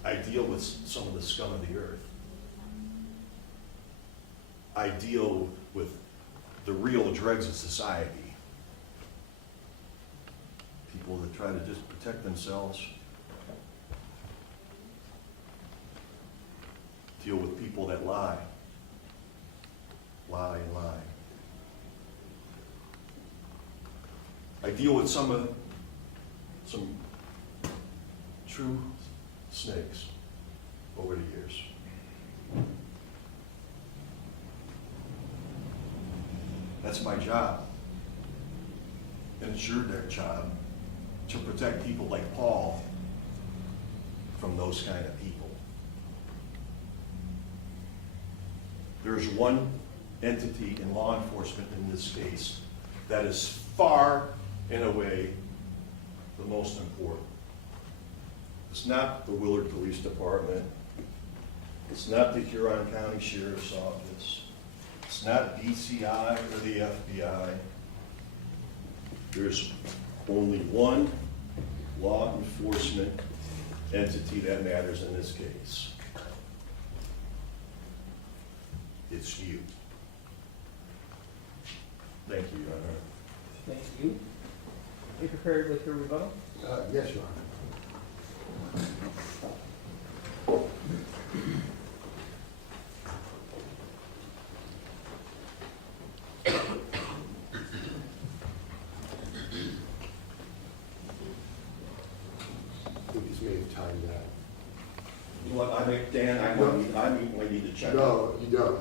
I deal with some of the scum of the earth. I deal with the real dregs of society. People that try to just protect themselves. Deal with people that lie. Lie and lie. I deal with some true snakes over the years. That's my job. And it's your job to protect people like Paul from those kind of people. There's one entity in law enforcement in this case that is far and away the most important. It's not the Willard Police Department. It's not the Huron County Sheriff's Office. It's not DCI or the FBI. There's only one law enforcement entity that matters in this case. It's you. Thank you, Your Honor. Thank you. Are you prepared with your rebuttal? Yes, Your Honor. I think he's made time that. You want, Dan, we need to check. No, you don't.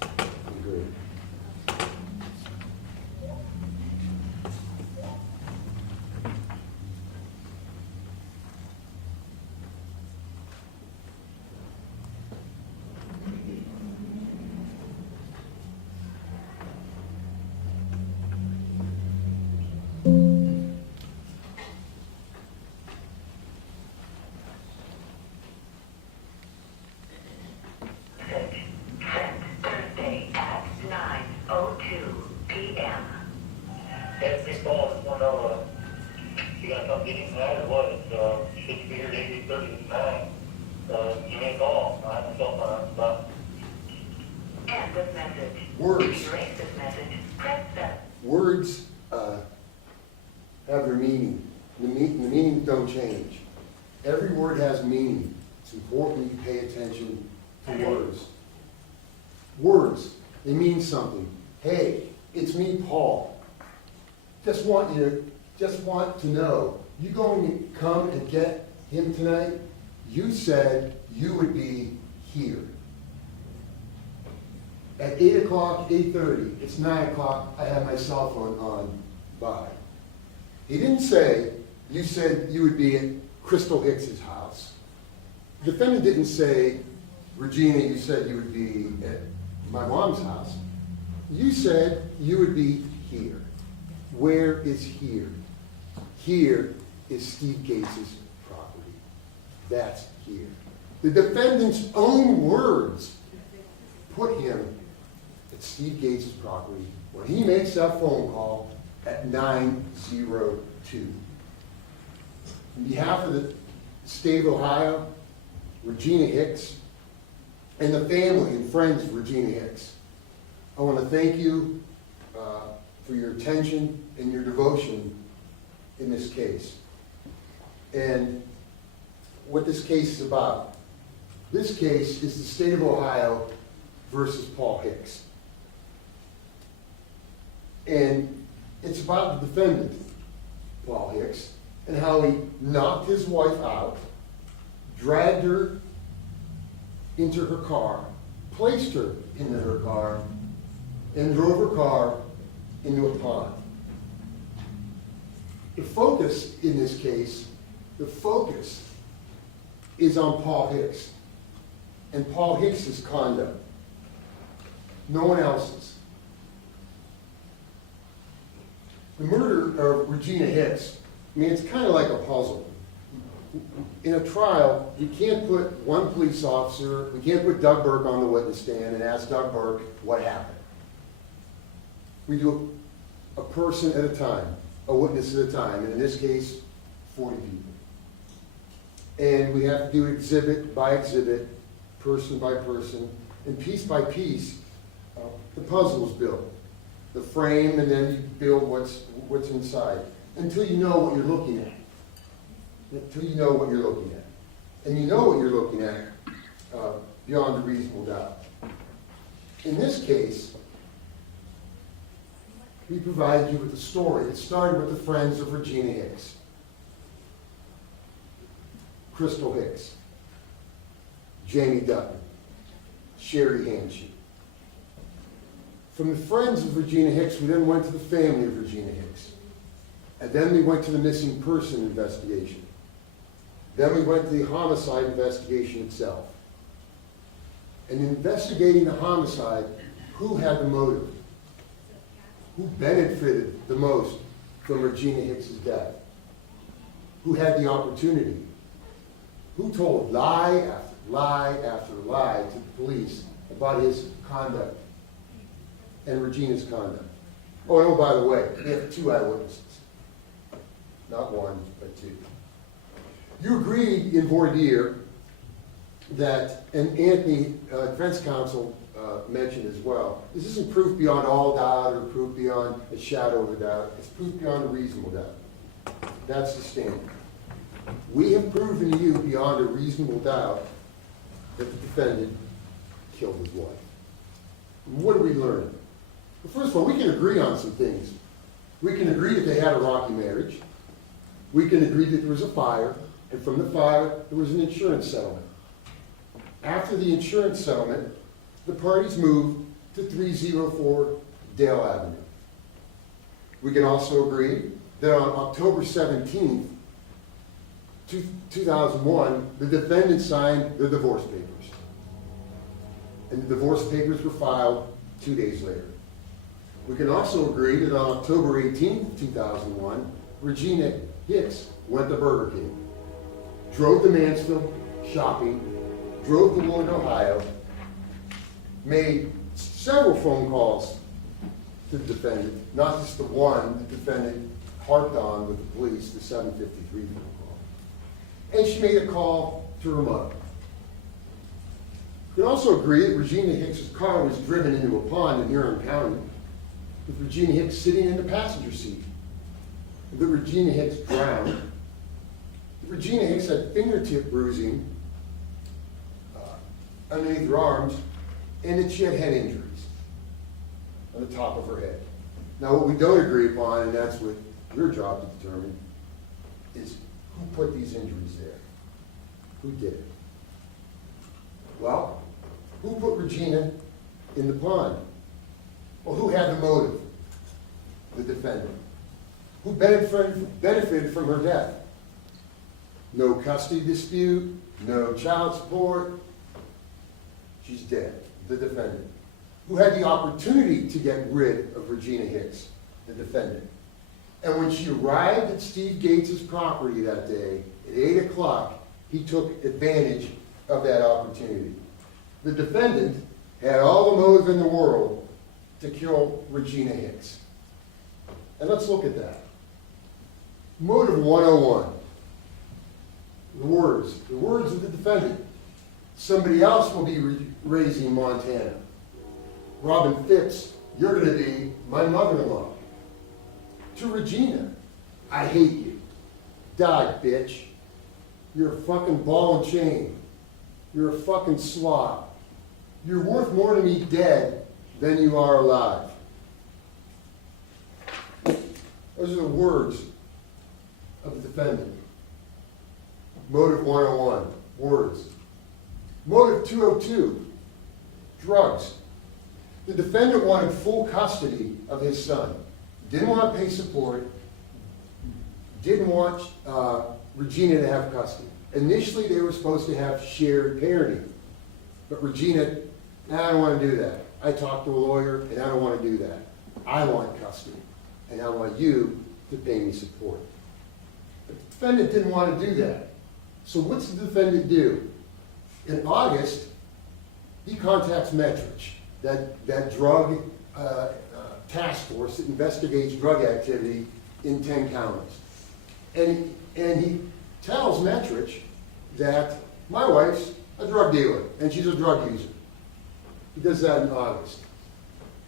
I'm good. Thursday at 9:02 p.m. Hey, big ball, just want to know, you gonna come get him tonight or what? It's, should be here at 8:39. Give me a call. I have myself on, but. End of message. Words. To erase this message, press 7. Words have their meaning. The meanings don't change. Every word has meaning. It's important you pay attention to words. Words, they mean something. Hey, it's me, Paul. Just want to know, you going to come and get him tonight? You said you would be here. At 8 o'clock, 8:30, it's 9 o'clock, I have my cell phone on, bye. He didn't say, you said you would be at Crystal Hicks's house. The defendant didn't say, Regina, you said you would be at my mom's house. You said you would be here. Where is here? Here is Steve Gates's property. That's here. The defendant's own words put him at Steve Gates's property when he makes that phone call at 9:02. On behalf of the state of Ohio, Regina Hicks, and the family and friends of Regina Hicks, I want to thank you for your attention and your devotion in this case. And what this case is about. This case is the state of Ohio versus Paul Hicks. And it's about the defendant, Paul Hicks, and how he knocked his wife out, dragged her into her car, placed her into her car, and drove her car into a pond. The focus in this case, the focus is on Paul Hicks and Paul Hicks's conduct. No one else's. The murder of Regina Hicks, I mean, it's kind of like a puzzle. In a trial, you can't put one police officer, we can't put Doug Burke on the witness stand and ask Doug Burke what happened. We do a person at a time, a witness at a time, and in this case, 40 people. And we have to do exhibit by exhibit, person by person, and piece by piece, the puzzle is built. The frame, and then you build what's inside, until you know what you're looking at. Until you know what you're looking at. And you know what you're looking at beyond a reasonable doubt. In this case, we provided you with a story. It started with the friends of Regina Hicks. Crystal Hicks, Jamie Dutton, Sherry Hanshin. From the friends of Regina Hicks, we then went to the family of Regina Hicks. And then we went to the missing person investigation. Then we went to the homicide investigation itself. And in investigating the homicide, who had the motive? Who benefited the most from Regina Hicks' death? Who had the opportunity? Who told lie after lie after lie to the police about his conduct and Regina's conduct? Oh, and by the way, we have 2 eyewitnesses. Not 1, but 2. You agreed in voir dire that, and Anthony, defense counsel, mentioned as well. This isn't proof beyond all doubt or proof beyond a shadow of a doubt. It's proof beyond a reasonable doubt. That's the standard. We have proven to you beyond a reasonable doubt that the defendant killed his wife. And what do we learn? Well, first of all, we can agree on some things. We can agree that they had a rocky marriage. We can agree that there was a fire, and from the fire, there was an insurance settlement. After the insurance settlement, the parties moved to 304 Dale Avenue. We can also agree that on October 17th, 2001, the defendant signed the divorce papers. And the divorce papers were filed 2 days later. We can also agree that on October 18th, 2001, Regina Hicks went to Burger King, drove to Mansfield shopping, drove to Willard, Ohio, made several phone calls to the defendant, not just the one the defendant harped on with the police, the 753 phone call. And she made a call to her mother. We can also agree that Regina Hicks' car was driven into a pond in Huron County, with Regina Hicks sitting in the passenger seat. That Regina Hicks drowned. Regina Hicks had fingertip bruising underneath her arms, and that she had head injuries on the top of her head. Now, what we don't agree upon, and that's what your job to determine, is who put these injuries there? Who did it? Well, who put Regina in the pond? Well, who had the motive? The defendant. Who benefited from her death? No custody dispute, no child support. She's dead. The defendant. Who had the opportunity to get rid of Regina Hicks? The defendant. And when she arrived at Steve Gates' property that day, at 8 o'clock, he took advantage of that opportunity. The defendant had all the motive in the world to kill Regina Hicks. And let's look at that. Motive 101. The words of the defendant. Somebody else will be raising Montana. Robin Phipps, you're going to be my mother-in-law. To Regina, I hate you. Die, bitch. You're a fucking ball and chain. You're a fucking slob. You're worth more to me dead than you are alive. Those are the words of the defendant. Motive 101, words. Motive 202, drugs. The defendant wanted full custody of his son. Didn't want to pay support. Didn't want Regina to have custody. Initially, they were supposed to have shared parenting. But Regina, I don't want to do that. I talked to a lawyer, and I don't want to do that. I want custody, and I want you to pay me support. The defendant didn't want to do that. So what's the defendant do? In August, he contacts Metrich, that drug task force that investigates drug activity in 10 counties. And he tells Metrich that my wife's a drug dealer and she's a drug user. He does that in August.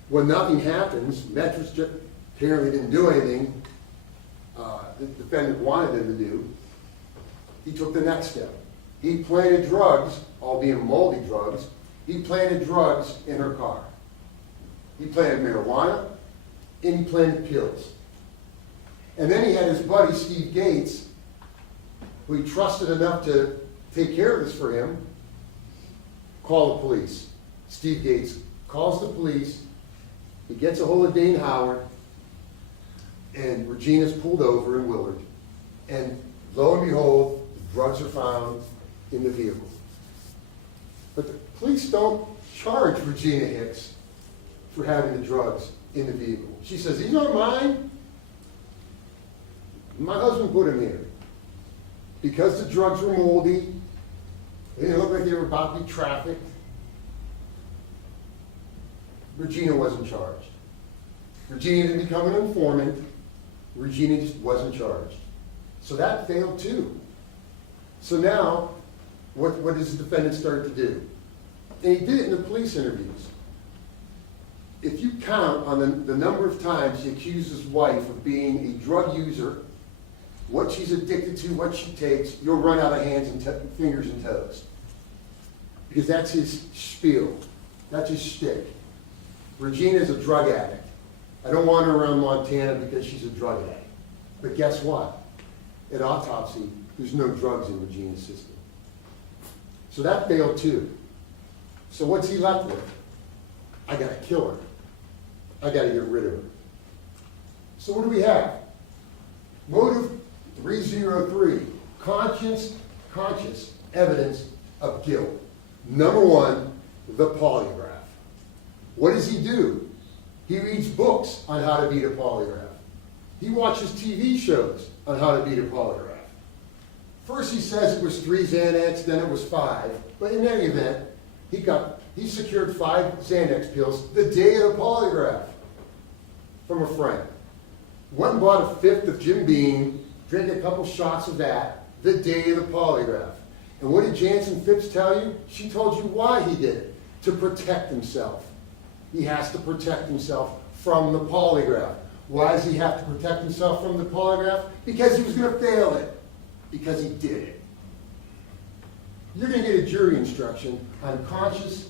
When nothing happens, Metrich apparently didn't do anything the defendant wanted him to do. He took the next step. He planted drugs, albeit moldy drugs, he planted drugs in her car. He planted marijuana, and he planted pills. And then he had his buddy, Steve Gates, who he trusted enough to take care of this for him, call the police. Steve Gates calls the police, he gets a hold of Dane Howard, and Regina's pulled over in Willard. And lo and behold, the drugs are found in the vehicle. But the police don't charge Regina Hicks for having the drugs in the vehicle. She says, these aren't mine. My husband put them here. Because the drugs were moldy, they didn't look like they were about to be trafficked, Regina wasn't charged. Regina didn't become an informant. Regina just wasn't charged. So that failed too. So now, what does the defendant start to do? And he did it in the police interviews. if you count on the number of times he accused his wife of being a drug user, what she's addicted to, what she takes, you'll run out of hands and fingers and toes. Because that's his spiel. That's his shtick. Regina's a drug addict. I don't want her around Montana because she's a drug addict. But guess what? At autopsy, there's no drugs in Regina's system. So that failed too. So what's he left with? I gotta kill her. I gotta get rid of her. So what do we have? Motive 303, conscious evidence of guilt. Number one, the polygraph. What does he do? He reads books on how to beat a polygraph. He watches TV shows on how to beat a polygraph. First he says it was 3 Xanax, then it was 5. But in any event, he secured 5 Xanax pills the day of the polygraph from a friend. Went and bought a 5th of Jim Beam, drank a couple shots of that the day of the polygraph. And what did Jansen Phipps tell you? She told you why he did it. To protect himself. He has to protect himself from the polygraph. Why does he have to protect himself from the polygraph? Because he was going to fail it. Because he did it. You're going to get a jury instruction on conscious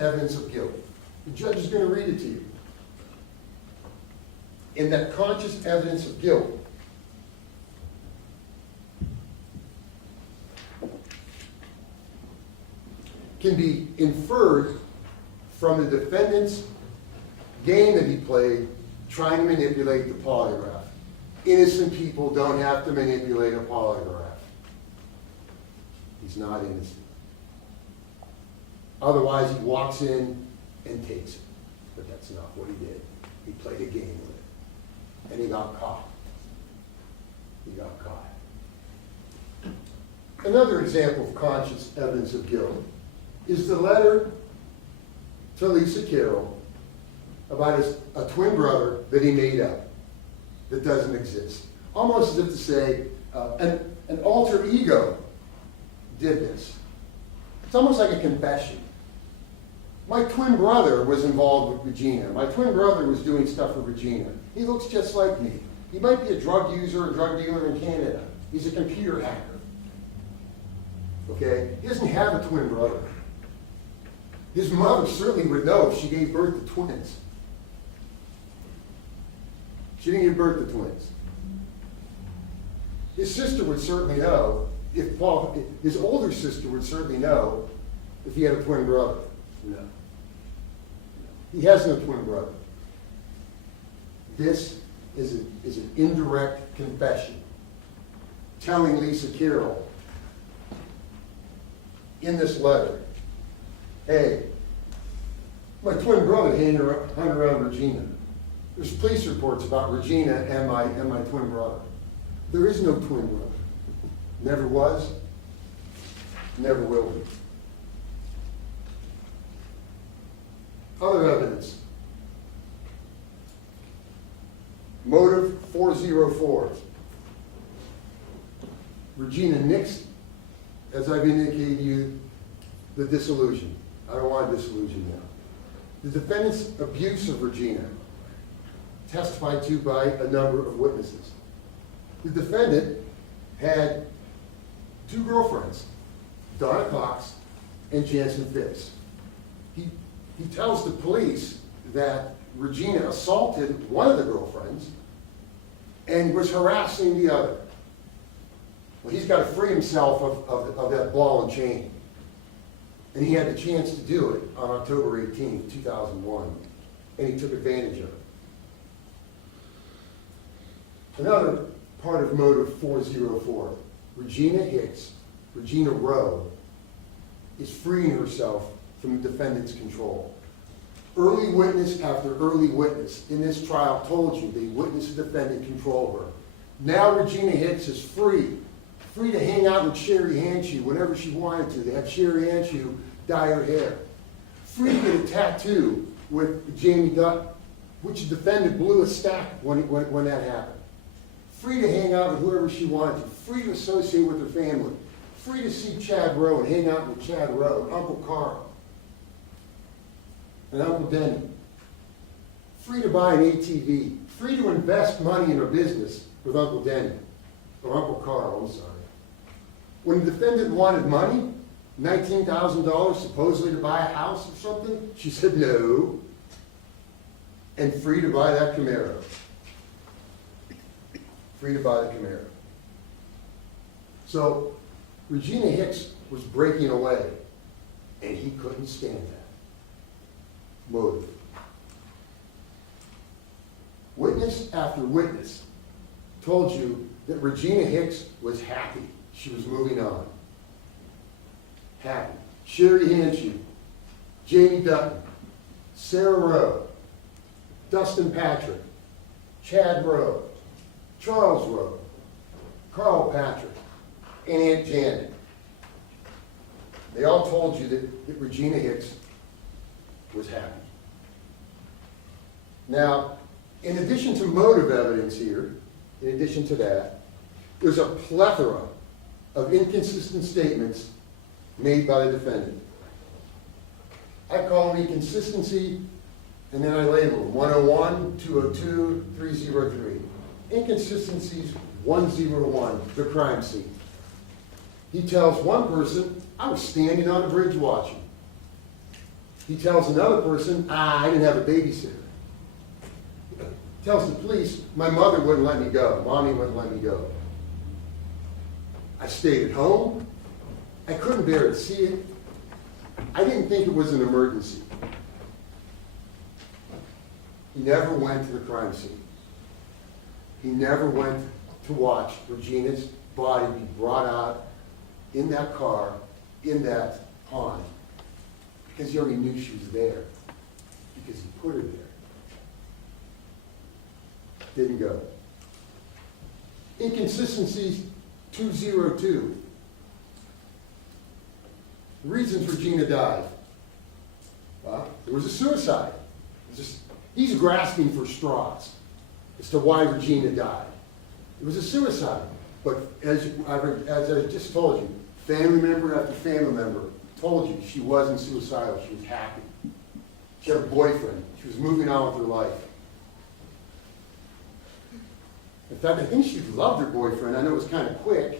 evidence of guilt. The judge is going to read it to you. In that conscious evidence of guilt, can be inferred from the defendant's game that he played trying to manipulate the polygraph. Innocent people don't have to manipulate a polygraph. He's not innocent. Otherwise, he walks in and takes it. But that's not what he did. He played a game with it. And he got caught. He got caught. Another example of conscious evidence of guilt is the letter to Lisa Carroll about a twin brother that he made up, that doesn't exist. Almost as if to say, an alter ego did this. It's almost like a confession. My twin brother was involved with Regina. My twin brother was doing stuff with Regina. He looks just like me. He might be a drug user, a drug dealer in Canada. He's a computer hacker. Okay? He doesn't have a twin brother. His mother certainly would know if she gave birth to twins. She didn't give birth to twins. His sister would certainly know his older sister would certainly know if he had a twin brother. No. He has no twin brother. This is an indirect confession telling Lisa Carroll in this letter, hey, my twin brother hung around Regina. There's police reports about Regina and my twin brother. There is no twin brother. Never was, never will be. Other evidence. Motive 404. Regina nixed, as I've indicated to you, the dissolution. I don't want a dissolution now. The defendant's abuse of Regina, testified to by a number of witnesses. The defendant had 2 girlfriends, Donna Cox and Jansen Phipps. He tells the police that Regina assaulted one of the girlfriends and was harassing the other. Well, he's got to free himself of that ball and chain. And he had the chance to do it on October 18, 2001, and he took advantage of it. Another part of motive 404, Regina Rowe, is freeing herself from the defendant's control. Early witness after early witness in this trial told you they witnessed the defendant control her. Now Regina Hicks is free to hang out with Sherry Hanshew whenever she wanted to. They had Sherry Hanshew dye her hair. Free to get a tattoo with Jamie Dutt, which the defendant blew a stack when that happened. Free to hang out with whoever she wanted to. Free to associate with her family. Free to see Chad Rowe and hang out with Chad Rowe, Uncle Carl, and Uncle Denny. free to buy an ATV, free to invest money in a business with Uncle Denny, or Uncle Carl, I'm sorry. When the defendant wanted money, $19,000 supposedly to buy a house or something, she said no, and free to buy that Camaro. Free to buy the Camaro. So Regina Hicks was breaking away, and he couldn't stand that. Motive. Witness after witness told you that Regina Hicks was happy. She was moving on. Happy. Sherry Hanshew, Jamie Dutton, Sarah Rowe, Dustin Patrick, Chad Rowe, Charles Rowe, Carl Patrick, and Aunt Janet. They all told you that Regina Hicks was happy. Now, in addition to motive evidence here, in addition to that, there's a plethora of inconsistent statements made by the defendant. I call them inconsistency, and then I label them 101, 202, 303. Inconsistencies 101, the crime scene. He tells one person, I was standing on a bridge watching. He tells another person, I didn't have a babysitter. Tells the police, my mother wouldn't let me go. Mommy wouldn't let me go. I stayed at home. I couldn't bear to see it. I didn't think it was an emergency. He never went to the crime scene. He never went to watch Regina's body be brought out in that car, in that pond, because he already knew she was there, because he put her there. Didn't go. Inconsistencies 202. Reasons Regina died. Well, it was a suicide. He's grasping for straws as to why Regina died. It was a suicide. But as I just told you, family member after family member told you she wasn't suicidal. She was happy. She had a boyfriend. She was moving on with her life. In fact, I think she loved her boyfriend. I know it was kind of quick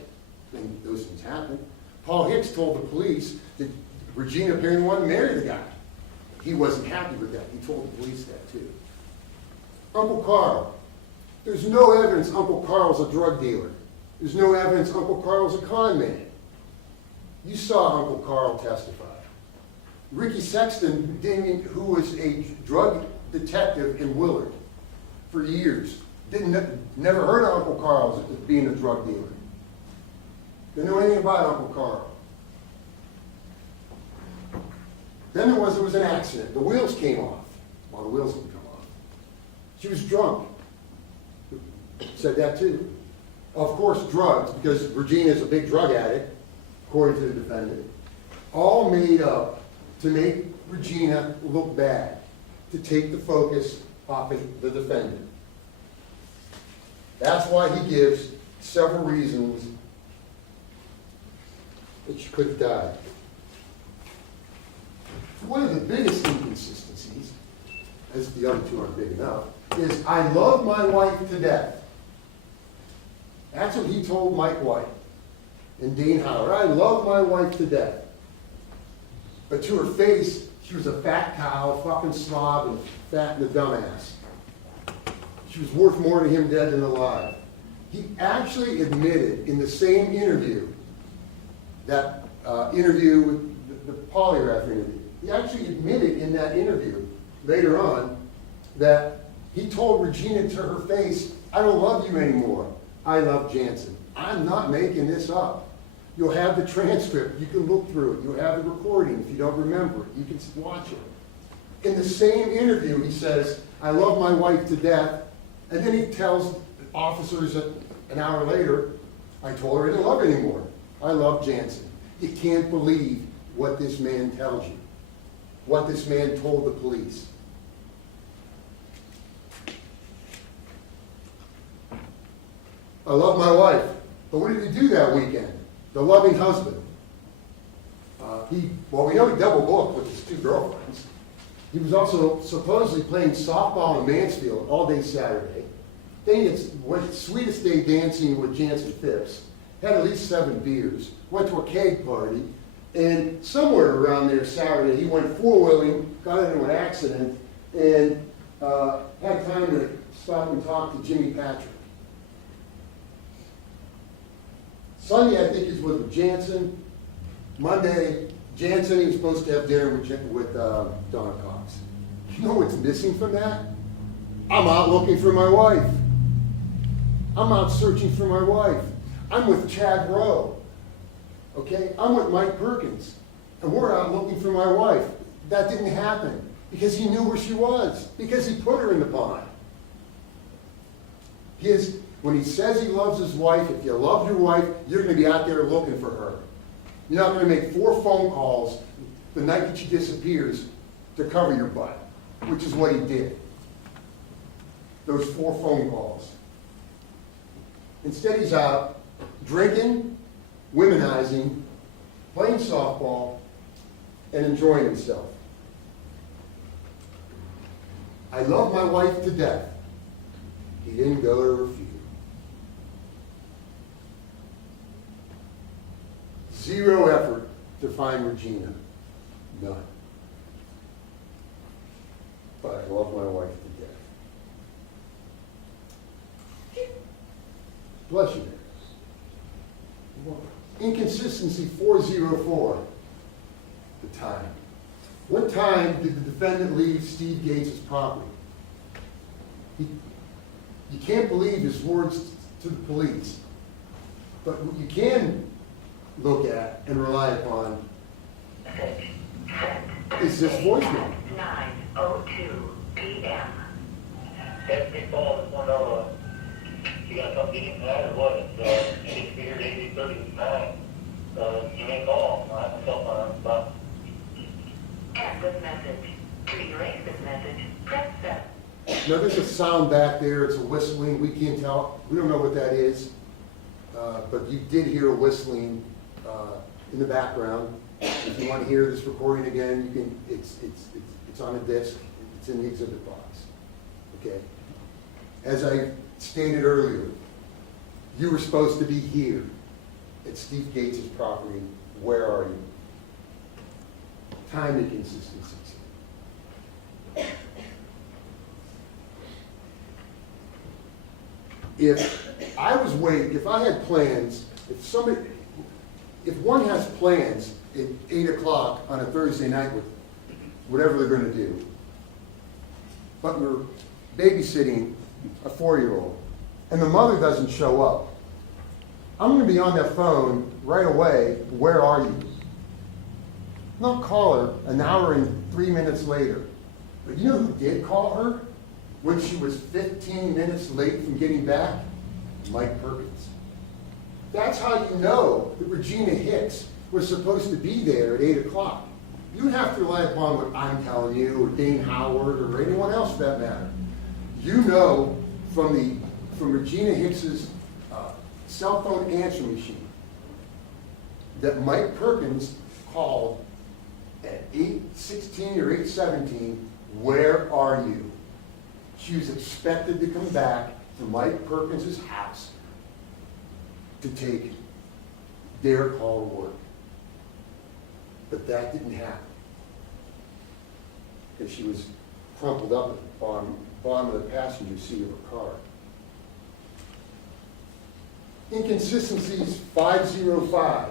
when those things happened. Paul Hicks told the police that Regina apparently wanted to marry the guy. He wasn't happy with that. He told the police that too. Uncle Carl. There's no evidence Uncle Carl's a drug dealer. There's no evidence Uncle Carl's a con man. You saw Uncle Carl testify. Ricky Sexton, who was a drug detective in Willard for years, never heard of Uncle Carl as being a drug dealer. Didn't know anything about Uncle Carl. Then there was an accident. The wheels came off. Well, the wheels didn't come off. She was drunk. Said that too. Of course, drugs, because Regina's a big drug addict, according to the defendant, all made up to make Regina look bad, to take the focus off of the defendant. That's why he gives several reasons that she could have died. One of the biggest inconsistencies, as the other two aren't big enough, is I love my wife to death. That's what he told Mike White and Dane Howard. I love my wife to death. But to her face, she was a fat cow, fucking slob, and fat and a dumbass. She was worth more to him dead than alive. He actually admitted in the same interview, that interview with the polygraph interview, he actually admitted in that interview later on that he told Regina to her face, I don't love you anymore. I love Jansen. I'm not making this up. You'll have the transcript. You can look through it. You'll have the recording. If you don't remember it, you can watch it. In the same interview, he says, I love my wife to death. And then he tells officers an hour later, I told her I didn't love her anymore. I love Jansen. You can't believe what this man tells you, what this man told the police. I love my wife. But what did he do that weekend? The loving husband. We know he double booked with his two girlfriends. He was also supposedly playing softball in Mansfield all day Saturday. Then he went sweetest day dancing with Jansen Phipps, had at least 7 beers, went to a keg party, and somewhere around there Saturday, he went four-wheeling, got into an accident, and had time to stop and talk to Jimmy Patrick. Sunday, I think he's with Jansen. Monday, Jansen, he was supposed to have dinner with Donna Cox. You know what's missing from that? I'm out looking for my wife. I'm out searching for my wife. I'm with Chad Rowe. Okay? I'm with Mike Perkins. And we're out looking for my wife. That didn't happen because he knew where she was, because he put her in the pond. When he says he loves his wife, if you love your wife, you're going to be out there looking for her. You're not going to make 4 phone calls the night that she disappears to cover your butt, which is what he did. Those 4 phone calls. Instead, he's out drinking, womenizing, playing softball, and enjoying himself. I love my wife to death. He didn't go to her funeral. Zero effort to find Regina. None. But I love my wife to death. Bless you. Inconsistency 404. The time. What time did the defendant leave Steve Gates' property? You can't believe his words to the police. But what you can look at and rely upon is this voicemail. 9:02 p.m. That's been called, just want to know, you gonna come get him tonight or what? He needs to be here at 8:30 tonight. Give me a call. I have to tell my, but. End of message. To erase this message, press 7. Now there's a sound back there, it's a whistling, we can't tell, we don't know what that is. But you did hear a whistling in the background. If you want to hear this recording again, you can, it's on a disc, it's in the exhibit box. Okay? As I stated earlier, you were supposed to be here at Steve Gates' property. Where are you? Time inconsistencies. If I had plans, if one has plans at 8 o'clock on a Thursday night with whatever they're going to do, but we're babysitting a 4-year-old and the mother doesn't show up, I'm going to be on that phone right away. Where are you? Not call her an hour and 3 minutes later. But you know who did call her when she was 15 minutes late from getting back? Mike Perkins. That's how you know that Regina Hicks was supposed to be there at 8 o'clock. You don't have to rely upon what I'm telling you, or Dane Howard, or anyone else for that matter. You know from Regina Hicks's cell phone answering machine that Mike Perkins called at 8:16 or 8:17, where are you? She was expected to come back to Mike Perkins' house to take their call to work. But that didn't happen. Because she was crumpled up at the bottom of the passenger seat of her car. Inconsistencies 505.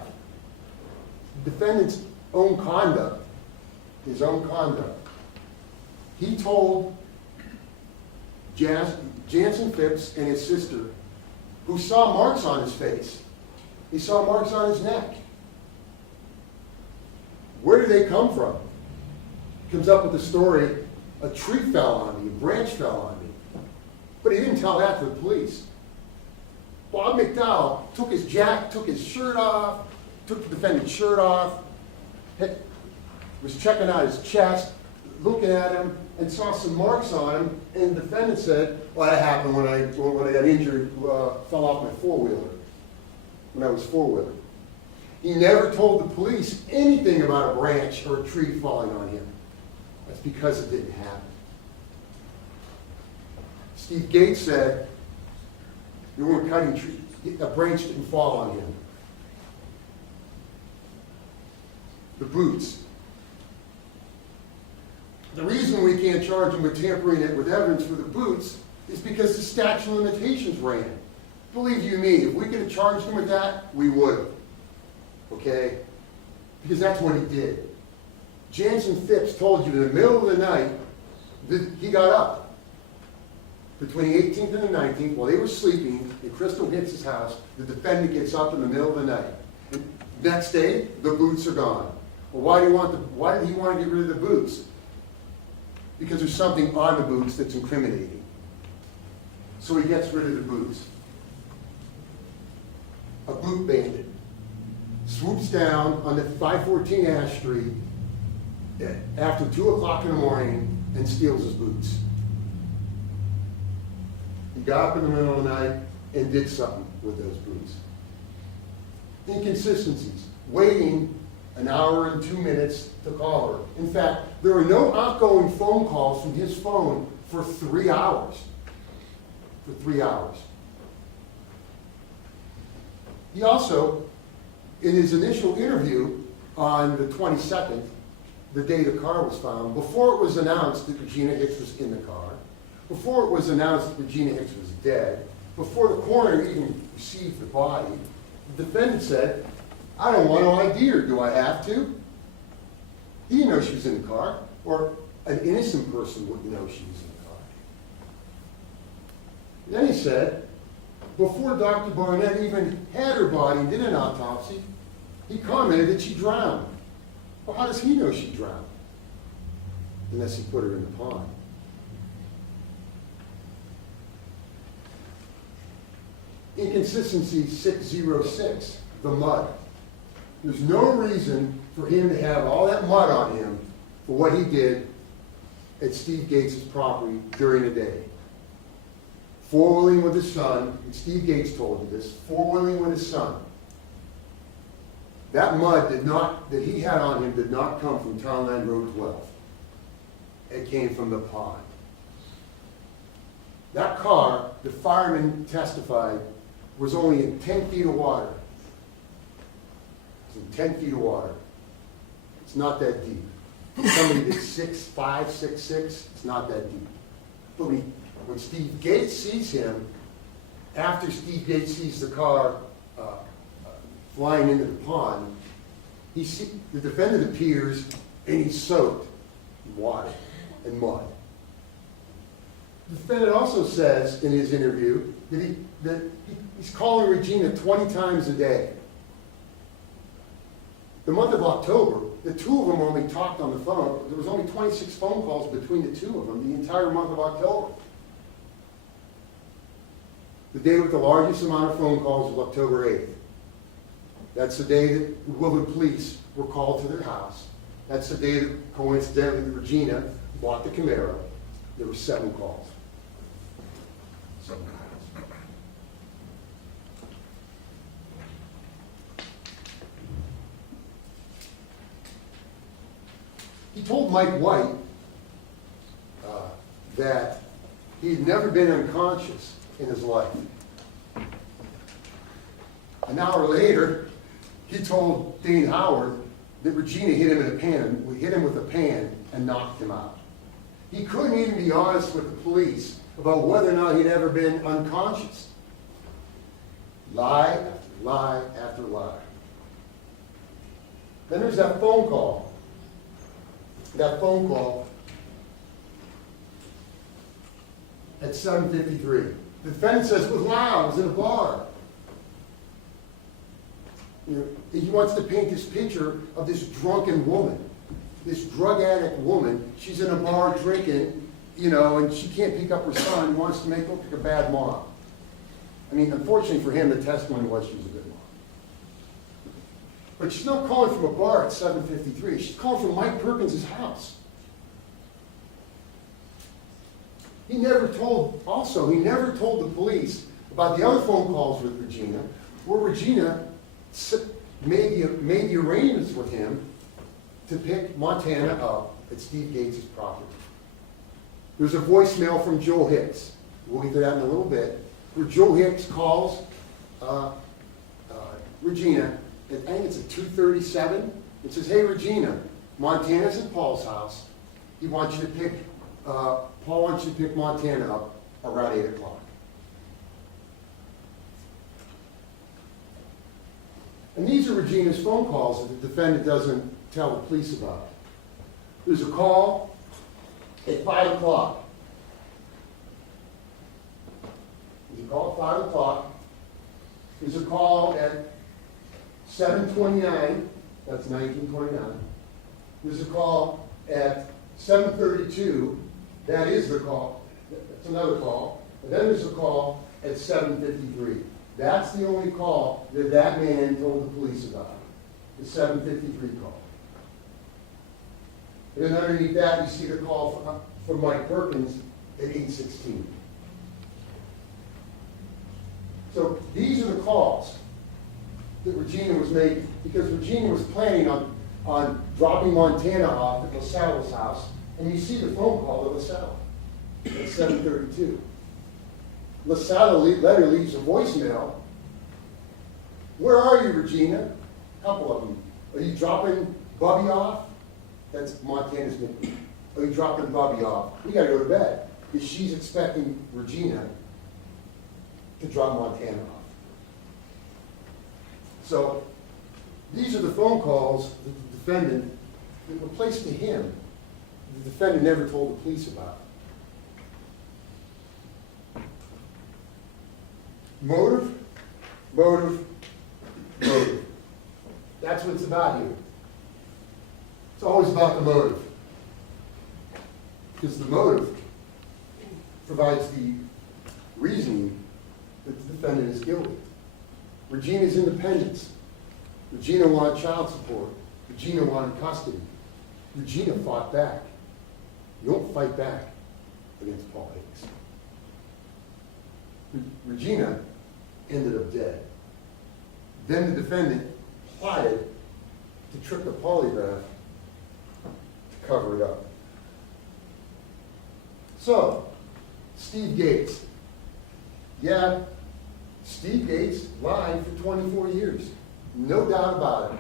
Defendant's own conduct, his own conduct. He told Jansen Phipps and his sister, who saw marks on his face. He saw marks on his neck. Where did they come from? Comes up with the story, a tree fell on me, a branch fell on me. But he didn't tell that to the police. Bob McDowell took his shirt off, took the defendant's shirt off, was checking out his chest, looking at him, and saw some marks on him, and the defendant said, well, that happened when I got injured, fell off my four-wheeler, when I was four-wheeling. He never told the police anything about a branch or a tree falling on him. That's because it didn't happen. Steve Gates said they weren't cutting trees. A branch didn't fall on him. The boots. The reason we can't charge him with tampering it with evidence for the boots is because the statute of limitations ran. Believe you me, if we could have charged him with that, we would have. Okay? Because that's what he did. Jansen Phipps told you in the middle of the night that he got up. Between the 18th and the 19th, while they were sleeping in Crystal Hicks' house, the defendant gets up in the middle of the night. And next day, the boots are gone. Well, why did he want to get rid of the boots? Because there's something on the boots that's incriminating. So he gets rid of the boots. A boot bandit swoops down on the 514 Ash Street after 2 o'clock in the morning and steals his boots. He got up in the middle of the night and did something with those boots. Inconsistencies. Waiting an hour and 2 minutes to call her. In fact, there were no outgoing phone calls from his phone for 3 hours. For 3 hours. He also, in his initial interview on the 22nd, the day the car was found, before it was announced that Regina Hicks was in the car, before it was announced that Regina Hicks was dead, before the coroner even received the body, the defendant said, I don't want to ID her, do I have to? He didn't know she was in the car, or an innocent person wouldn't know she was in the car. Then he said, before Dr. Barnett even had her body and did an autopsy, he commented that she drowned. Well, how does he know she drowned? Unless he put her in the pond. Inconsistency 606, the mud. There's no reason for him to have all that mud on him for what he did at Steve Gates' property during the day. Four-wheeling with his son, and Steve Gates told you this, four-wheeling with his son. That mud that he had on him did not come from Townland Road 12. It came from the pond. That car, the fireman testified, was only in 10 feet of water. It's in 10 feet of water. It's not that deep. Somebody that's 6'5", 6'6", it's not that deep. But when Steve Gates sees him, after Steve Gates sees the car flying into the pond, the defendant appears and he's soaked in water and mud. The defendant also says in his interview that he's calling Regina 20 times a day. The month of October, the two of them only talked on the phone. There was only 26 phone calls between the two of them the entire month of October. The day with the largest amount of phone calls was October 8th. That's the day that the Willard police were called to their house. That's the day that, coincidentally, Regina bought the Camaro. There were 7 calls. 7 calls. He told Mike White that he had never been unconscious in his life. An hour later, he told Dane Howard that Regina hit him with a pan and knocked him out. He couldn't even be honest with the police about whether or not he'd ever been unconscious. Lie after lie after lie. Then there's that phone call. That phone call at 7:53. The defendant says it was loud, it was in a bar. He wants to paint this picture of this drunken woman, this drug addict woman. She's in a bar drinking, and she can't pick up her son. He wants to make her look like a bad mom. I mean, unfortunately for him, the testimony was she was a good mom. But she's not calling from a bar at 7:53. She's calling from Mike Perkins' house. He never told the police about the other phone calls with Regina, where Regina made the arrangements with him to pick Montana up at Steve Gates' property. There's a voicemail from Joe Hicks. We'll get to that in a little bit. Where Joe Hicks calls Regina, I think it's at 2:37. It says, "Hey Regina, Montana's at Paul's house. He wants you to pick, Paul wants you to pick Montana up around 8 o'clock." And these are Regina's phone calls that the defendant doesn't tell the police about. There's a call at 5 o'clock. There's a call at 5 o'clock. There's a call at 7:29. That's 1929. There's a call at 7:32. That is the call. That's another call. And then there's a call at 7:53. That's the only call that that man told the police about. The 7:53 call. And then underneath that, you see the call from Mike Perkins at 8:16. So these are the calls that Regina was making, because Regina was planning on dropping Montana off at LaSalle's house, and you see the phone call to LaSalle at 7:32. LaSalle later leaves a voicemail. "Where are you, Regina?" A couple of them. "Are you dropping Bubby off?" That's Montana's nickname. "Are you dropping Bubby off? We gotta go to bed." Because she's expecting Regina to drop Montana off. So these are the phone calls that the defendant, that were placed to him, the defendant never told the police about. Motive, motive, motive. That's what it's about here. It's always about the motive. Because the motive provides the reasoning that the defendant is guilty. Regina's independence. Regina wanted child support. Regina wanted custody. Regina fought back. You don't fight back against Paul Hicks. Regina ended up dead. Then the defendant plotted to trick a polygraph to cover it up. So, Steve Gates. Yeah, Steve Gates lied for 24 years. No doubt about it.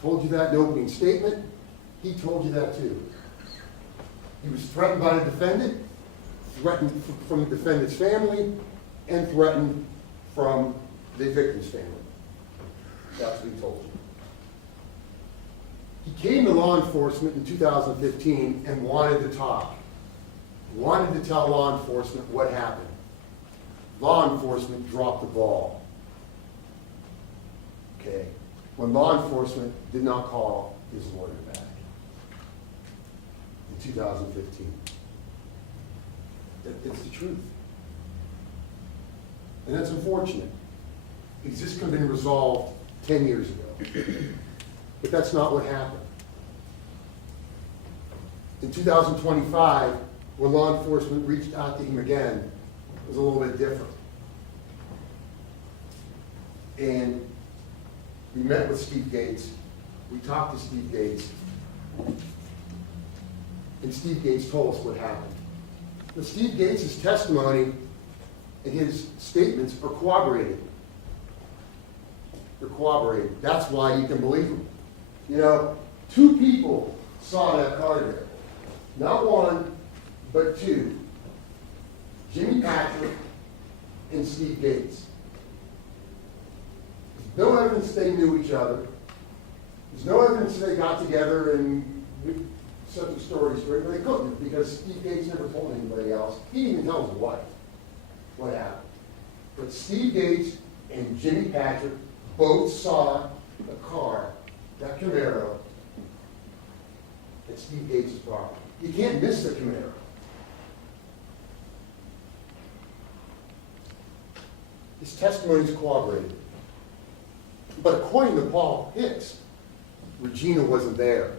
Told you that in the opening statement. He told you that too. He was threatened by the defendant, threatened from the defendant's family, and threatened from the victim's family. That's what he told you. He came to law enforcement in 2015 and wanted to talk. Wanted to tell law enforcement what happened. Law enforcement dropped the ball. Okay? When law enforcement did not call his lawyer back in 2015. It's the truth. And that's unfortunate, because this could have been resolved 10 years ago. But that's not what happened. In 2025, when law enforcement reached out to him again, it was a little bit different. And we met with Steve Gates. We talked to Steve Gates. And Steve Gates told us what happened. But Steve Gates' testimony and his statements are corroborated. They're corroborated. That's why you can believe them. You know, 2 people saw that car there. Not 1, but 2. Jimmy Patrick and Steve Gates. There's no evidence they knew each other. There's no evidence they got together and set the story straight. They couldn't, because Steve Gates never told anybody else. He didn't even tell his wife what happened. But Steve Gates and Jimmy Patrick both saw the car, that Camaro, at Steve Gates' property. You can't miss the Camaro. His testimony is corroborated. But according to Paul Hicks, Regina wasn't there.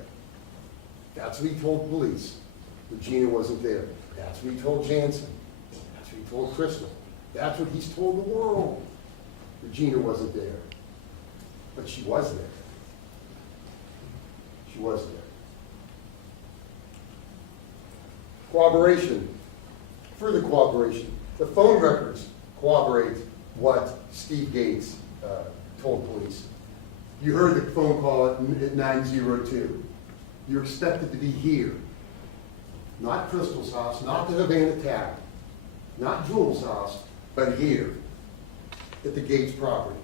That's what he told police. Regina wasn't there. That's what he told Jansen. That's what he told Crystal. That's what he's told the world. Regina wasn't there. But she was there. She was there. Corroboration, further corroboration. The phone records corroborate what Steve Gates told police. You heard the phone call at 902. You're expected to be here. Not Crystal's house, not the Havana Tavern, not Jewel's house, but here at the Gates property.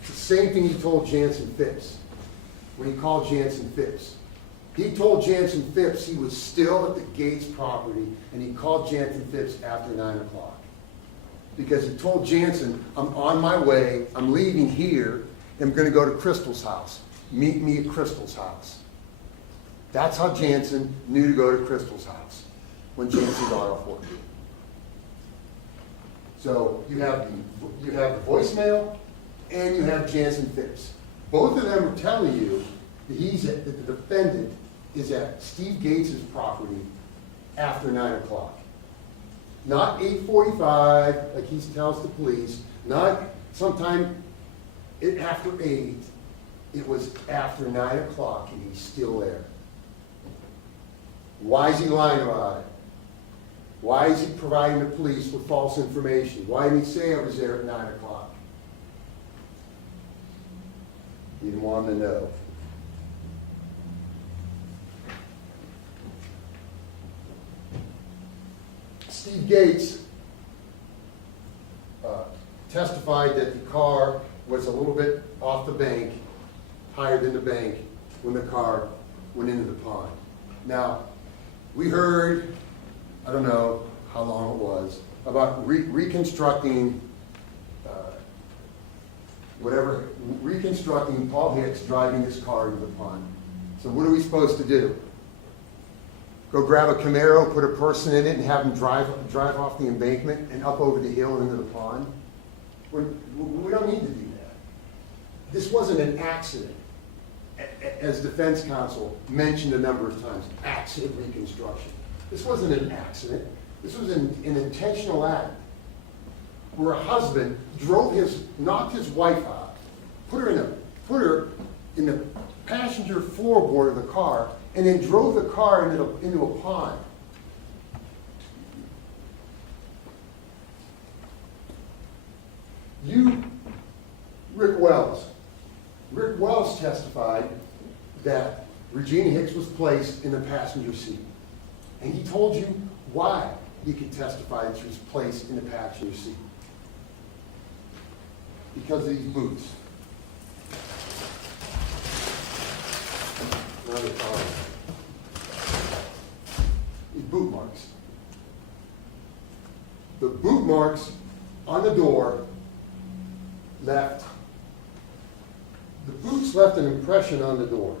It's the same thing he told Jansen Phipps when he called Jansen Phipps. He told Jansen Phipps he was still at the Gates property, and he called Jansen Phipps after 9 o'clock. Because he told Jansen, I'm on my way, I'm leaving here, I'm going to go to Crystal's house. Meet me at Crystal's house. That's how Jansen knew to go to Crystal's house when Jansen got off work. So you have the voicemail and you have Jansen Phipps. Both of them are telling you that the defendant is at Steve Gates' property after 9 o'clock. Not 8:45 like he tells the police, not sometime after 8. It was after 9 o'clock and he's still there. Why is he lying about it? Why is he providing the police with false information? Why didn't he say I was there at 9 o'clock? He didn't want them to know. Steve Gates testified that the car was a little bit off the bank, higher than the bank, when the car went into the pond. Now, we heard, I don't know how long it was, about reconstructing reconstructing Paul Hicks driving his car into the pond. So what are we supposed to do? Go grab a Camaro, put a person in it, and have them drive off the embankment and up over the hill and into the pond? We don't need to do that. This wasn't an accident. As defense counsel mentioned a number of times, accident reconstruction. This wasn't an accident. This was an intentional act where a husband knocked his wife out, put her in the passenger floorboard of the car, and then drove the car into a pond. Rick Wells testified that Regina Hicks was placed in the passenger seat. And he told you why he could testify that she was placed in the passenger seat. Because of these boots. These boot marks. The boot marks on the door the boots left an impression on the door.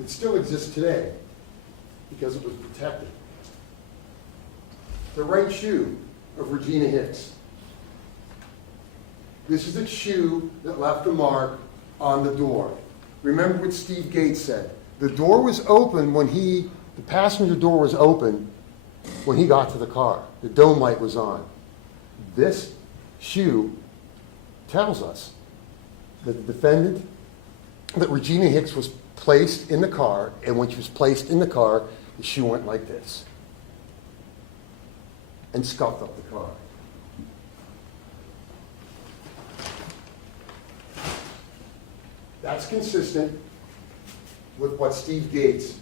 It still exists today because it was protected. The right shoe of Regina Hicks. This is the shoe that left a mark on the door. Remember what Steve Gates said. The door was open the passenger door was open when he got to the car. The dome light was on. This shoe tells us that that Regina Hicks was placed in the car, and when she was placed in the car, the shoe went like this and scuffed up the car. That's consistent with what Steve Gates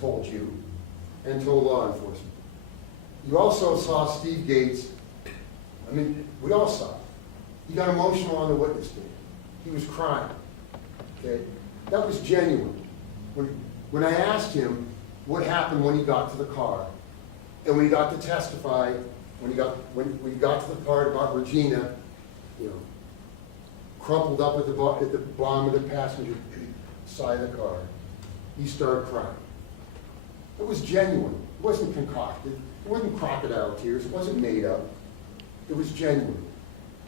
told you and told law enforcement. You also saw Steve Gates, we all saw it. He got emotional on the witness stand. He was crying. Okay? That was genuine. When I asked him what happened when he got to the car, and when he got to testify, when he got to the part about Regina, crumpled up at the bottom of the passenger side of the car, he started crying. It was genuine. It wasn't concocted. It wasn't crocodile tears. It wasn't made up. It was genuine.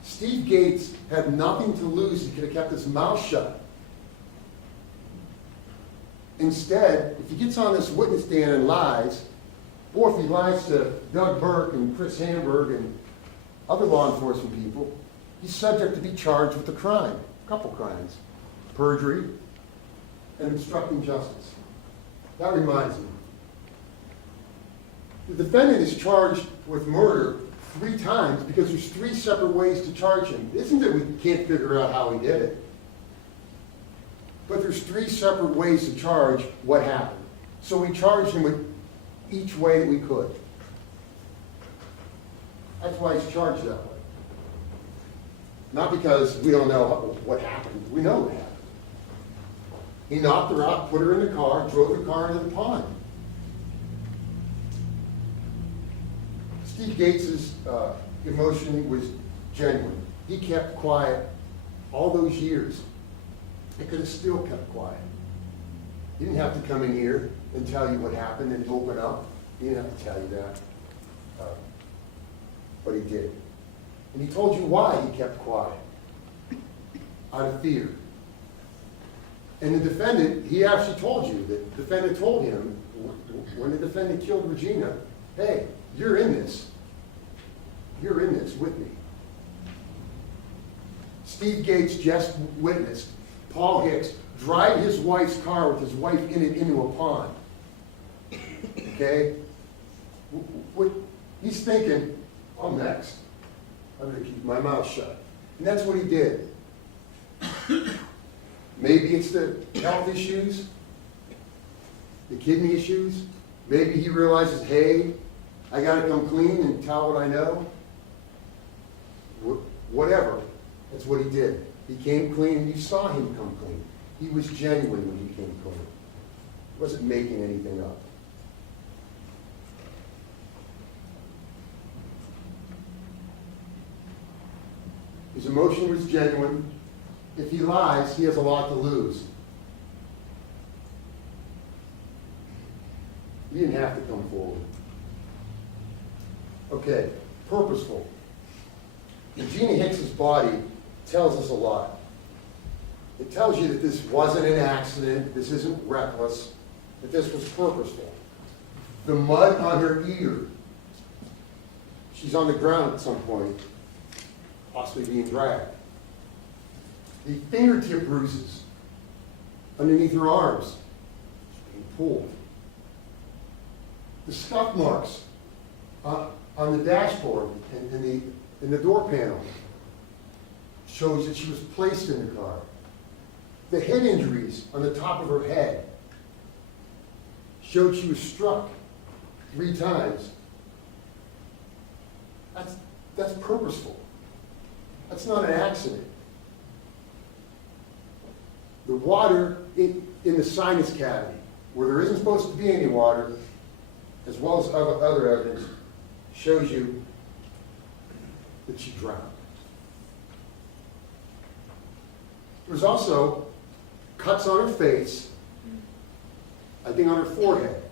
Steve Gates had nothing to lose. He could have kept his mouth shut. Instead, if he gets on this witness stand and lies, or if he lies to Doug Burke and Chris Hamburg and other law enforcement people, he's subject to be charged with a crime, a couple crimes. perjury, and obstructing justice. That reminds me. The defendant is charged with murder 3 times because there's 3 separate ways to charge him. It isn't that we can't figure out how he did it, but there's 3 separate ways to charge what happened. So we charged him with each way that we could. That's why he's charged that way. Not because we don't know what happened. We know what happened. He knocked her out, put her in the car, drove the car into the pond. Steve Gates's emotion was genuine. He kept quiet all those years. He could have still kept quiet. He didn't have to come in here and tell you what happened and open up. He didn't have to tell you that. But he did. And he told you why he kept quiet. Out of fear. And the defendant, he actually told you, the defendant told him, when the defendant killed Regina, hey, you're in this. You're in this with me. Steve Gates just witnessed Paul Hicks drive his wife's car with his wife in it into a pond. Okay? He's thinking, I'm next. I'm going to keep my mouth shut. And that's what he did. Maybe it's the health issues, the kidney issues. Maybe he realizes, hey, I got to come clean and tell what I know. Whatever. That's what he did. He came clean, and you saw him come clean. He was genuine when he came clean. He wasn't making anything up. His emotion was genuine. If he lies, he has a lot to lose. He didn't have to come forward. Okay, purposeful. Regina Hicks's body tells us a lot. It tells you that this wasn't an accident, this isn't reckless, that this was purposeful. The mud on her ear. She's on the ground at some point, possibly being dragged. The fingertip bruises underneath her arms, being pulled. The scuff marks on the dashboard and the door panel shows that she was placed in the car. The head injuries on the top of her head showed she was struck 3 times. That's purposeful. That's not an accident. The water in the sinus cavity, where there isn't supposed to be any water, as well as other evidence, shows you that she drowned. There's also cuts on her face, I think on her forehead,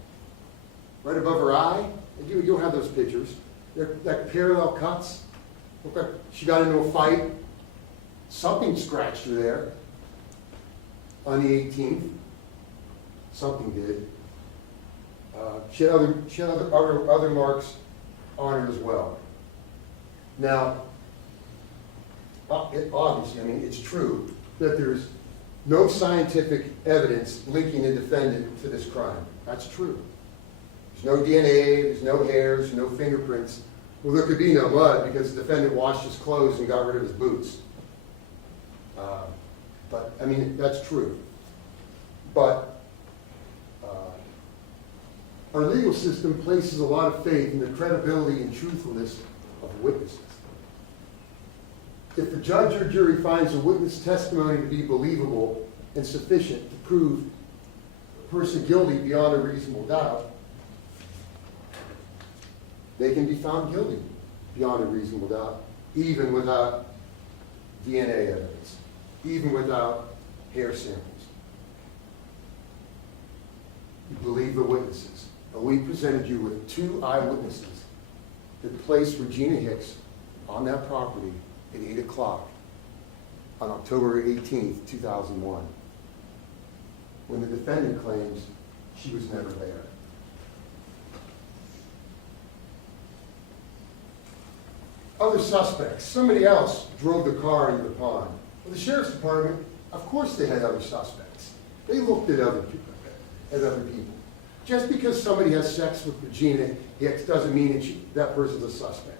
right above her eye. You'll have those pictures. They're like parallel cuts. Look like she got into a fight. Something scratched her there on the 18th. Something did. She had other marks on her as well. Now, obviously, I mean, it's true that there's no scientific evidence linking the defendant to this crime. That's true. There's no DNA, there's no hairs, no fingerprints. Well, there could be no mud because the defendant washed his clothes and got rid of his boots. But, I mean, that's true. But our legal system places a lot of faith in the credibility and truthfulness of witnesses. If the judge or jury finds a witness testimony to be believable and sufficient to prove a person guilty beyond a reasonable doubt, they can be found guilty beyond a reasonable doubt, even without DNA evidence, even without hair samples. You believe the witnesses. And we presented you with 2 eyewitnesses that placed Regina Hicks on that property at 8 o'clock on October 18th, 2001, when the defendant claims she was never there. Other suspects. Somebody else drove the car into the pond. Well, the sheriff's department Of course they had other suspects. They looked at other people. Just because somebody has sex with Regina Hicks doesn't mean that person's a suspect.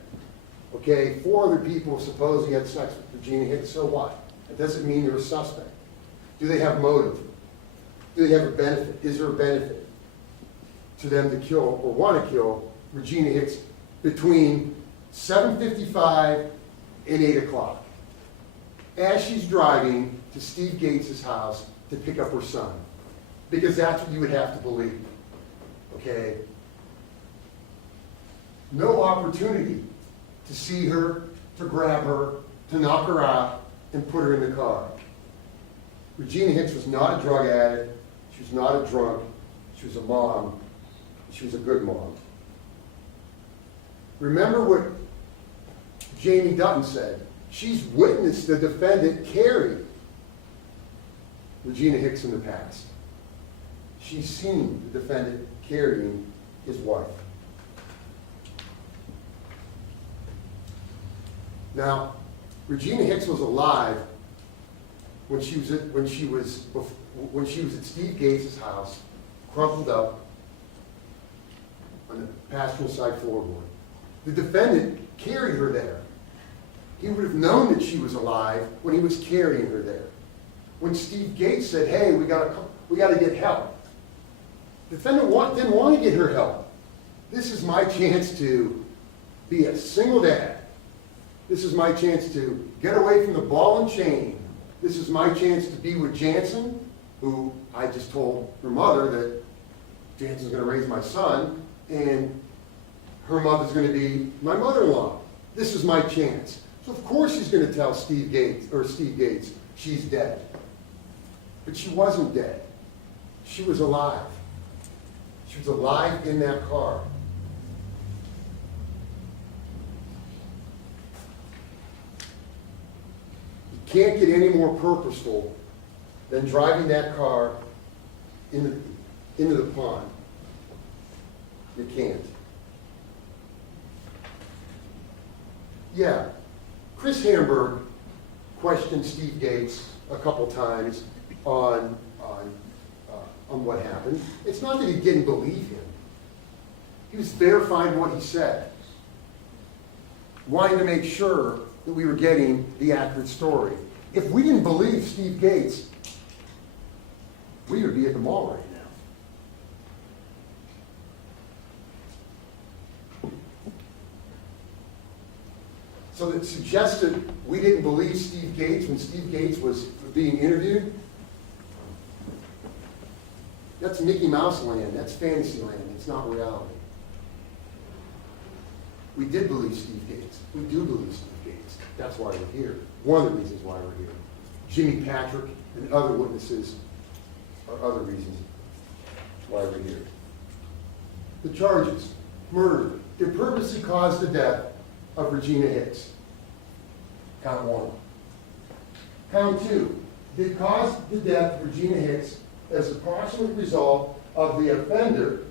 Okay, 4 other people supposedly had sex with Regina Hicks, so what? It doesn't mean they're a suspect. Do they have motive? Do they have a benefit? Is there a benefit to them to kill or want to kill Regina Hicks between 7:55 and 8 o'clock as she's driving to Steve Gates' house to pick up her son? Because that's what you would have to believe. Okay? No opportunity to see her, to grab her, to knock her out, and put her in the car. Regina Hicks was not a drug addict. She was not a drunk. She was a mom. She was a good mom. Remember what Jamie Dutton said. She's witnessed the defendant carry Regina Hicks in the past. She's seen the defendant carrying his wife. Now, Regina Hicks was alive when she was at Steve Gates' house, crumpled up on the passenger side floorboard. The defendant carried her there. He would have known that she was alive when he was carrying her there. When Steve Gates said, "Hey, we got to get help," the defendant didn't want to get her help. This is my chance to be a single dad. This is my chance to get away from the ball and chain. This is my chance to be with Jansen, who I just told her mother that Jansen's going to raise my son, and her mother's going to be my mother-in-law. This is my chance. So of course he's going to tell Steve Gates she's dead. But she wasn't dead. She was alive. She was alive in that car. You can't get any more purposeful than driving that car into the pond. You can't. Yeah, Chris Hamburg questioned Steve Gates a couple times on what happened. It's not that he didn't believe him. He was verifying what he said, wanting to make sure that we were getting the accurate story. If we didn't believe Steve Gates, we would be at the mall right now. So that suggested we didn't believe Steve Gates when Steve Gates was being interviewed. That's Mickey Mouse land. That's fantasy land. It's not reality. We did believe Steve Gates. We do believe Steve Gates. That's why we're here. One of the reasons why we're here. Jimmy Patrick and other witnesses are other reasons why we're here. The charges: murder. It purposely caused the death of Regina Hicks. Count 1. Count 2. It caused the death of Regina Hicks as a proximate result of the offender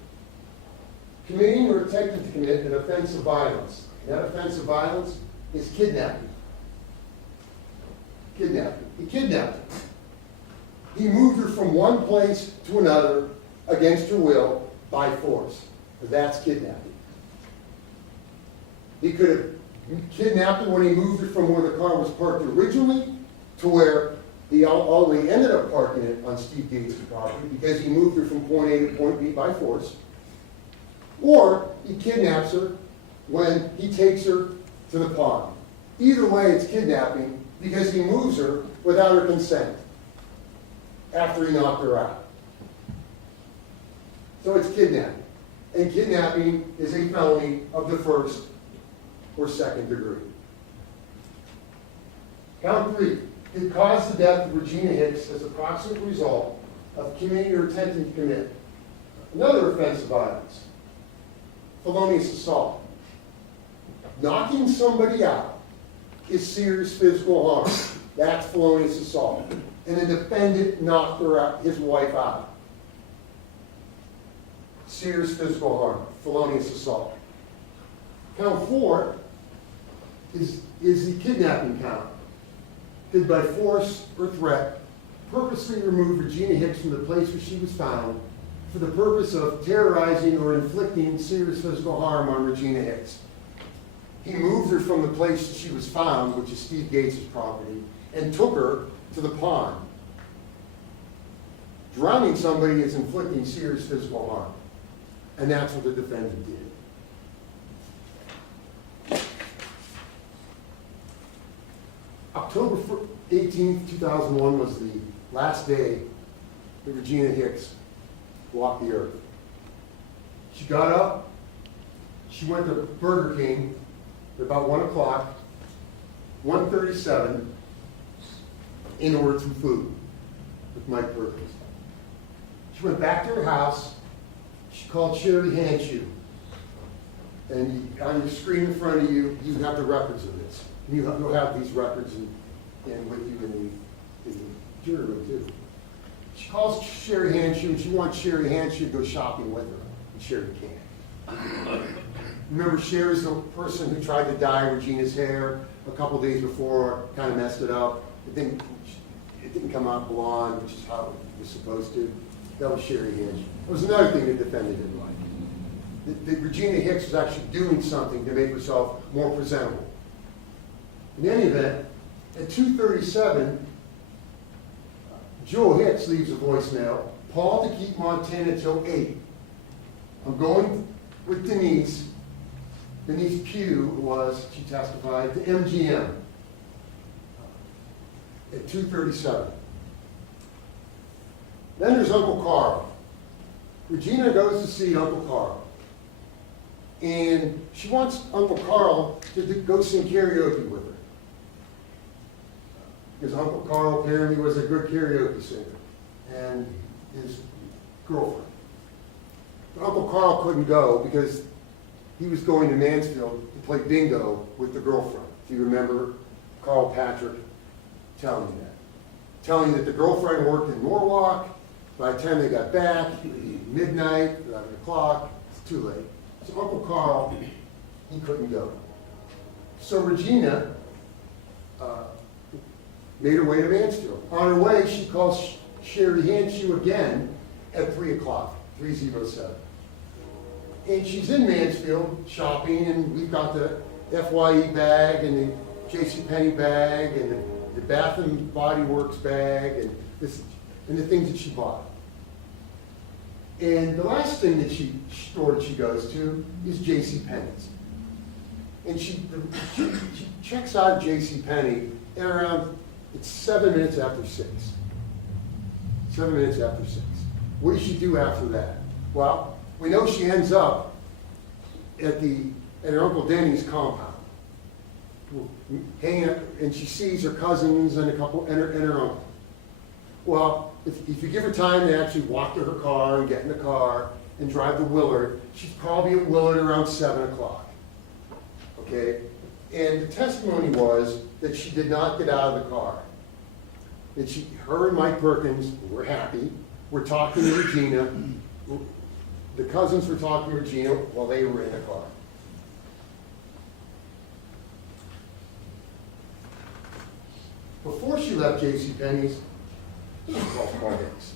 committing or attempting to commit an offense of violence. And that offense of violence is kidnapping. Kidnapping. He kidnapped her. He moved her from one place to another against her will by force. That's kidnapping. He could have kidnapped her when he moved her from where the car was parked originally to where he ultimately ended up parking it on Steve Gates' property because he moved her from point A to point B by force. Or he kidnaps her when he takes her to the pond. Either way, it's kidnapping because he moves her without her consent after he knocked her out. So it's kidnapping. And kidnapping is a felony of the first or second degree. Count 3. It caused the death of Regina Hicks as a proximate result of committing or attempting to commit another offense of violence, felonious assault. Knocking somebody out is serious physical harm. That's felonious assault. And the defendant knocked his wife out. Serious physical harm, felonious assault. Count 4 is the kidnapping count. Did by force or threat purposely removed Regina Hicks from the place where she was found for the purpose of terrorizing or inflicting serious physical harm on Regina Hicks. He moved her from the place she was found, which is Steve Gates' property, and took her to the pond. Drowning somebody is inflicting serious physical harm, and that's what the defendant did. October 18th, 2001 was the last day that Regina Hicks walked the earth. She got up, she went to Burger King at about 1 o'clock, 1:37, in order some food with Mike Perkins. She went back to her house, she called Sherry Hanshew. And on your screen in front of you, you have the records of this. You'll have these records in with you in the jury room too. She calls Sherry Hanshew and she wants Sherry Hanshew to go shopping with her, and Sherry can't. Remember, Sherry's the person who tried to dye Regina's hair a couple days before, kind of messed it up. It didn't come out blonde, which is how it was supposed to. That was Sherry Hanshew. There was another thing the defendant didn't like. That Regina Hicks was actually doing something to make herself more presentable. In any event, at 2:37, Joel Hicks leaves a voicemail. Paul to keep Montana till 8. I'm going with Denise. Denise Pugh was, she testified, to MGM at 2:37. Then there's Uncle Carl. Regina goes to see Uncle Carl. And she wants Uncle Carl to go sing karaoke with her. Because Uncle Carl apparently was a good karaoke singer. And his girlfriend. But Uncle Carl couldn't go because he was going to Mansfield to play bingo with the girlfriend. If you remember Carl Patrick telling you that. Telling you that the girlfriend worked in Norwalk. By the time they got back, midnight, 11 o'clock, it's too late. So Uncle Carl, he couldn't go. So Regina made her way to Mansfield. On her way, she calls Sherry Hanshew again at 3 o'clock, 3:07. And she's in Mansfield shopping, and we've got the FYE bag, and the JCPenney bag, and the Bath and Body Works bag, and the things that she bought. And the last thing that store that she goes to is JCPenney's. And she checks out JCPenney at around, it's 7 minutes after 6. 7 minutes after 6. What does she do after that? Well, we know she ends up at her Uncle Denny's compound. Hanging out, and she sees her cousins and her uncle. Well, if you give her time to actually walk to her car and get in the car and drive to Willard, she's probably at Willard around 7 o'clock. Okay? And the testimony was that she did not get out of the car. That her and Mike Perkins were happy, were talking to Regina. The cousins were talking to Regina while they were in the car. Before she left JCPenney's, she called Paul Hicks.